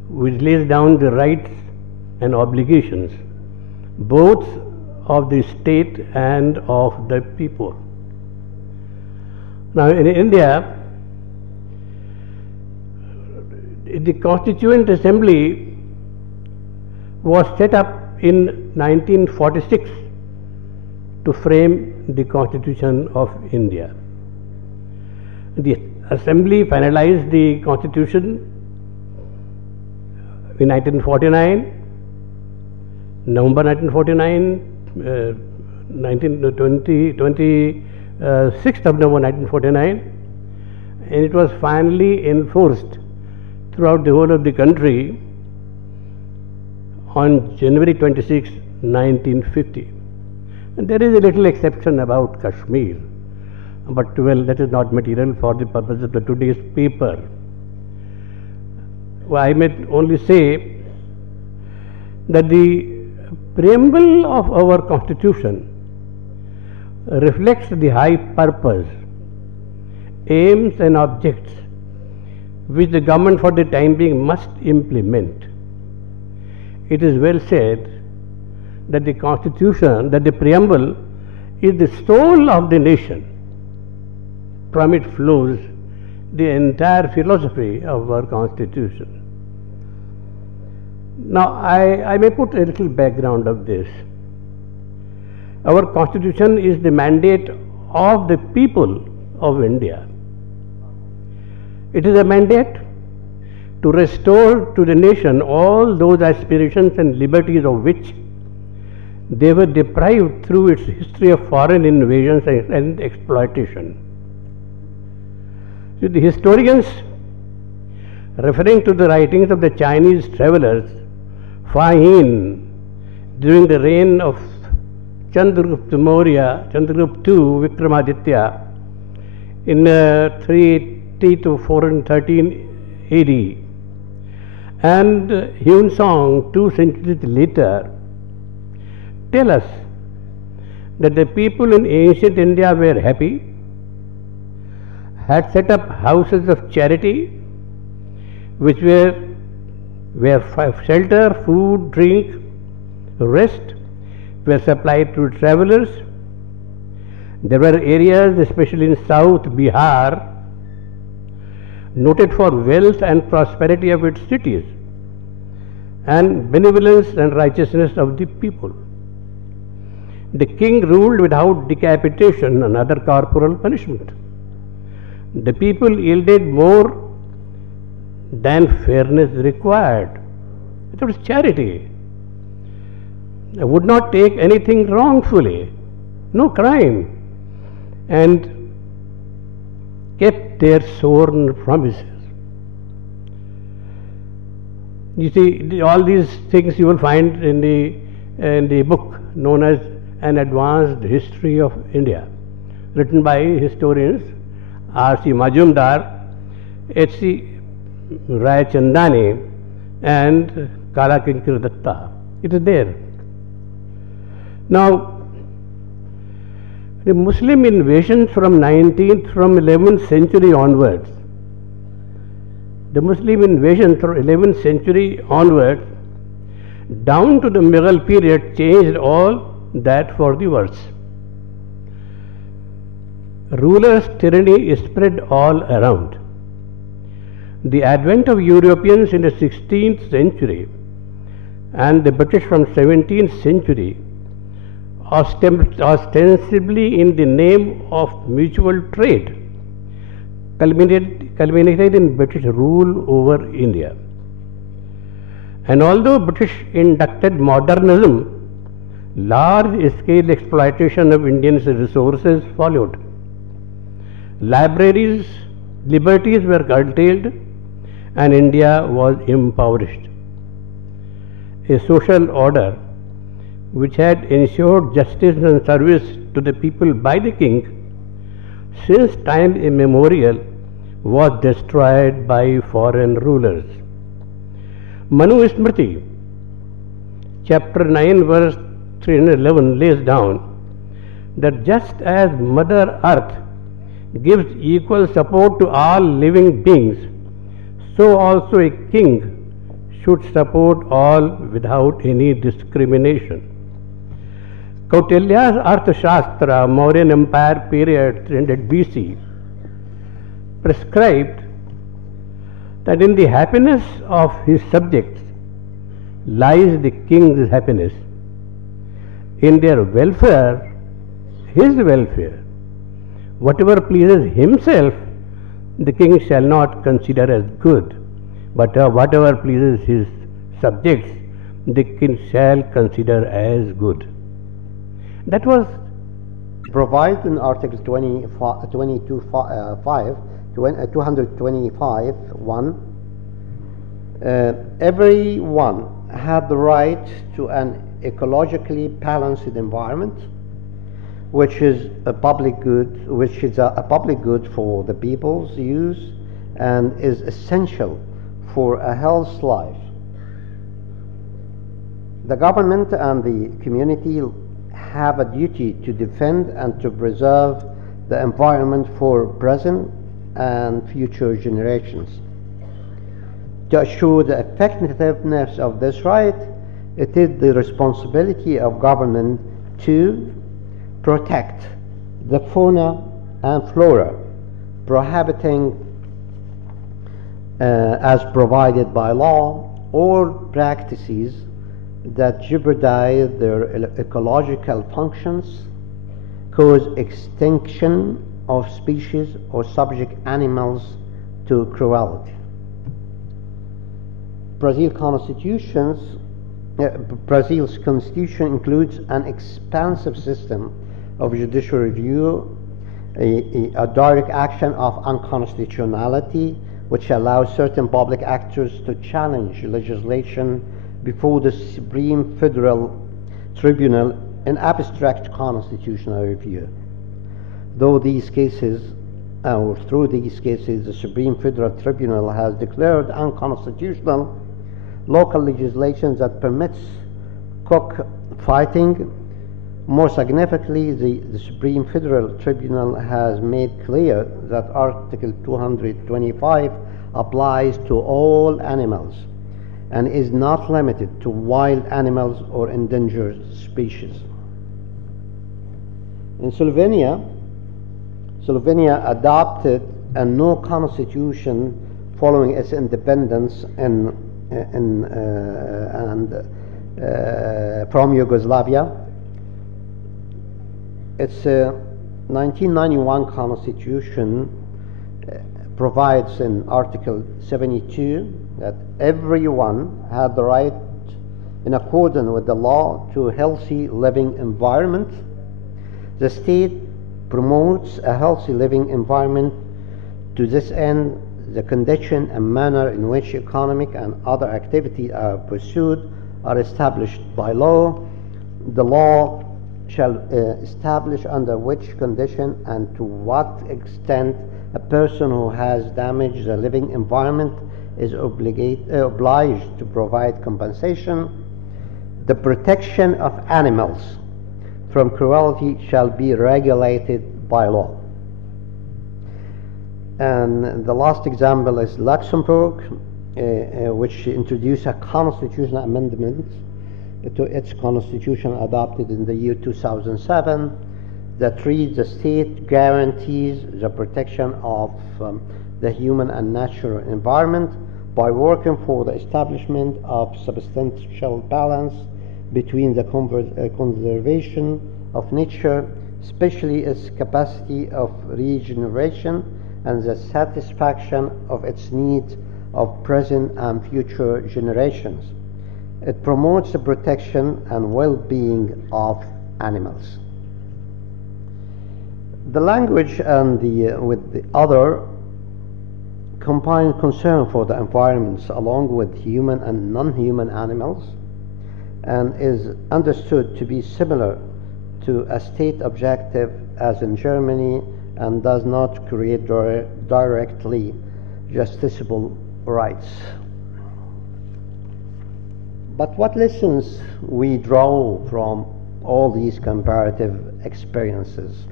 which lays down the rights and obligations both of the state and of the people. Now in India, the Constituent Assembly was set up in 1946 to frame the Constitution of India. The Assembly finalized the Constitution in 1949, November 1949, 26th of November 1949, and it was finally enforced throughout the whole of the country on January 26, 1950. And there is a little exception about Kashmir, but well, that is not material for the purpose of today's paper. Well, I may only say that the preamble of our Constitution reflects the high purpose, aims and objects which the government for the time being must implement. It is well said that the Constitution, that the preamble is the soul of the nation. From it flows the entire philosophy of our Constitution. Now, I may put a little background of this. Our Constitution is the mandate of the people of India. It is a mandate to restore to the nation all those aspirations and liberties of which they were deprived through its history of foreign invasions and exploitation. So the historians, referring to the writings of the Chinese travelers Fa Hin during the reign of Chandragupta Maurya, Chandragupta II Vikramaditya in 380 to 413 AD, and Hyun Song 2 centuries later, tell us that the people in ancient India were happy, had set up houses of charity which were where shelter, food, drink, rest were supplied to travelers. There were areas, especially in South Bihar, noted for wealth and prosperity of its cities and benevolence and righteousness of the people. The king ruled without decapitation and other corporal punishment. The people yielded more than fairness required. It was charity. They would not take anything wrongfully, no crime, and kept their sworn promises. You see, all these things you will find in the book known as An Advanced History of India, written by historians R.C. Majumdar, H.C. Rai Chandani, and Kala Kinkar Datta. It is there. Now, the Muslim invasions from 11th century onwards, the Muslim invasions from 11th century onwards, down to the Mughal period, changed all that for the worse. Rulers' tyranny spread all around. The advent of Europeans in the 16th century and the British from 17th century, ostensibly in the name of mutual trade, culminated in British rule over India. And although British inducted modernism, large-scale exploitation of Indian resources followed. Liberties were curtailed and India was impoverished. A social order which had ensured justice and service to the people by the king since time immemorial was destroyed by foreign rulers. Manu Smriti, chapter 9, verse 311 lays down that just as Mother Earth gives equal support to all living beings, so also a king should support all without any discrimination. Kautilya's Arthashastra, Mauryan Empire period 300 BC, prescribed that in the happiness of his subjects lies the king's happiness. In their welfare, his welfare. Whatever pleases himself, the king shall not consider as good, but whatever pleases his subjects, the king shall consider as good. That was provided in Article 225(1). Everyone had the right to an ecologically balanced environment, which is a public good, for the people's use and is essential for a healthy life. The government and the community have a duty to defend and to preserve the environment for present and future generations. To assure the effectiveness of this right, it is the responsibility of government to protect the fauna and flora, prohibiting, as provided by law, all practices that jeopardize their ecological functions, cause extinction of species, or subject animals to cruelty. Brazil's constitution includes an expansive system of judicial review, a direct action of unconstitutionality, which allows certain public actors to challenge legislation before the Supreme Federal Tribunal in abstract constitutional review. Through these cases, the Supreme Federal Tribunal has declared unconstitutional local legislation that permits cockfighting. More significantly, the Supreme Federal Tribunal has made clear that Article 225 applies to all animals and is not limited to wild animals or endangered species. In Slovenia adopted a new constitution following its independence from Yugoslavia. Its 1991 constitution provides in Article 72 that everyone had the right, in accordance with the law, to a healthy living environment. The state promotes a healthy living environment. To this end, the condition and manner in which economic and other activities are pursued are established by law. The law shall establish under which condition and to what extent a person who has damaged the living environment is obliged to provide compensation. The protection of animals from cruelty shall be regulated by law. And the last example is Luxembourg, which introduced a constitutional amendment to its constitution adopted in the year 2007 that reads: the state guarantees the protection of the human and natural environment, by working for the establishment of substantial balance between the conservation of nature, especially its capacity of regeneration, and the satisfaction of its needs of present and future generations. It promotes the protection and well-being of animals. The language and with the other combine concern for the environments along with human and non-human animals, and is understood to be similar to a state objective as in Germany, and does not create directly justiciable rights. But what lessons we draw from all these comparative experiences?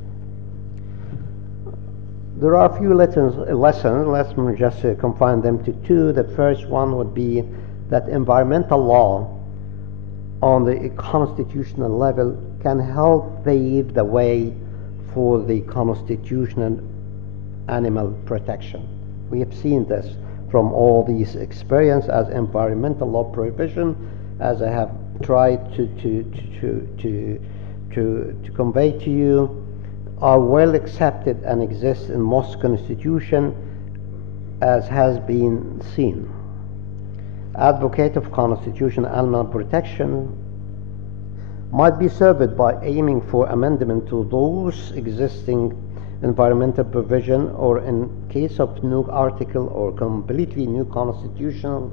There are a few lessons. Let me just confine them to two. The first one would be that environmental law on the constitutional level can help pave the way for the constitutional animal protection. We have seen this from all these experiences as environmental law provision, as I have tried to convey to you, are well accepted and exist in most constitutions, as has been seen. Advocate of constitutional animal protection might be served by aiming for amendment to those existing environmental provision, or in case of new article or completely new constitutional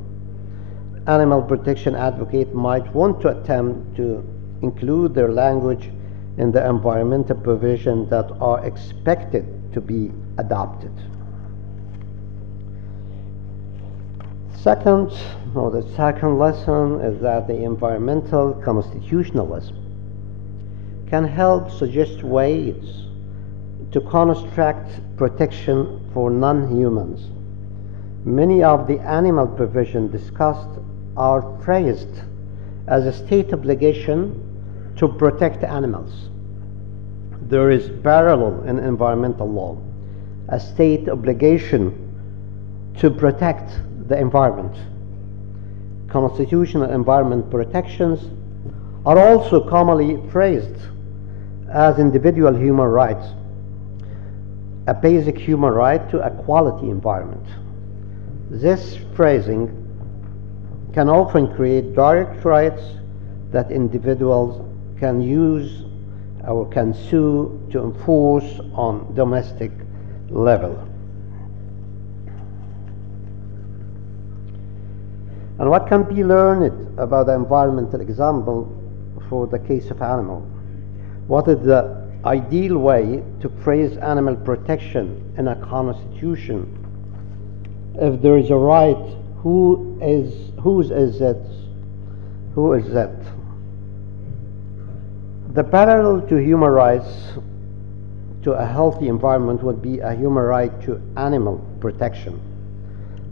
animal protection advocate might want to attempt to include their language in the environmental provision that are expected to be adopted. The second lesson is that the environmental constitutionalism can help suggest ways to construct protection for non-humans. Many of the animal provisions discussed are phrased as a state obligation to protect animals. There is parallel in environmental law, a state obligation to protect the environment. Constitutional environment protections are also commonly phrased as individual human rights, a basic human right to a quality environment. This phrasing can often create direct rights that individuals can use or can sue to enforce on domestic level. And what can be learned about the environmental example for the case of animal? What is the ideal way to phrase animal protection in a constitution? If there is a right, whose is it? Who is that? The parallel to human rights to a healthy environment would be a human right to animal protection.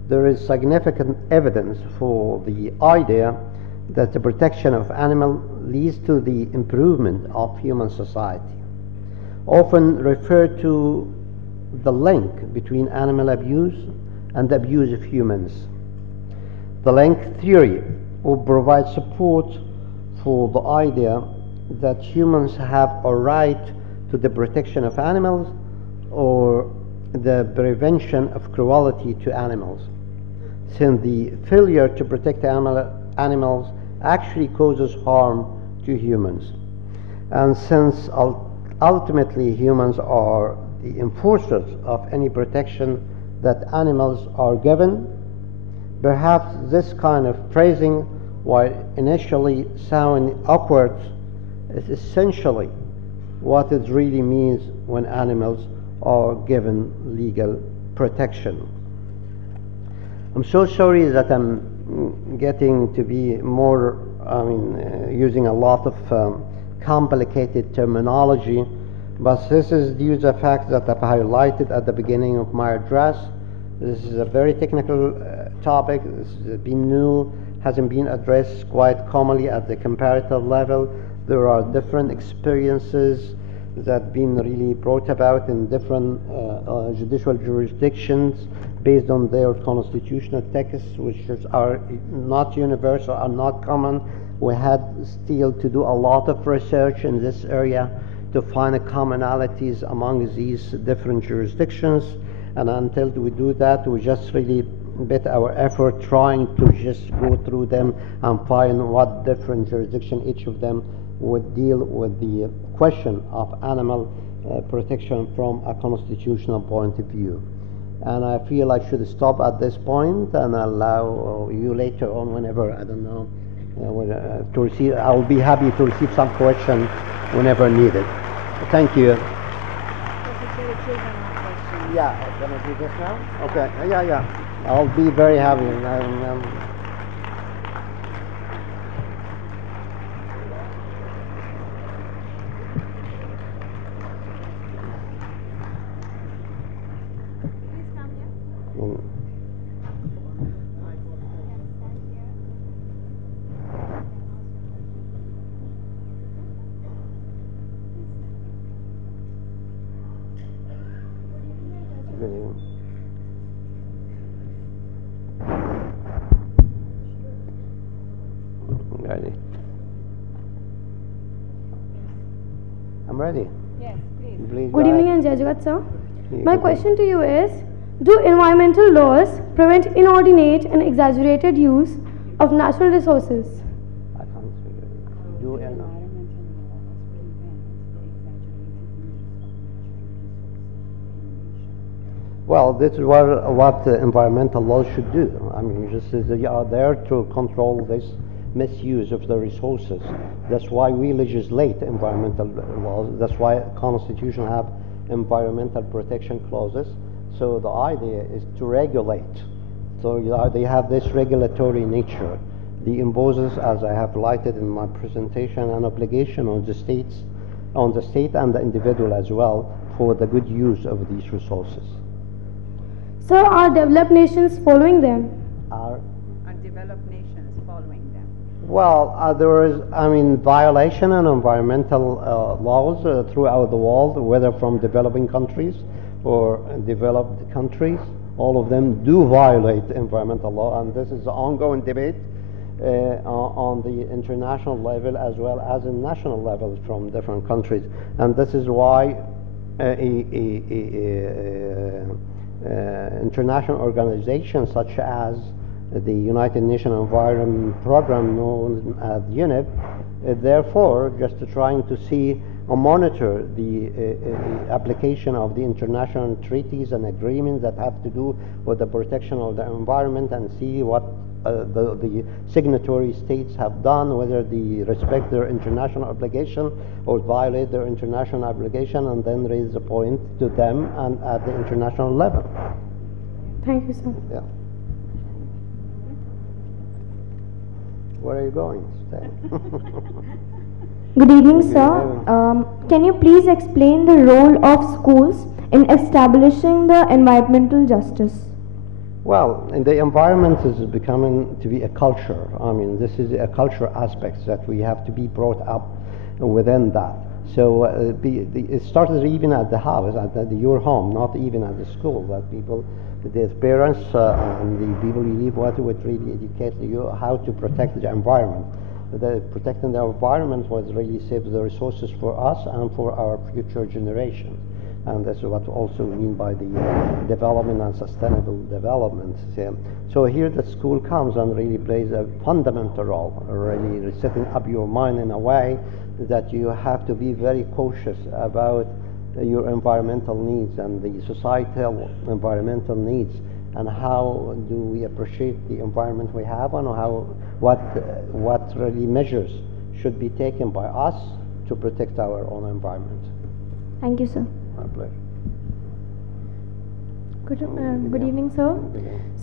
There is significant evidence for the idea that the protection of animals leads to the improvement of human society, often referred to the link between animal abuse and the abuse of humans. The link theory will provide support for the idea that humans have a right to the protection of animals or the prevention of cruelty to animals, since the failure to protect animals actually causes harm to humans. And since ultimately humans are the enforcers of any protection that animals are given, perhaps this kind of phrasing, while initially sounding awkward, is essentially what it really means when animals are given legal protection. I'm so sorry that I'm getting to be more, using a lot of complicated terminology, but this is due to the fact that I've highlighted at the beginning of my address. This is a very technical topic. This has been new, hasn't been addressed quite commonly at the comparative level. There are different experiences that have been really brought about in different judicial jurisdictions based on their constitutional texts, which are not universal, are not common. We had still to do a lot of research in this area to find commonalities among these different jurisdictions. And until we do that, we just really bit our effort trying to just go through them and find what different jurisdiction each of them would deal with the question of animal protection from a constitutional point of view. And I feel I should stop at this point and allow you later on, whenever, I don't know, to receive. I will be happy to receive some questions whenever needed. Thank you. Yeah, can I do this now? Okay, yeah. I'll be very happy. Ready? I'm ready. Yes, please. Please Good go evening, ahead. and Jajagat sir. Yeah, My good question to you is, do environmental laws prevent inordinate and exaggerated use of natural resources? I can't speak it. Do and well, this is what environmental laws should do. I mean, just they are there to control this misuse of the resources. That's why we legislate environmental laws. That's why Constitution have environmental protection clauses. So the idea is to regulate. So they have this regulatory nature. They imposes, as I have highlighted in my presentation, an obligation on the states, on the state and the individual as well, for the good use of these resources. So are developed nations following them? Are developed nations following them? Well, there is, violation of environmental laws throughout the world, whether from developing countries or developed countries. All of them do violate environmental law, and this is an ongoing debate on the international level as well as in national levels from different countries. And this is why international organizations such as the United Nations Environment Program, known as UNEP, therefore just trying to see or monitor the application of the international treaties and agreements that have to do with the protection of the environment, and see what the signatory states have done, whether they respect their international obligation or violate their international obligation, and then raise the point to them and at the international level. Thank you, sir. Yeah. Where are you going? Stay. Good evening, sir. Can you please explain the role of schools in establishing the environmental justice? Well, in the environment is becoming to be a culture. I mean, this is a culture aspect that we have to be brought up within that. So it started even at the house, at your home, not even at the school. That people, the parents and the people you live with would really educate you how to protect the environment. Protecting the environment was really save the resources for us and for our future generations. And that's what also we mean by the development and sustainable development. So here the school comes and really plays a fundamental role, really setting up your mind in a way that you have to be very cautious about your environmental needs and the societal environmental needs, and how do we appreciate the environment we have, and what really measures should be taken by us to protect our own environment. Thank you, sir. My pleasure. Good evening, sir.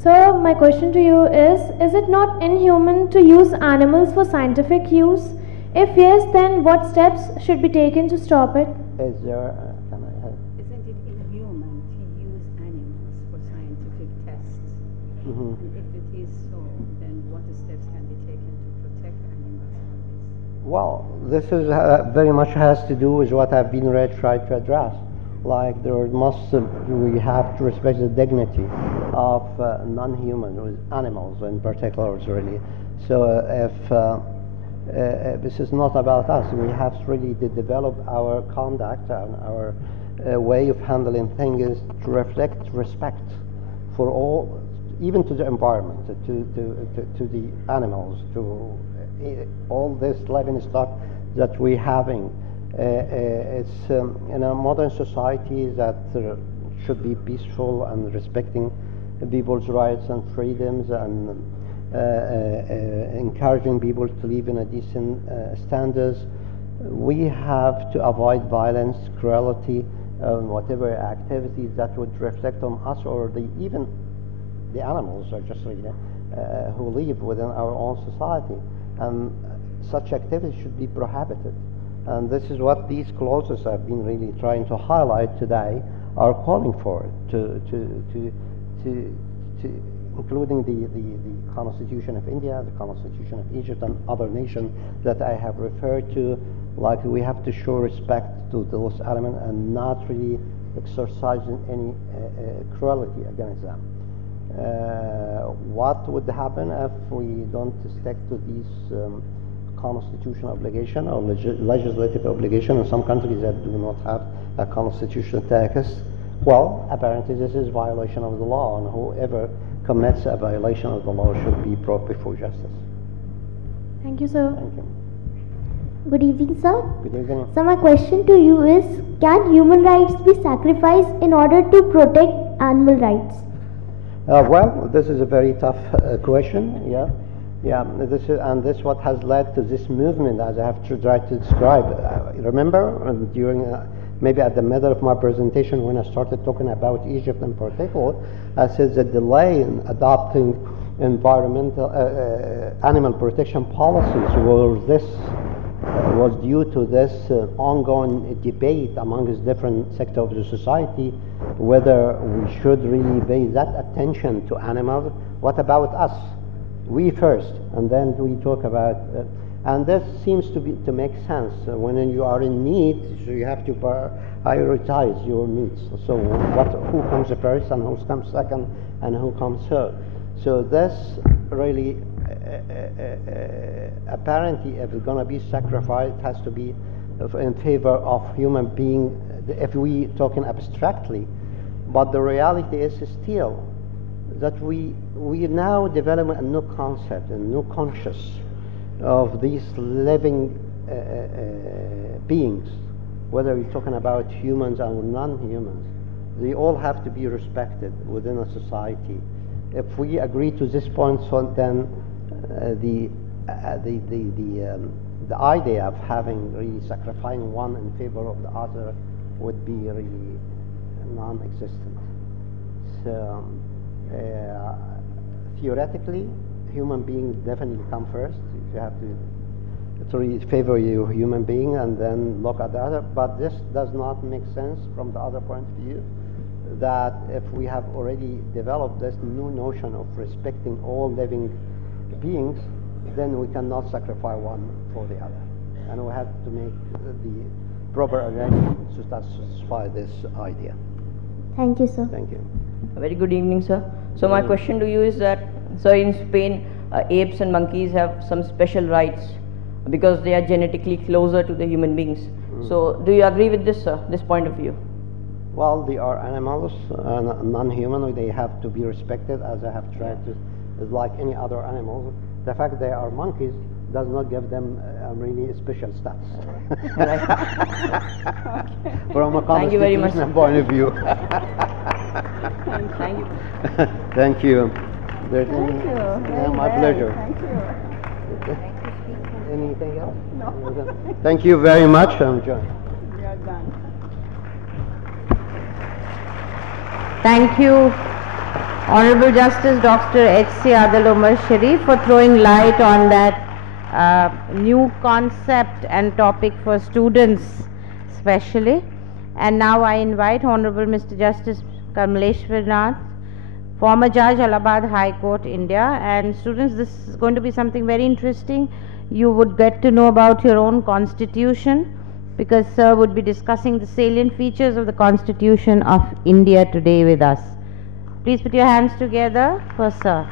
So my question to you is it not inhuman to use animals for scientific use? If yes, then what steps should be taken to stop it? Is there, can I have? Isn't it inhuman to use animals for scientific tests? Mm-hmm. And if it is so, then what steps can be taken to protect animals from this? Well, this is very much has to do with what I've been trying to address. like we have to respect the dignity of non-human animals in particular, really. So if this is not about us, we have really to develop our conduct and our way of handling things to reflect respect for all, even to the environment, to the animals, to all this living stock that we're having. It's in a modern society that should be peaceful and respecting people's rights and freedoms and encouraging people to live in a decent standards. We have to avoid violence, cruelty, whatever activities that would reflect on us or even the animals or just who live within our own society. And such activities should be prohibited. And this is what these clauses have been really trying to highlight today, are calling for, including the Constitution of India, the Constitution of Egypt, and other nations that I have referred to. Like, we have to show respect to those elements and not really exercising any cruelty against them. What would happen if we don't stick to these constitutional obligation or legislative obligation in some countries that do not have a constitutional text? Well, apparently this is violation of the law, and whoever commits a violation of the law should be brought before justice. Thank you, sir. Thank you. Good evening, sir. Good evening. So my question to you is, can human rights be sacrificed in order to protect animal rights? Well, this is a very tough question. Yeah. This what has led to this movement, as I have tried to describe. Remember, during maybe at the middle of my presentation, when I started talking about Egypt in particular, I said the delay in adopting environmental animal protection policies was due to this ongoing debate among different sectors of the society, whether we should really pay that attention to animals. What about us? We first, and then we talk about, and this seems to make sense. When you are in need, so you have to prioritize your needs. So who comes first, and who comes second, and who comes third? So this really, apparently, if it's going to be sacrificed, it has to be in favor of human being, if we talking abstractly. But the reality is still that we now develop a new concept, a new conscious of these living beings, whether we're talking about humans or non-humans. They all have to be respected within a society. If we agree to this point, so then the idea of having really sacrificing one in favor of the other would be really non-existent. So theoretically, human beings definitely come first. You have to really favor your human being and then look at the other. But this does not make sense from the other point of view, that if we have already developed this new notion of respecting all living beings, then we cannot sacrifice one for the other. And we have to make the proper arrangements to satisfy this idea. Thank you, sir. Thank you. A very good evening, sir. So my question to you is that, so in Spain, apes and monkeys have some special rights because they are genetically closer to the human beings. So do you agree with this, sir, this point of view? Well, they are animals, non-human. They have to be respected, as I have tried to, like any other animals. The fact they are monkeys does not give them really special status. From a constitutional point of view. Thank you. Thank you. Thank you. My pleasure. Thank you. Anything else? No. Thank you very much. I'm John. We are done. Thank you, Honorable Justice Dr. H.C. Adil Omar Sharif, for throwing light on that new concept and topic for students especially. And now I invite Honorable Mr. Justice Kamleshwar Nath, former Judge, Allahabad High Court, India. And students, this is going to be something very interesting. You would get to know about your own constitution because Sir would be discussing the salient features of the Constitution of India today with us. Please put your hands together for Sir.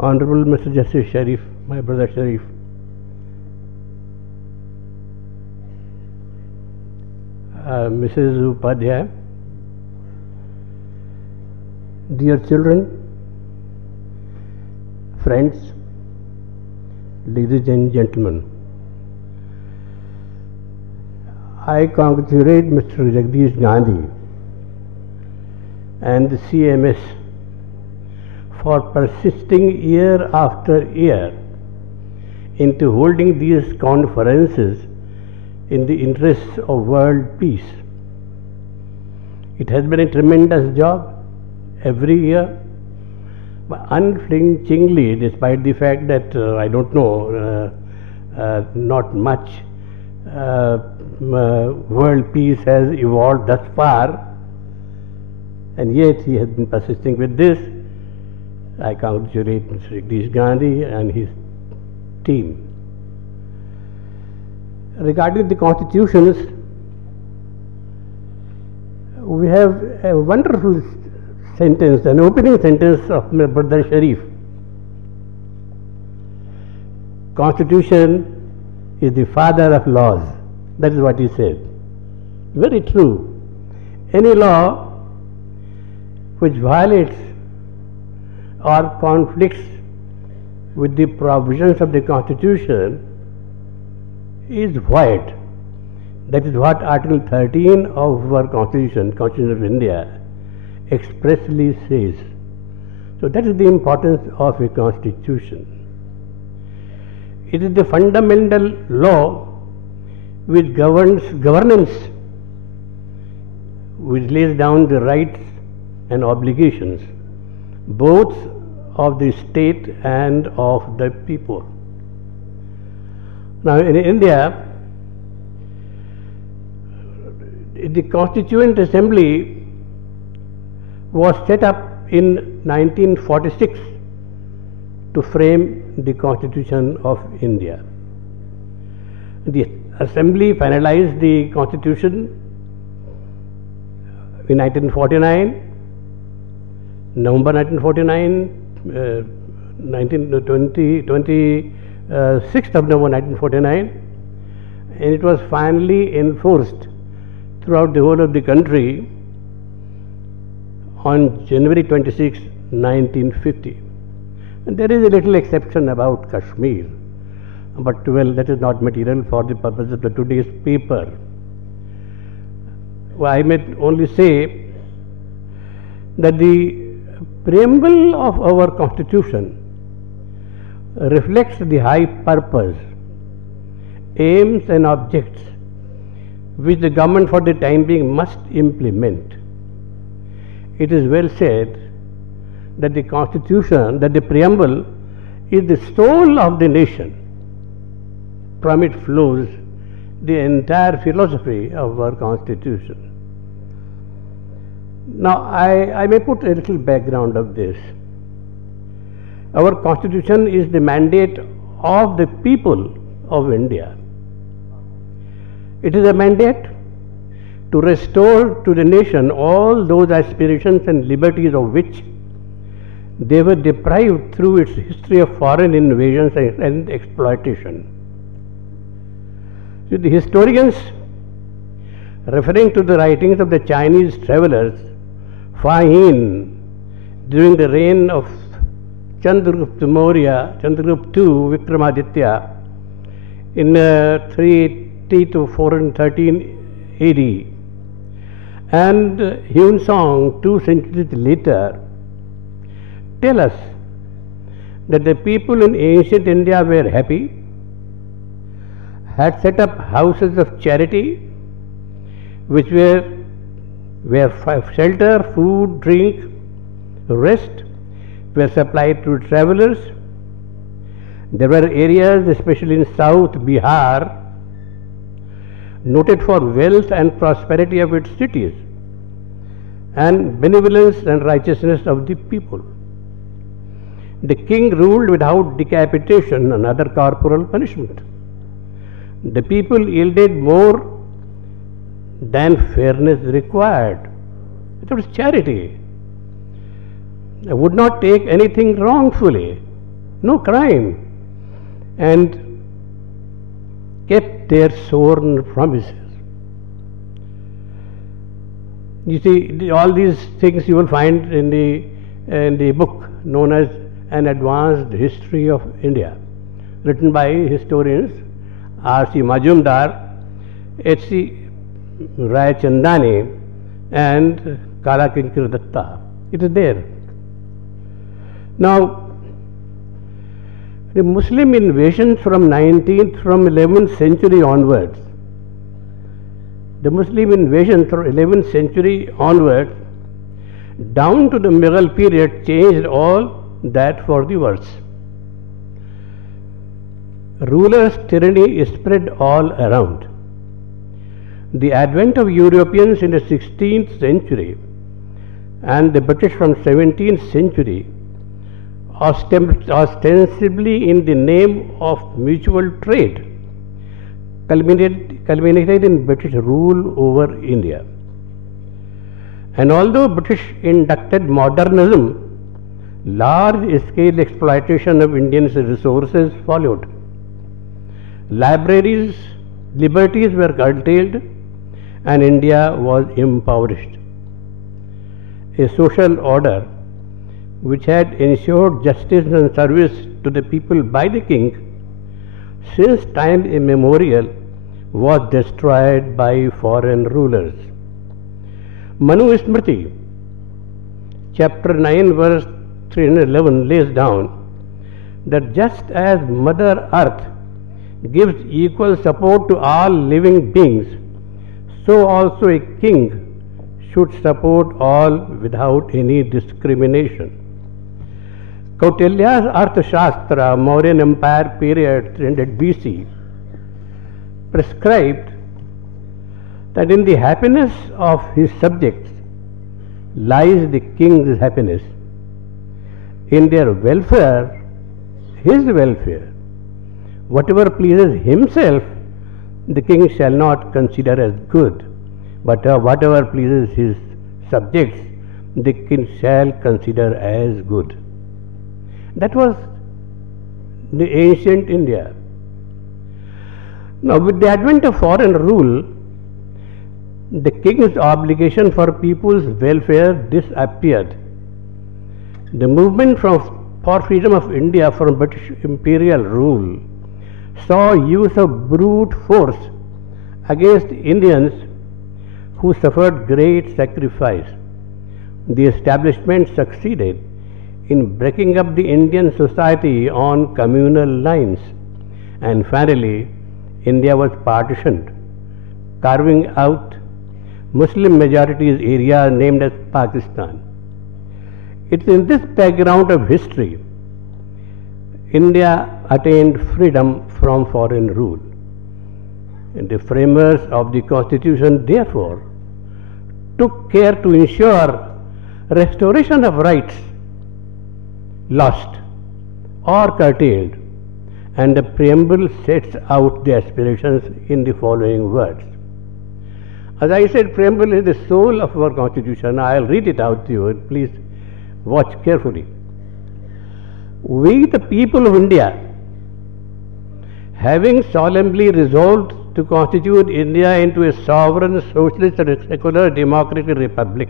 Honorable Mr. Justice Sharif, my brother Sharif, Mrs. Upadhyay, dear children, friends, ladies and gentlemen, I congratulate Mr. Jagdish Gandhi and the CMS for persisting year after year into holding these conferences in the interests of world peace. It has been a tremendous job every year, but unflinchingly, despite the fact that I don't know, not much world peace has evolved thus far, and yet he has been persisting with this. I congratulate Mr. Jagdish Gandhi and his team. Regarding the constitutions, we have a wonderful sentence, an opening sentence of my brother Sharif. Constitution is the father of laws. That is what he said. Very true. Any law which violates or conflicts with the provisions of the Constitution is void. That is what Article 13 of our Constitution of India, expressly says. So that is the importance of a Constitution. It is the fundamental law which governs governance, which lays down the rights and obligations both of the state and of the people. Now in India, the Constituent Assembly was set up in 1946 to frame the Constitution of India. The Assembly finalized the Constitution in 1949, November 1949, 26th of November 1949, and it was finally enforced throughout the whole of the country on January 26, 1950. And there is a little exception about Kashmir, but well, that is not material for the purpose of today's paper. Well, I may only say that the preamble of our Constitution reflects the high purpose, aims and objects which the government for the time being must implement. It is well said that the Constitution, that the preamble is the soul of the nation. From it flows the entire philosophy of our Constitution. Now, I may put a little background of this. Our Constitution is the mandate of the people of India. It is a mandate to restore to the nation all those aspirations and liberties of which they were deprived through its history of foreign invasions and exploitation. So the historians, referring to the writings of the Chinese travelers Fa Hin during the reign of Chandragupta II Vikramaditya in 3 480 to 413 AD, and Hyun Song 2 centuries later, tell us that the people in ancient India were happy, had set up houses of charity, which were where shelter, food, drink, rest were supplied to travelers. There were areas, especially in South Bihar, noted for wealth and prosperity of its cities and benevolence and righteousness of the people. The king ruled without decapitation and other corporal punishment. The people yielded more than fairness required. It was charity. They would not take anything wrongfully, no crime, and kept their sworn promises. You see, all these things you will find in the book known as An Advanced History of India, written by historians R.C. Majumdar, H.C. Rayachandani, and Kala Kinkar Datta. It is there. Now, the Muslim invasions from 11th century onwards, the Muslim invasion from 11th century onwards, down to the Mughal period, changed all that for the worse. Rulers' tyranny spread all around. The advent of Europeans in the 16th century and the British from 17th century, ostensibly in the name of mutual trade, culminated in British rule over India. And although British inducted modernism, large-scale exploitation of Indians' resources followed. Liberties were curtailed, and India was impoverished. A social order which had ensured justice and service to the people by the king since time immemorial was destroyed by foreign rulers. Manu Smriti, chapter 9, verse 311 lays down that just as Mother Earth gives equal support to all living beings, so also a king should support all without any discrimination. Kautilya's Arthashastra, Mauryan Empire period 300 BC, prescribed that in the happiness of his subjects lies the king's happiness. In their welfare, his welfare. Whatever pleases himself, the king shall not consider as good, but whatever pleases his subjects, the king shall consider as good. That was the ancient India. Now, with the advent of foreign rule, the king's obligation for people's welfare disappeared. The movement for freedom of India from British imperial rule saw use of brute force against Indians who suffered great sacrifice. The establishment succeeded in breaking up the Indian society on communal lines, and finally India was partitioned, carving out Muslim majorities area named as Pakistan. It is in this background of history India attained freedom from foreign rule. And the framers of the Constitution therefore took care to ensure restoration of rights lost or curtailed, and the preamble sets out the aspirations in the following words. As I said, preamble is the soul of our Constitution. I will read it out to you, and please watch carefully. We, the people of India, having solemnly resolved to constitute India into a sovereign, socialist and secular democratic republic,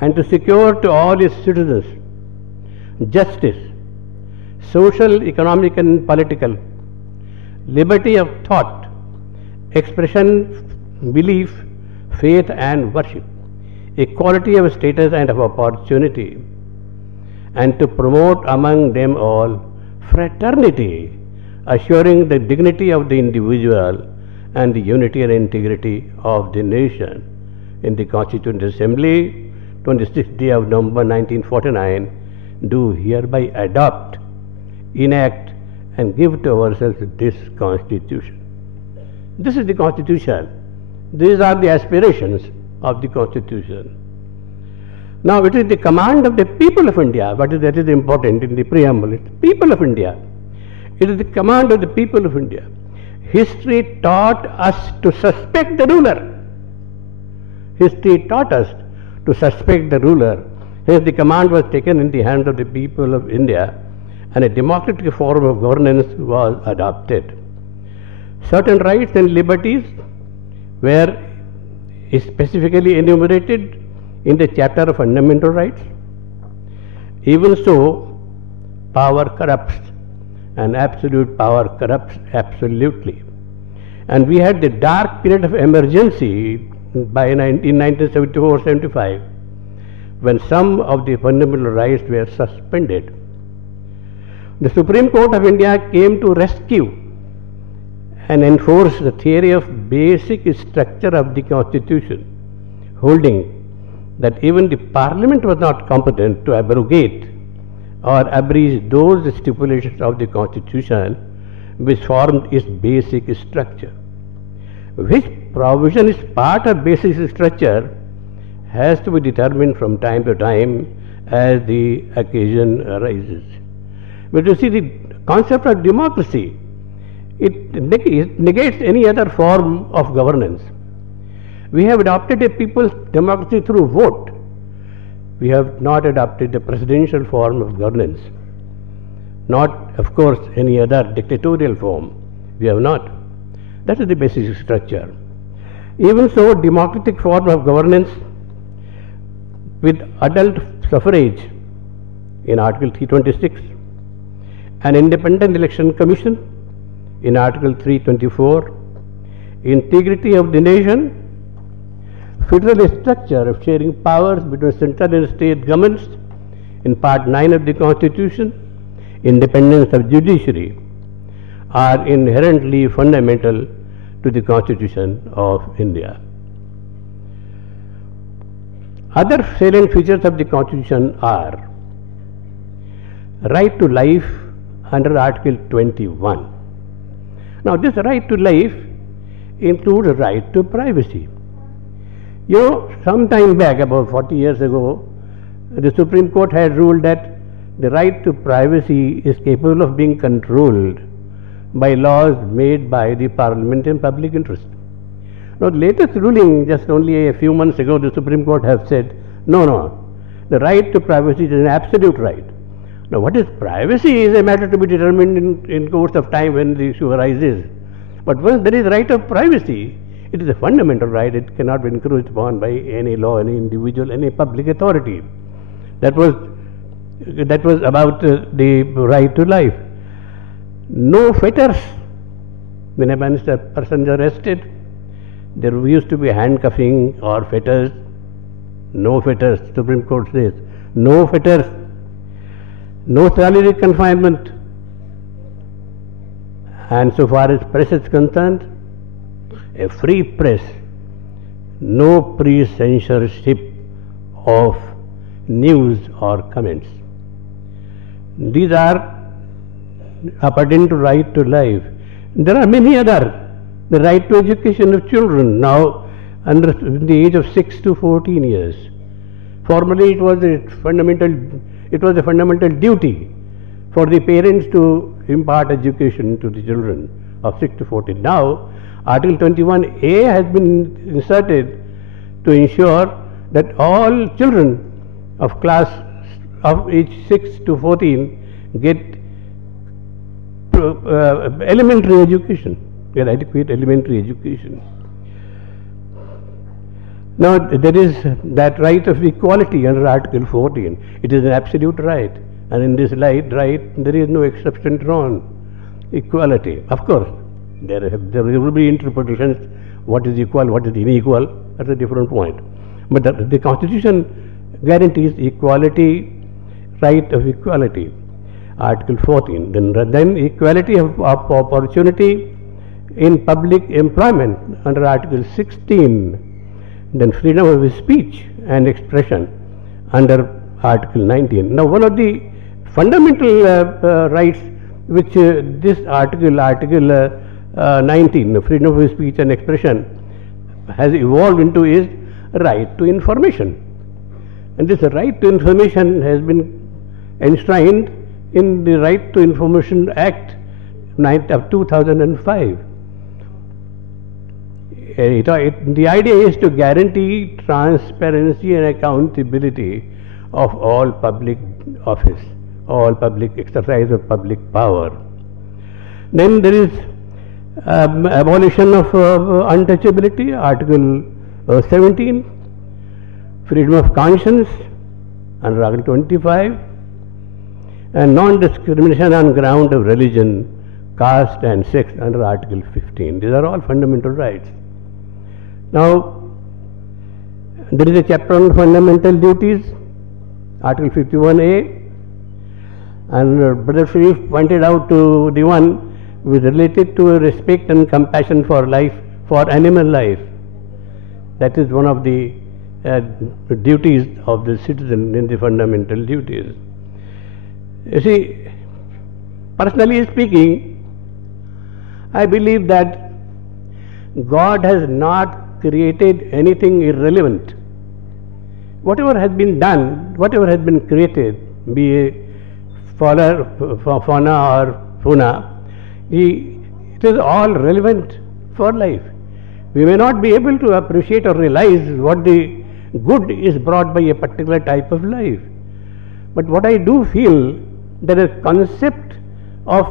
and to secure to all its citizens justice, social, economic and political, liberty of thought, expression, belief, faith and worship, equality of status and of opportunity, and to promote among them all fraternity, assuring the dignity of the individual and the unity and integrity of the nation. In the Constituent Assembly, 26th day of November 1949, do hereby adopt, enact and give to ourselves this Constitution. This is the Constitution. These are the aspirations of the Constitution. Now it is the command of the people of India, that is important in the preamble. It's the people of India. It is the command of the people of India. History taught us to suspect the ruler. History taught us to suspect the ruler. Hence the command was taken in the hands of the people of India and a democratic form of governance was adopted. Certain rights and liberties were specifically enumerated in the chapter of fundamental rights. Even so, power corrupts, and absolute power corrupts absolutely. And we had the dark period of emergency in 1974-75 when some of the fundamental rights were suspended. The Supreme Court of India came to rescue and enforce the theory of basic structure of the Constitution, holding that even the Parliament was not competent to abrogate or abridge those stipulations of the Constitution which formed its basic structure. Which provision is part of basic structure has to be determined from time to time as the occasion arises. But you see, the concept of democracy, it negates any other form of governance. We have adopted a people's democracy through vote. We have not adopted the presidential form of governance. Not, of course, any other dictatorial form. We have not. That is the basic structure. Even so, democratic form of governance with adult suffrage in Article 326, an independent election commission in Article 324, integrity of the nation, federal structure of sharing powers between central and state governments in Part 9 of the Constitution, independence of judiciary are inherently fundamental to the Constitution of India. Other salient features of the Constitution are right to life under Article 21. Now this right to life includes a right to privacy. You know, some time back, about 40 years ago, the Supreme Court had ruled that the right to privacy is capable of being controlled by laws made by the Parliament in public interest. Now, the latest ruling, just only a few months ago, the Supreme Court have said, no, the right to privacy is an absolute right. Now, what is privacy is a matter to be determined in course of time when the issue arises. But once there is right of privacy, it is a fundamental right. It cannot be encroached upon by any law, any individual, any public authority. That was about the right to life. No fetters. When a person is arrested, there used to be handcuffing or fetters. No fetters. Supreme Court says no fetters. No salary confinement. And so far as press is concerned, a free press, no pre-censorship of news or comments. These are appertaining to right to life. There are many other. The right to education of children, now under the age of 6 to 14 years. Formerly it was a fundamental duty for the parents to impart education to the children of 6 to 14. Now, Article 21A has been inserted to ensure that all children of class of age 6 to 14 get elementary education, get adequate elementary education. Now, there is that right of equality under Article 14. It is an absolute right, and in this right there is no exception drawn. Equality. Of course, There will be interpretations, what is equal, what is unequal, that's a different point. But the Constitution guarantees equality, right of equality, Article 14. Then equality of opportunity in public employment under Article 16. Then freedom of speech and expression under Article 19. Now, one of the fundamental rights which this Article 19, the freedom of speech and expression, has evolved into is right to information. And this right to information has been enshrined in the Right to Information Act of 2005. The idea is to guarantee transparency and accountability of all public office, all public exercise of public power. Then there is abolition of untouchability, Article 17, freedom of conscience under Article 25, and non-discrimination on ground of religion, caste and sex under Article 15. These are all fundamental rights. Now, there is a chapter on fundamental duties, Article 51A, and Brother Sharif pointed out to the one which is related to respect and compassion for life, for animal life. That is one of the duties of the citizen in the fundamental duties. You see, personally speaking, I believe that God has not created anything irrelevant. Whatever has been done, whatever has been created, be it fauna or fauna, it is all relevant for life. We may not be able to appreciate or realize what the good is brought by a particular type of life. But what I do feel, that a concept of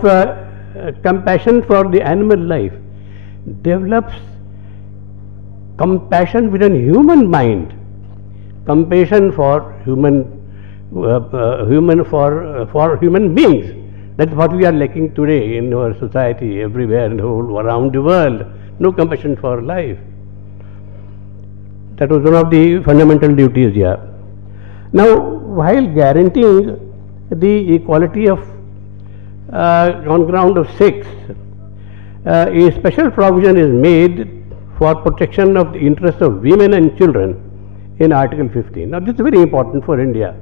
compassion for the animal life develops compassion within human mind, compassion for human beings. That's what we are lacking today in our society, everywhere, in the whole, around the world. No compassion for life. That was one of the fundamental duties here. Now, while guaranteeing the equality of on ground of sex, a special provision is made for protection of the interests of women and children in Article 15. Now, this is very important for India.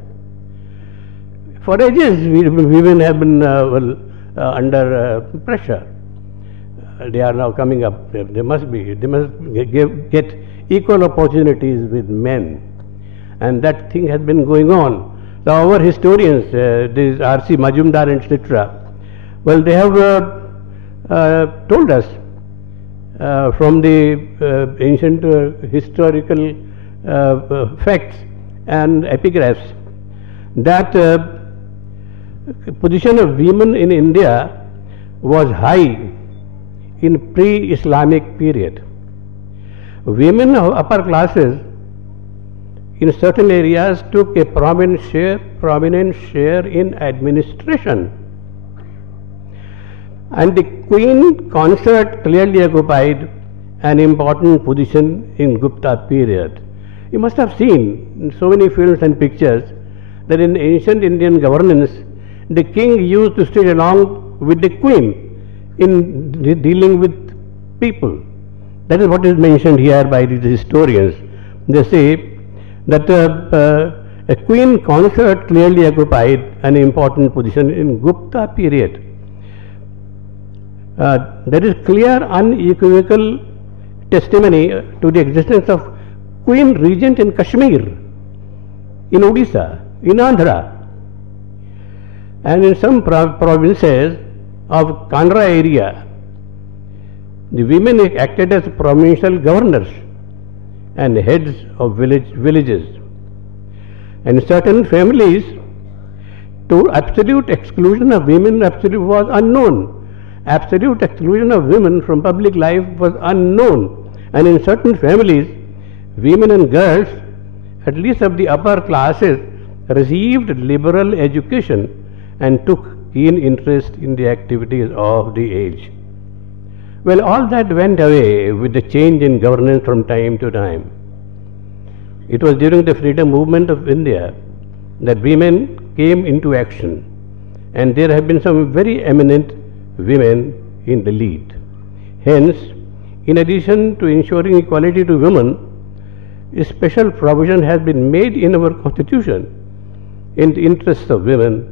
For ages, women have been under pressure. They are now coming up. They must get equal opportunities with men, and that thing has been going on. Now, our historians, these R.C. Majumdar and etc., well, they have told us from the ancient historical facts and epigraphs that position of women in India was high in pre-Islamic period. Women of upper classes in certain areas took a prominent share in administration. And the Queen consort clearly occupied an important position in Gupta period. You must have seen in so many films and pictures that in ancient Indian governance, the king used to stay along with the queen in dealing with people. That is what is mentioned here by the historians. They say that a queen consort clearly occupied an important position in Gupta period. There is clear, unequivocal testimony to the existence of Queen Regent in Kashmir, in Odisha, in Andhra, and in some provinces of Kanra area. The women acted as provincial governors and heads of villages. And certain families, to absolute exclusion of women was unknown. Absolute exclusion of women from public life was unknown. And in certain families, women and girls, at least of the upper classes, received liberal education and took keen interest in the activities of the age. Well, all that went away with the change in governance from time to time. It was during the freedom movement of India that women came into action, and there have been some very eminent women in the lead. Hence, in addition to ensuring equality to women, a special provision has been made in our constitution in the interests of women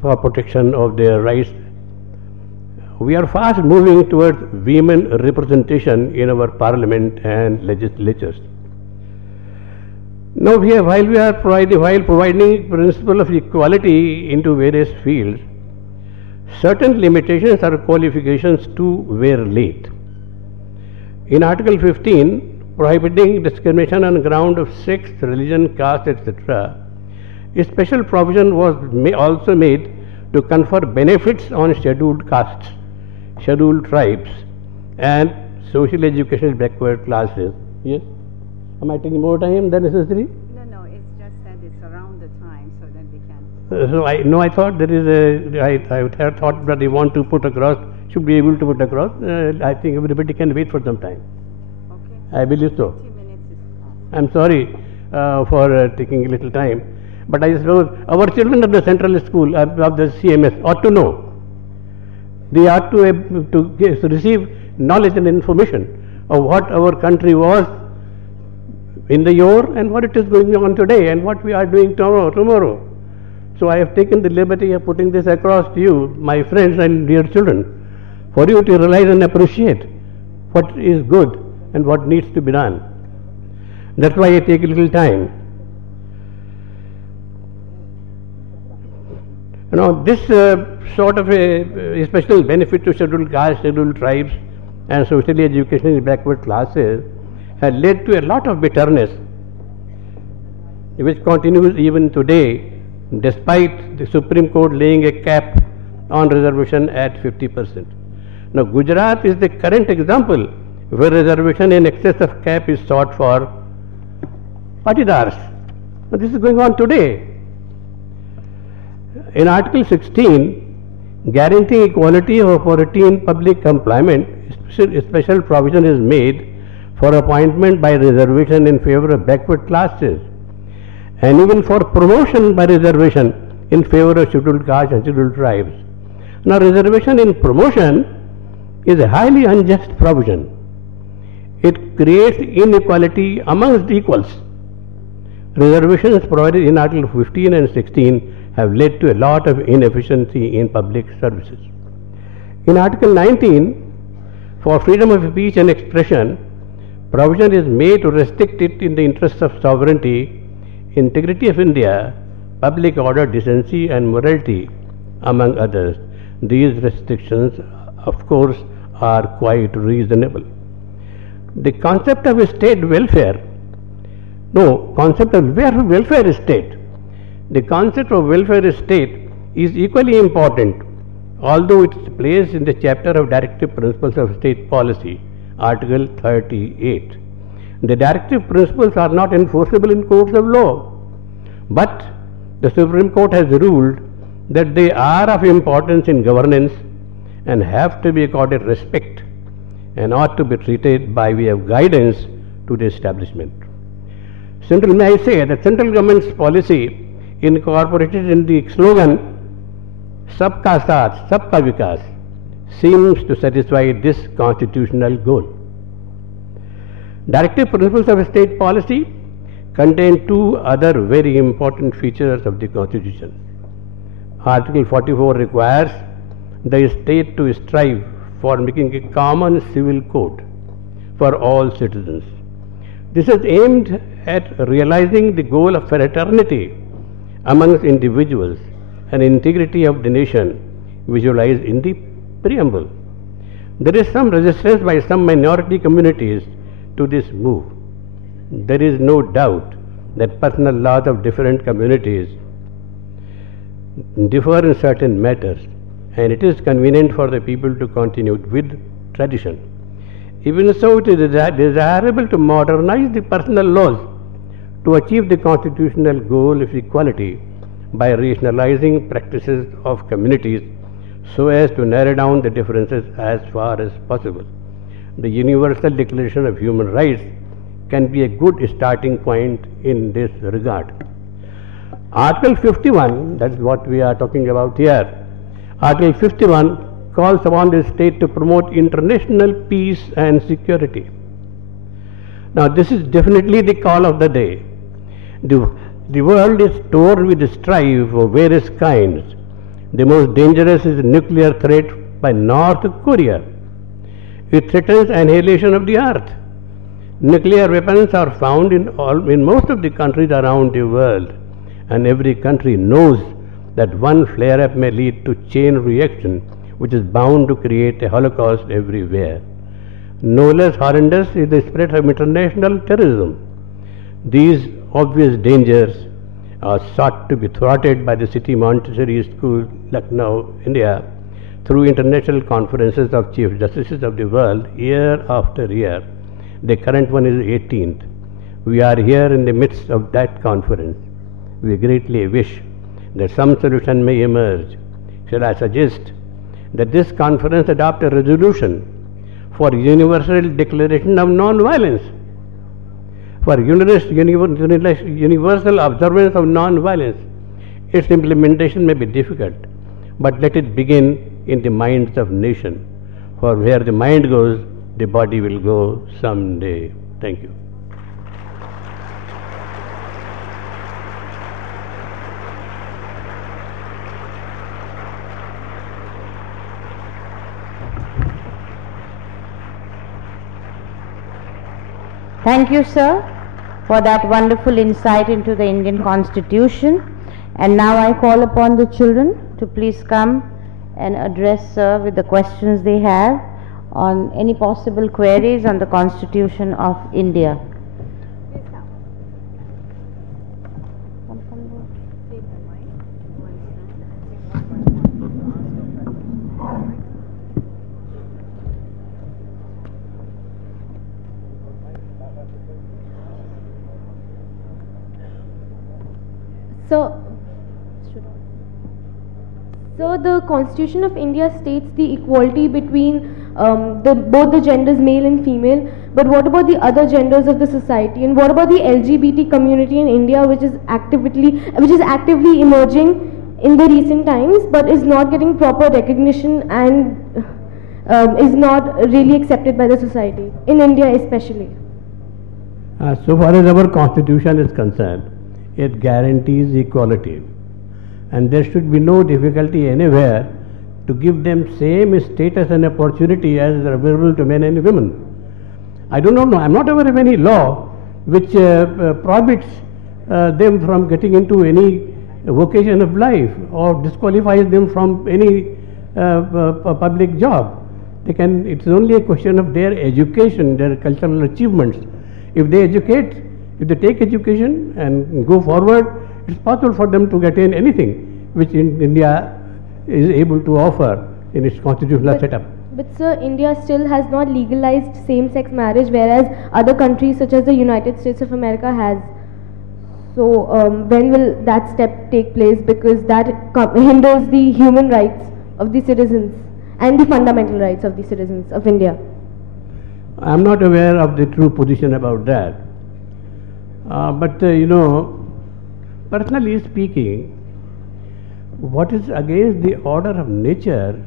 for protection of their rights. We are fast moving towards women representation in our parliament and legislatures. Now, while providing principle of equality into various fields, certain limitations or qualifications too were laid. In Article 15, prohibiting discrimination on ground of sex, religion, caste, etc., a special provision was also made to confer benefits on scheduled castes, scheduled tribes, and social educational backward classes. Yes? Am I taking more time than necessary? No, it's just that it's around the time so that we can. I thought there is I thought that they want to put across, should be able to put across. I think everybody can wait for some time. Okay. I believe so. 20 minutes is past. I'm sorry for taking a little time, but I suppose our children of the central school of the CMS ought to know. They ought to receive knowledge and information of what our country was in the yore and what it is going on today and what we are doing tomorrow. So I have taken the liberty of putting this across to you, my friends and dear children, for you to realize and appreciate what is good and what needs to be done. That's why I take a little time. You know, this sort of a special benefit to scheduled castes, scheduled tribes, and socially educationally backward classes has led to a lot of bitterness, which continues even today, despite the Supreme Court laying a cap on reservation at 50%. Now, Gujarat is the current example where reservation in excess of cap is sought for patidars. Now, this is going on today. In Article 16, guaranteeing equality of authority in public employment, a special provision is made for appointment by reservation in favor of backward classes, and even for promotion by reservation in favor of scheduled castes and scheduled tribes. Now, reservation in promotion is a highly unjust provision. It creates inequality amongst equals. Reservations provided in Article 15 and 16 have led to a lot of inefficiency in public services. In Article 19, for freedom of speech and expression, provision is made to restrict it in the interests of sovereignty, integrity of India, public order, decency and morality, among others. These restrictions, of course, are quite reasonable. The concept of state welfare, welfare state. The concept of welfare state is equally important, although it is placed in the chapter of Directive Principles of State Policy, Article 38. The directive principles are not enforceable in courts of law, but the Supreme Court has ruled that they are of importance in governance and have to be accorded respect and ought to be treated by way of guidance to the establishment. May I say that central government's policy incorporated in the slogan Sabka Saath, Sabka Vikas seems to satisfy this constitutional goal. Directive Principles of State Policy contain two other very important features of the Constitution. Article 44 requires the state to strive for making a common civil code for all citizens. This is aimed at realizing the goal of fraternity amongst individuals and integrity of the nation visualized in the preamble. There is some resistance by some minority communities to this move. There is no doubt that personal laws of different communities differ in certain matters, and it is convenient for the people to continue with tradition. Even so, it is desirable to modernize the personal laws to achieve the constitutional goal of equality by rationalizing practices of communities so as to narrow down the differences as far as possible. The Universal Declaration of Human Rights can be a good starting point in this regard. Article 51, that is what we are talking about here. Article 51 calls upon the state to promote international peace and security. Now, this is definitely the call of the day. The world is torn with strife of various kinds. The most dangerous is the nuclear threat by North Korea. It threatens annihilation of the earth. Nuclear weapons are found in most of the countries around the world, and every country knows that one flare-up may lead to chain reaction, which is bound to create a holocaust everywhere. No less horrendous is the spread of international terrorism. These obvious dangers are sought to be thwarted by the City Montessori School, Lucknow, India, through international conferences of Chief Justices of the world year after year. The current one is 18th. We are here in the midst of that conference. We greatly wish that some solution may emerge. Shall I suggest that this conference adopt a resolution for universal declaration of non-violence, for universal observance of non-violence? Its implementation may be difficult, but let it begin in the minds of nations, for where the mind goes, the body will go someday. Thank you. Thank you, sir, for that wonderful insight into the Indian Constitution. And now I call upon the children to please come and address sir with the questions they have on any possible queries on the Constitution of India. So the Constitution of India states the equality between both the genders, male and female. But what about the other genders of the society? And what about the LGBT community in India, which is actively emerging in the recent times, but is not getting proper recognition and is not really accepted by the society in India, especially? So far as our Constitution is concerned, it guarantees equality, and there should be no difficulty anywhere to give them same status and opportunity as are available to men and women. I do not know, I am not aware of any law which prohibits them from getting into any vocation of life or disqualifies them from any public job. They can, it's only a question of their education, their cultural achievements. If they educate, if they take education and go forward, it's possible for them to attain anything which India is able to offer in its constitutional setup. But sir, India still has not legalized same-sex marriage, whereas other countries such as the United States of America has. So when will that step take place? Because that hinders the human rights of the citizens and the fundamental rights of the citizens of India. I am not aware of the true position about that. But you know, personally speaking, what is against the order of nature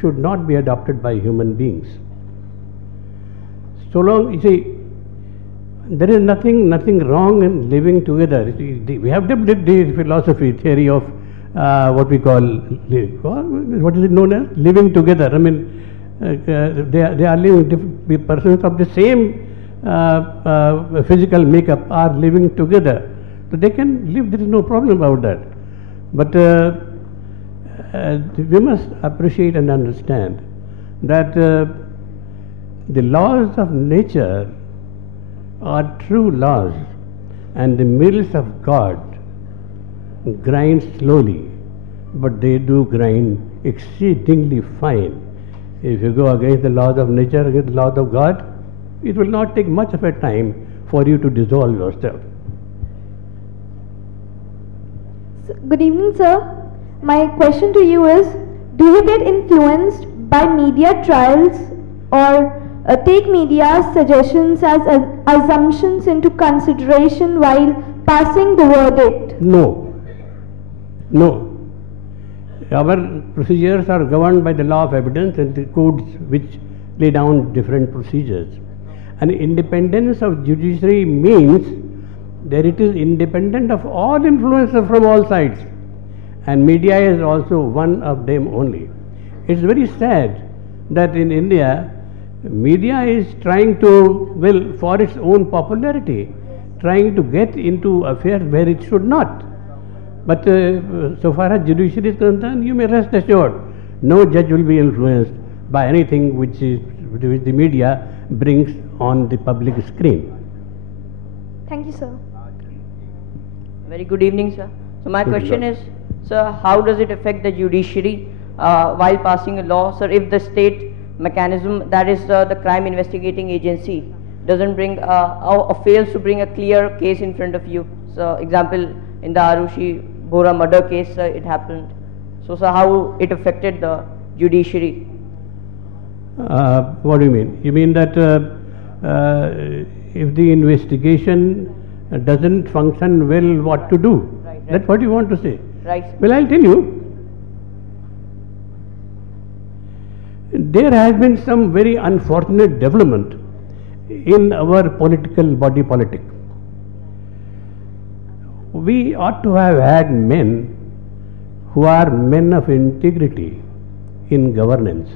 should not be adopted by human beings. So long, you see, there is nothing wrong in living together. We have developed the philosophy, theory of what we call, what is it known as? Living together. I mean, they are living, persons of the same physical makeup are living together. So they can live, there is no problem about that. But we must appreciate and understand that the laws of nature are true laws, and the mills of God grind slowly, but they do grind exceedingly fine. If you go against the laws of nature, against the laws of God, it will not take much of a time for you to dissolve yourself. Good evening, sir. My question to you is, Do you get influenced by media trials or take media suggestions as assumptions into consideration while passing the verdict? No. No. Our procedures are governed by the law of evidence and the codes which lay down different procedures. And independence of judiciary means that it is independent of all influences from all sides. And media is also one of them only. It's very sad that in India, media is trying to, well, for its own popularity, trying to get into affairs where it should not. But so far as judiciary is concerned, you may rest assured, no judge will be influenced by anything which the media brings on the public screen. Thank you, sir. Very good evening, sir. So my question is, sir, how does it affect the judiciary while passing a law, sir, if the state mechanism, that is the crime investigating agency, doesn't bring or fails to bring a clear case in front of you? So, example, in the Arushi Bora murder case, it happened. So, sir, how it affected the judiciary? What do you mean? You mean that if the investigation doesn't function well, what to do? Right. That's what you want to say? Right. Well, I'll tell you. There has been some very unfortunate development in our political body politic. We ought to have had men who are men of integrity in governance.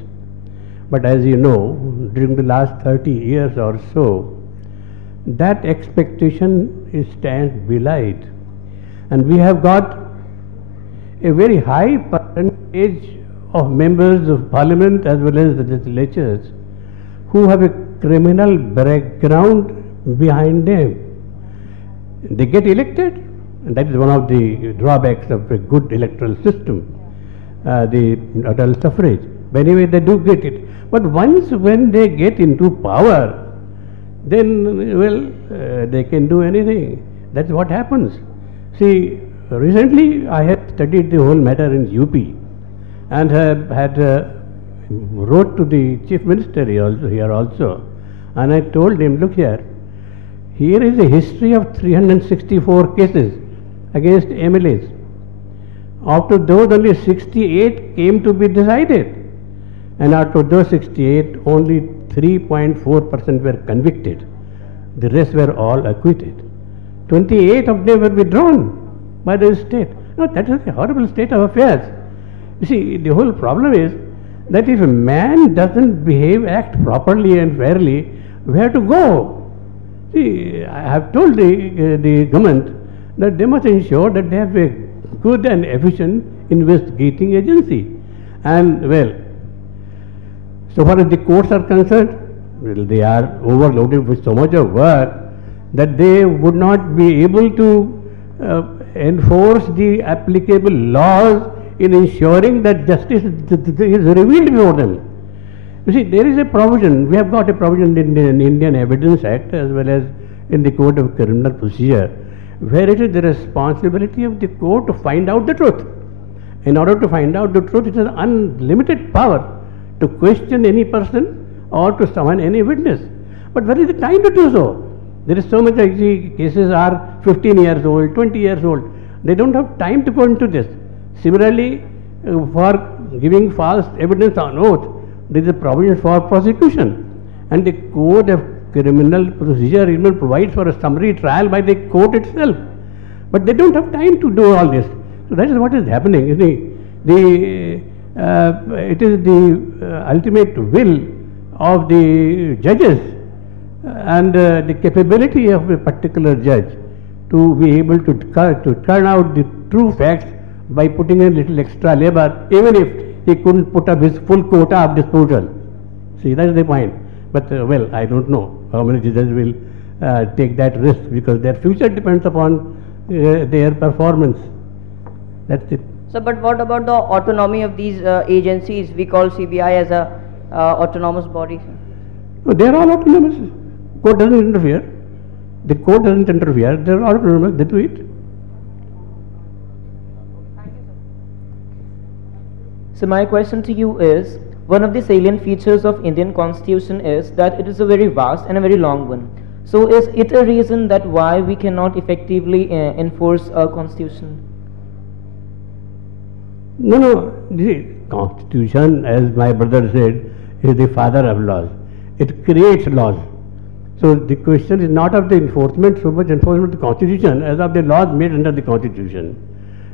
But as you know, during the last 30 years or so, that expectation stands belied. And we have got a very high percentage of members of parliament as well as the legislatures who have a criminal background behind them. They get elected, and that is one of the drawbacks of a good electoral system, the adult suffrage. But anyway, they do get it. But once when they get into power, then, well, they can do anything. That's what happens. See, recently I have studied the whole matter in UP and had wrote to the Chief Minister here also, and I told him, look here is a history of 364 cases against MLAs. Out of those, only 68 came to be decided, and out of those 68, only 3.4% were convicted. The rest were all acquitted. 28 of them were withdrawn by the state. Now, that is a horrible state of affairs. You see, the whole problem is that if a man doesn't act properly and fairly, where to go? See, I have told the government that they must ensure that they have a good and efficient investigating agency. And, well, so far as the courts are concerned, well, they are overloaded with so much of work that they would not be able to enforce the applicable laws in ensuring that justice is revealed before them. You see, there is a provision, we have got a provision in the Indian Evidence Act as well as in the Code of Criminal Procedure, where it is the responsibility of the court to find out the truth. In order to find out the truth, it has unlimited power to question any person or to summon any witness. But where is the time to do so? There is so much, cases are 15 years old, 20 years old. They don't have time to go into this. Similarly, for giving false evidence on oath, there is a provision for prosecution. And the Code of Criminal Procedure even provides for a summary trial by the court itself. But they don't have time to do all this. So that is what is happening. You see, it is the ultimate will of the judges and the capability of a particular judge to be able to turn out the true facts by putting in a little extra labor, even if he couldn't put up his full quota of disposal. See, that is the point. But, well, I don't know how many judges will take that risk, because their future depends upon their performance. That's it. So, but what about the autonomy of these agencies? We call CBI as a autonomous body. No, they are all autonomous. Court doesn't interfere. The court doesn't interfere. They are autonomous. They do it. So my question to you is, one of the salient features of Indian constitution is that it is a very vast and a very long one. So is it a reason that why we cannot effectively enforce our constitution? No, the constitution, as my brother said, is the father of laws. It creates laws. So the question is not of the enforcement, so much enforcement of the constitution as of the laws made under the constitution.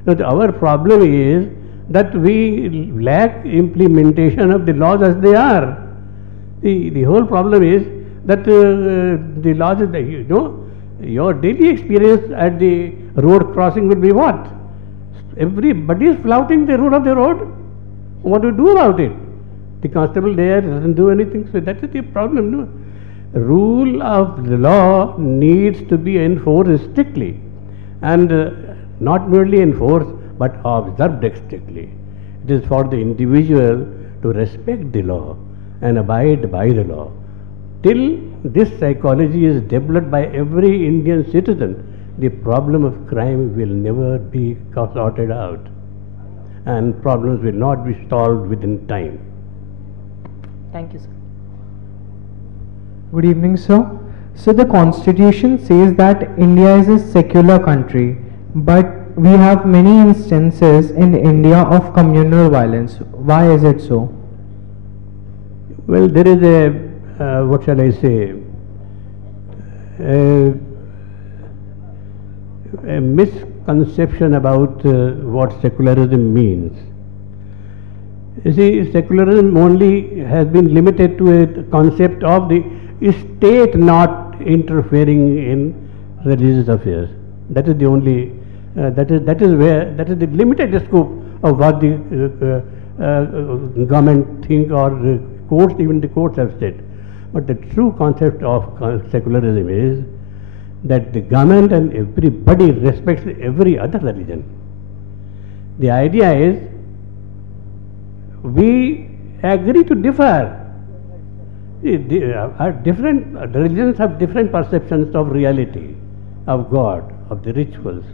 Now our problem is that we lack implementation of the laws as they are. The whole problem is that the laws, your daily experience at the road crossing will be what? Everybody is flouting the rule of the road. What do you do about it? The constable there doesn't do anything. So that is the problem. No? Rule of the law needs to be enforced strictly, and not merely enforced but observed strictly. It is for the individual to respect the law and abide by the law. Till this psychology is developed by every Indian citizen, the problem of crime will never be sorted out, and problems will not be solved within time. Thank you, sir. Good evening, sir. So the constitution says that India is a secular country, but we have many instances in India of communal violence. Why is it so? Well, there is a, what shall I say, a misconception about what secularism means. You see, secularism only has been limited to a concept of the state not interfering in religious affairs. That is the only, that is the limited scope of what the government think, or the courts, even the courts have said. But the true concept of secularism is that the government and everybody respects every other religion. The idea is we agree to differ. Different religions have different perceptions of reality, of God, of the rituals.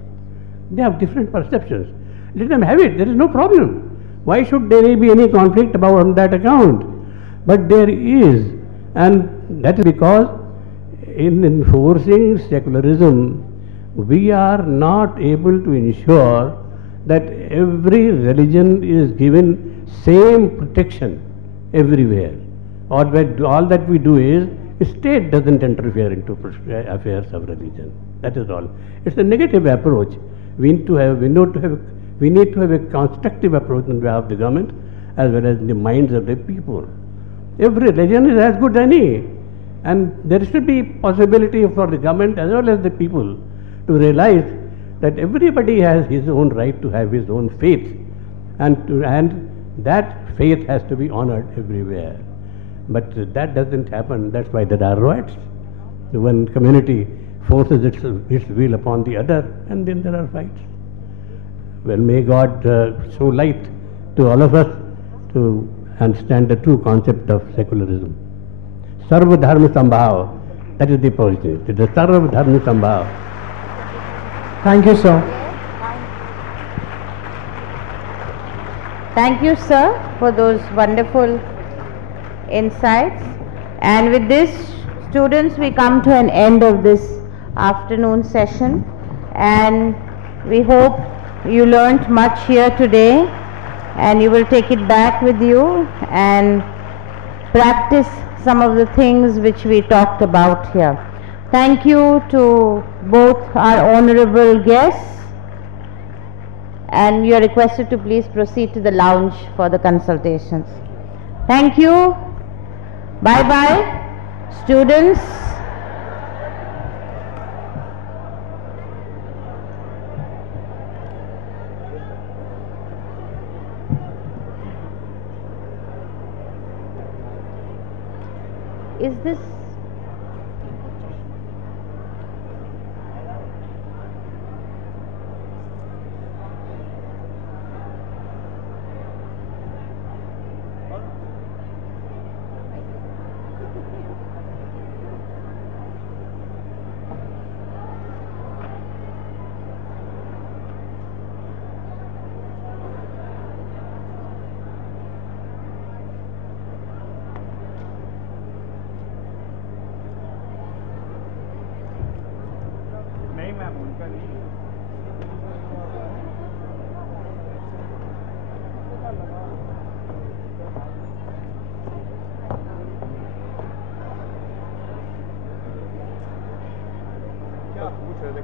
They have different perceptions. Let them have it. There is no problem. Why should there be any conflict about on that account? But there is, and that is because in enforcing secularism, we are not able to ensure that every religion is given same protection everywhere. All that we do is, state doesn't interfere into affairs of religion. That is all. It's a negative approach. We need to have a constructive approach on behalf of the government as well as in the minds of the people. Every religion is as good as any, and there should be possibility for the government as well as the people to realize that everybody has his own right to have his own faith, and that faith has to be honored everywhere. But that doesn't happen. That's why there are riots. One community forces its will upon the other, and then there are fights. Well, may God show light to all of us to understand the true concept of secularism. Sarva Dharma Sambhav, that is the position. It is Sarva Dharma Sambhav. Thank you, sir. Thank you, sir, for those wonderful insights. And with this, students, we come to an end of this afternoon session, and we hope you learnt much here today, and you will take it back with you and practice some of the things which we talked about here. Thank you to both our honorable guests, and you are requested to please proceed to the lounge for the consultations. Thank you. Bye-bye, students. Is this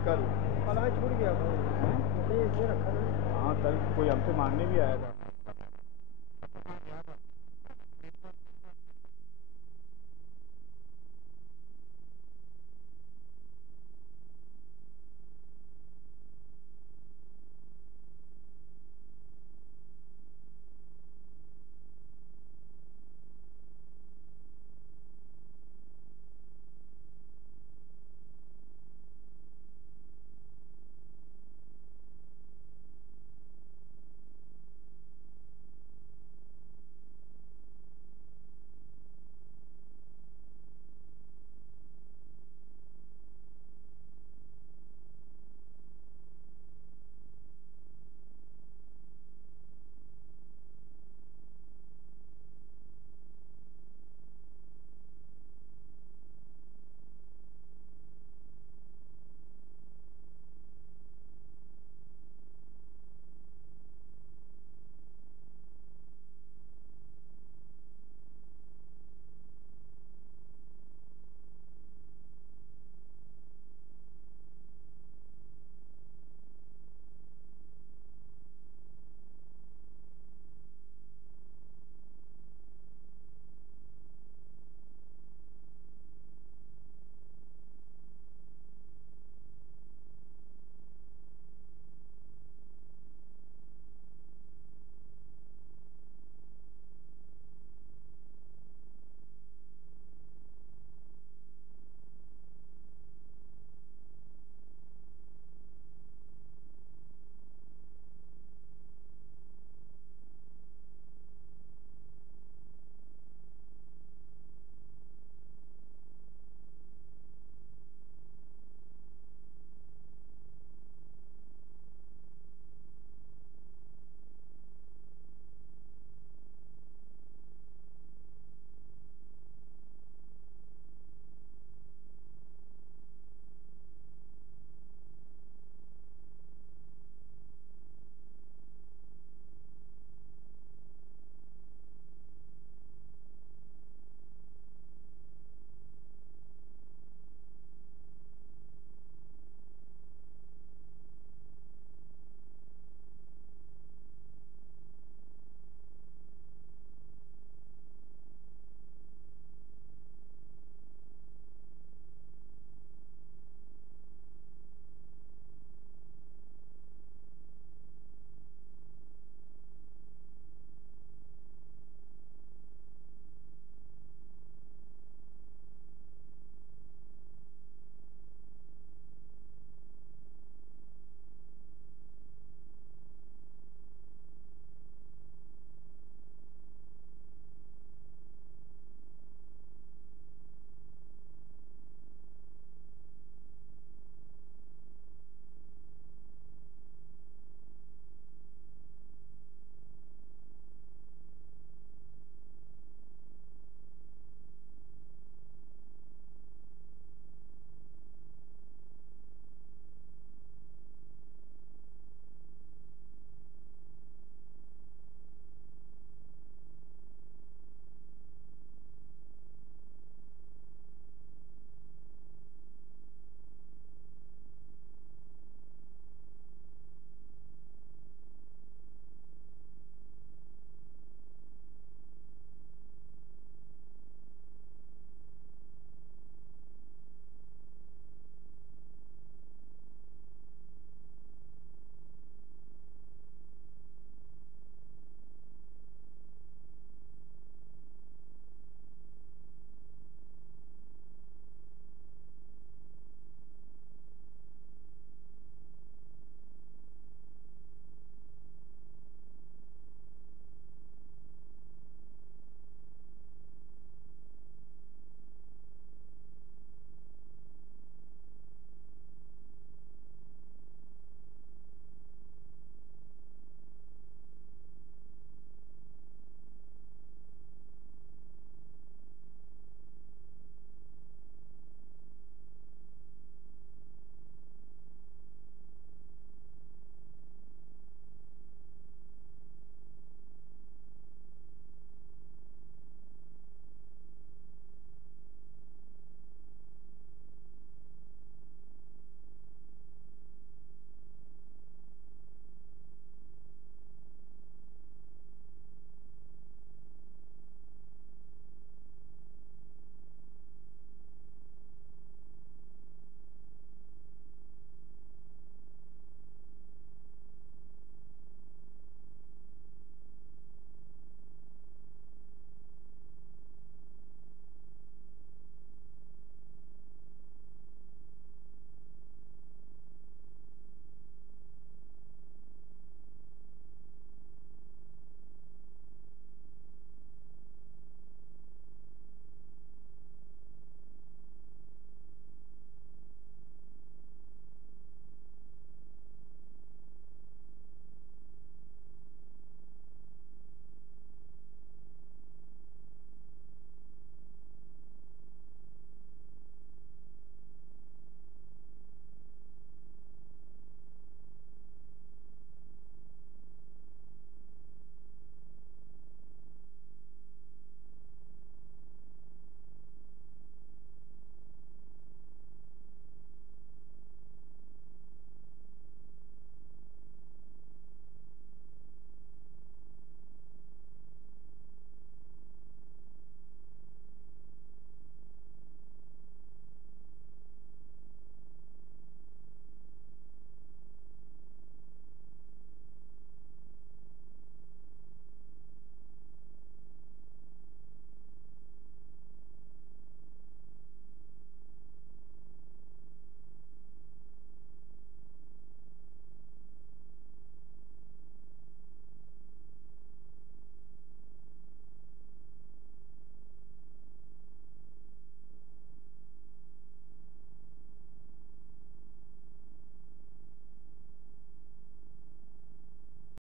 कल आज छूट गया। हाँ कल कोई हमसे मांगने भी आया था।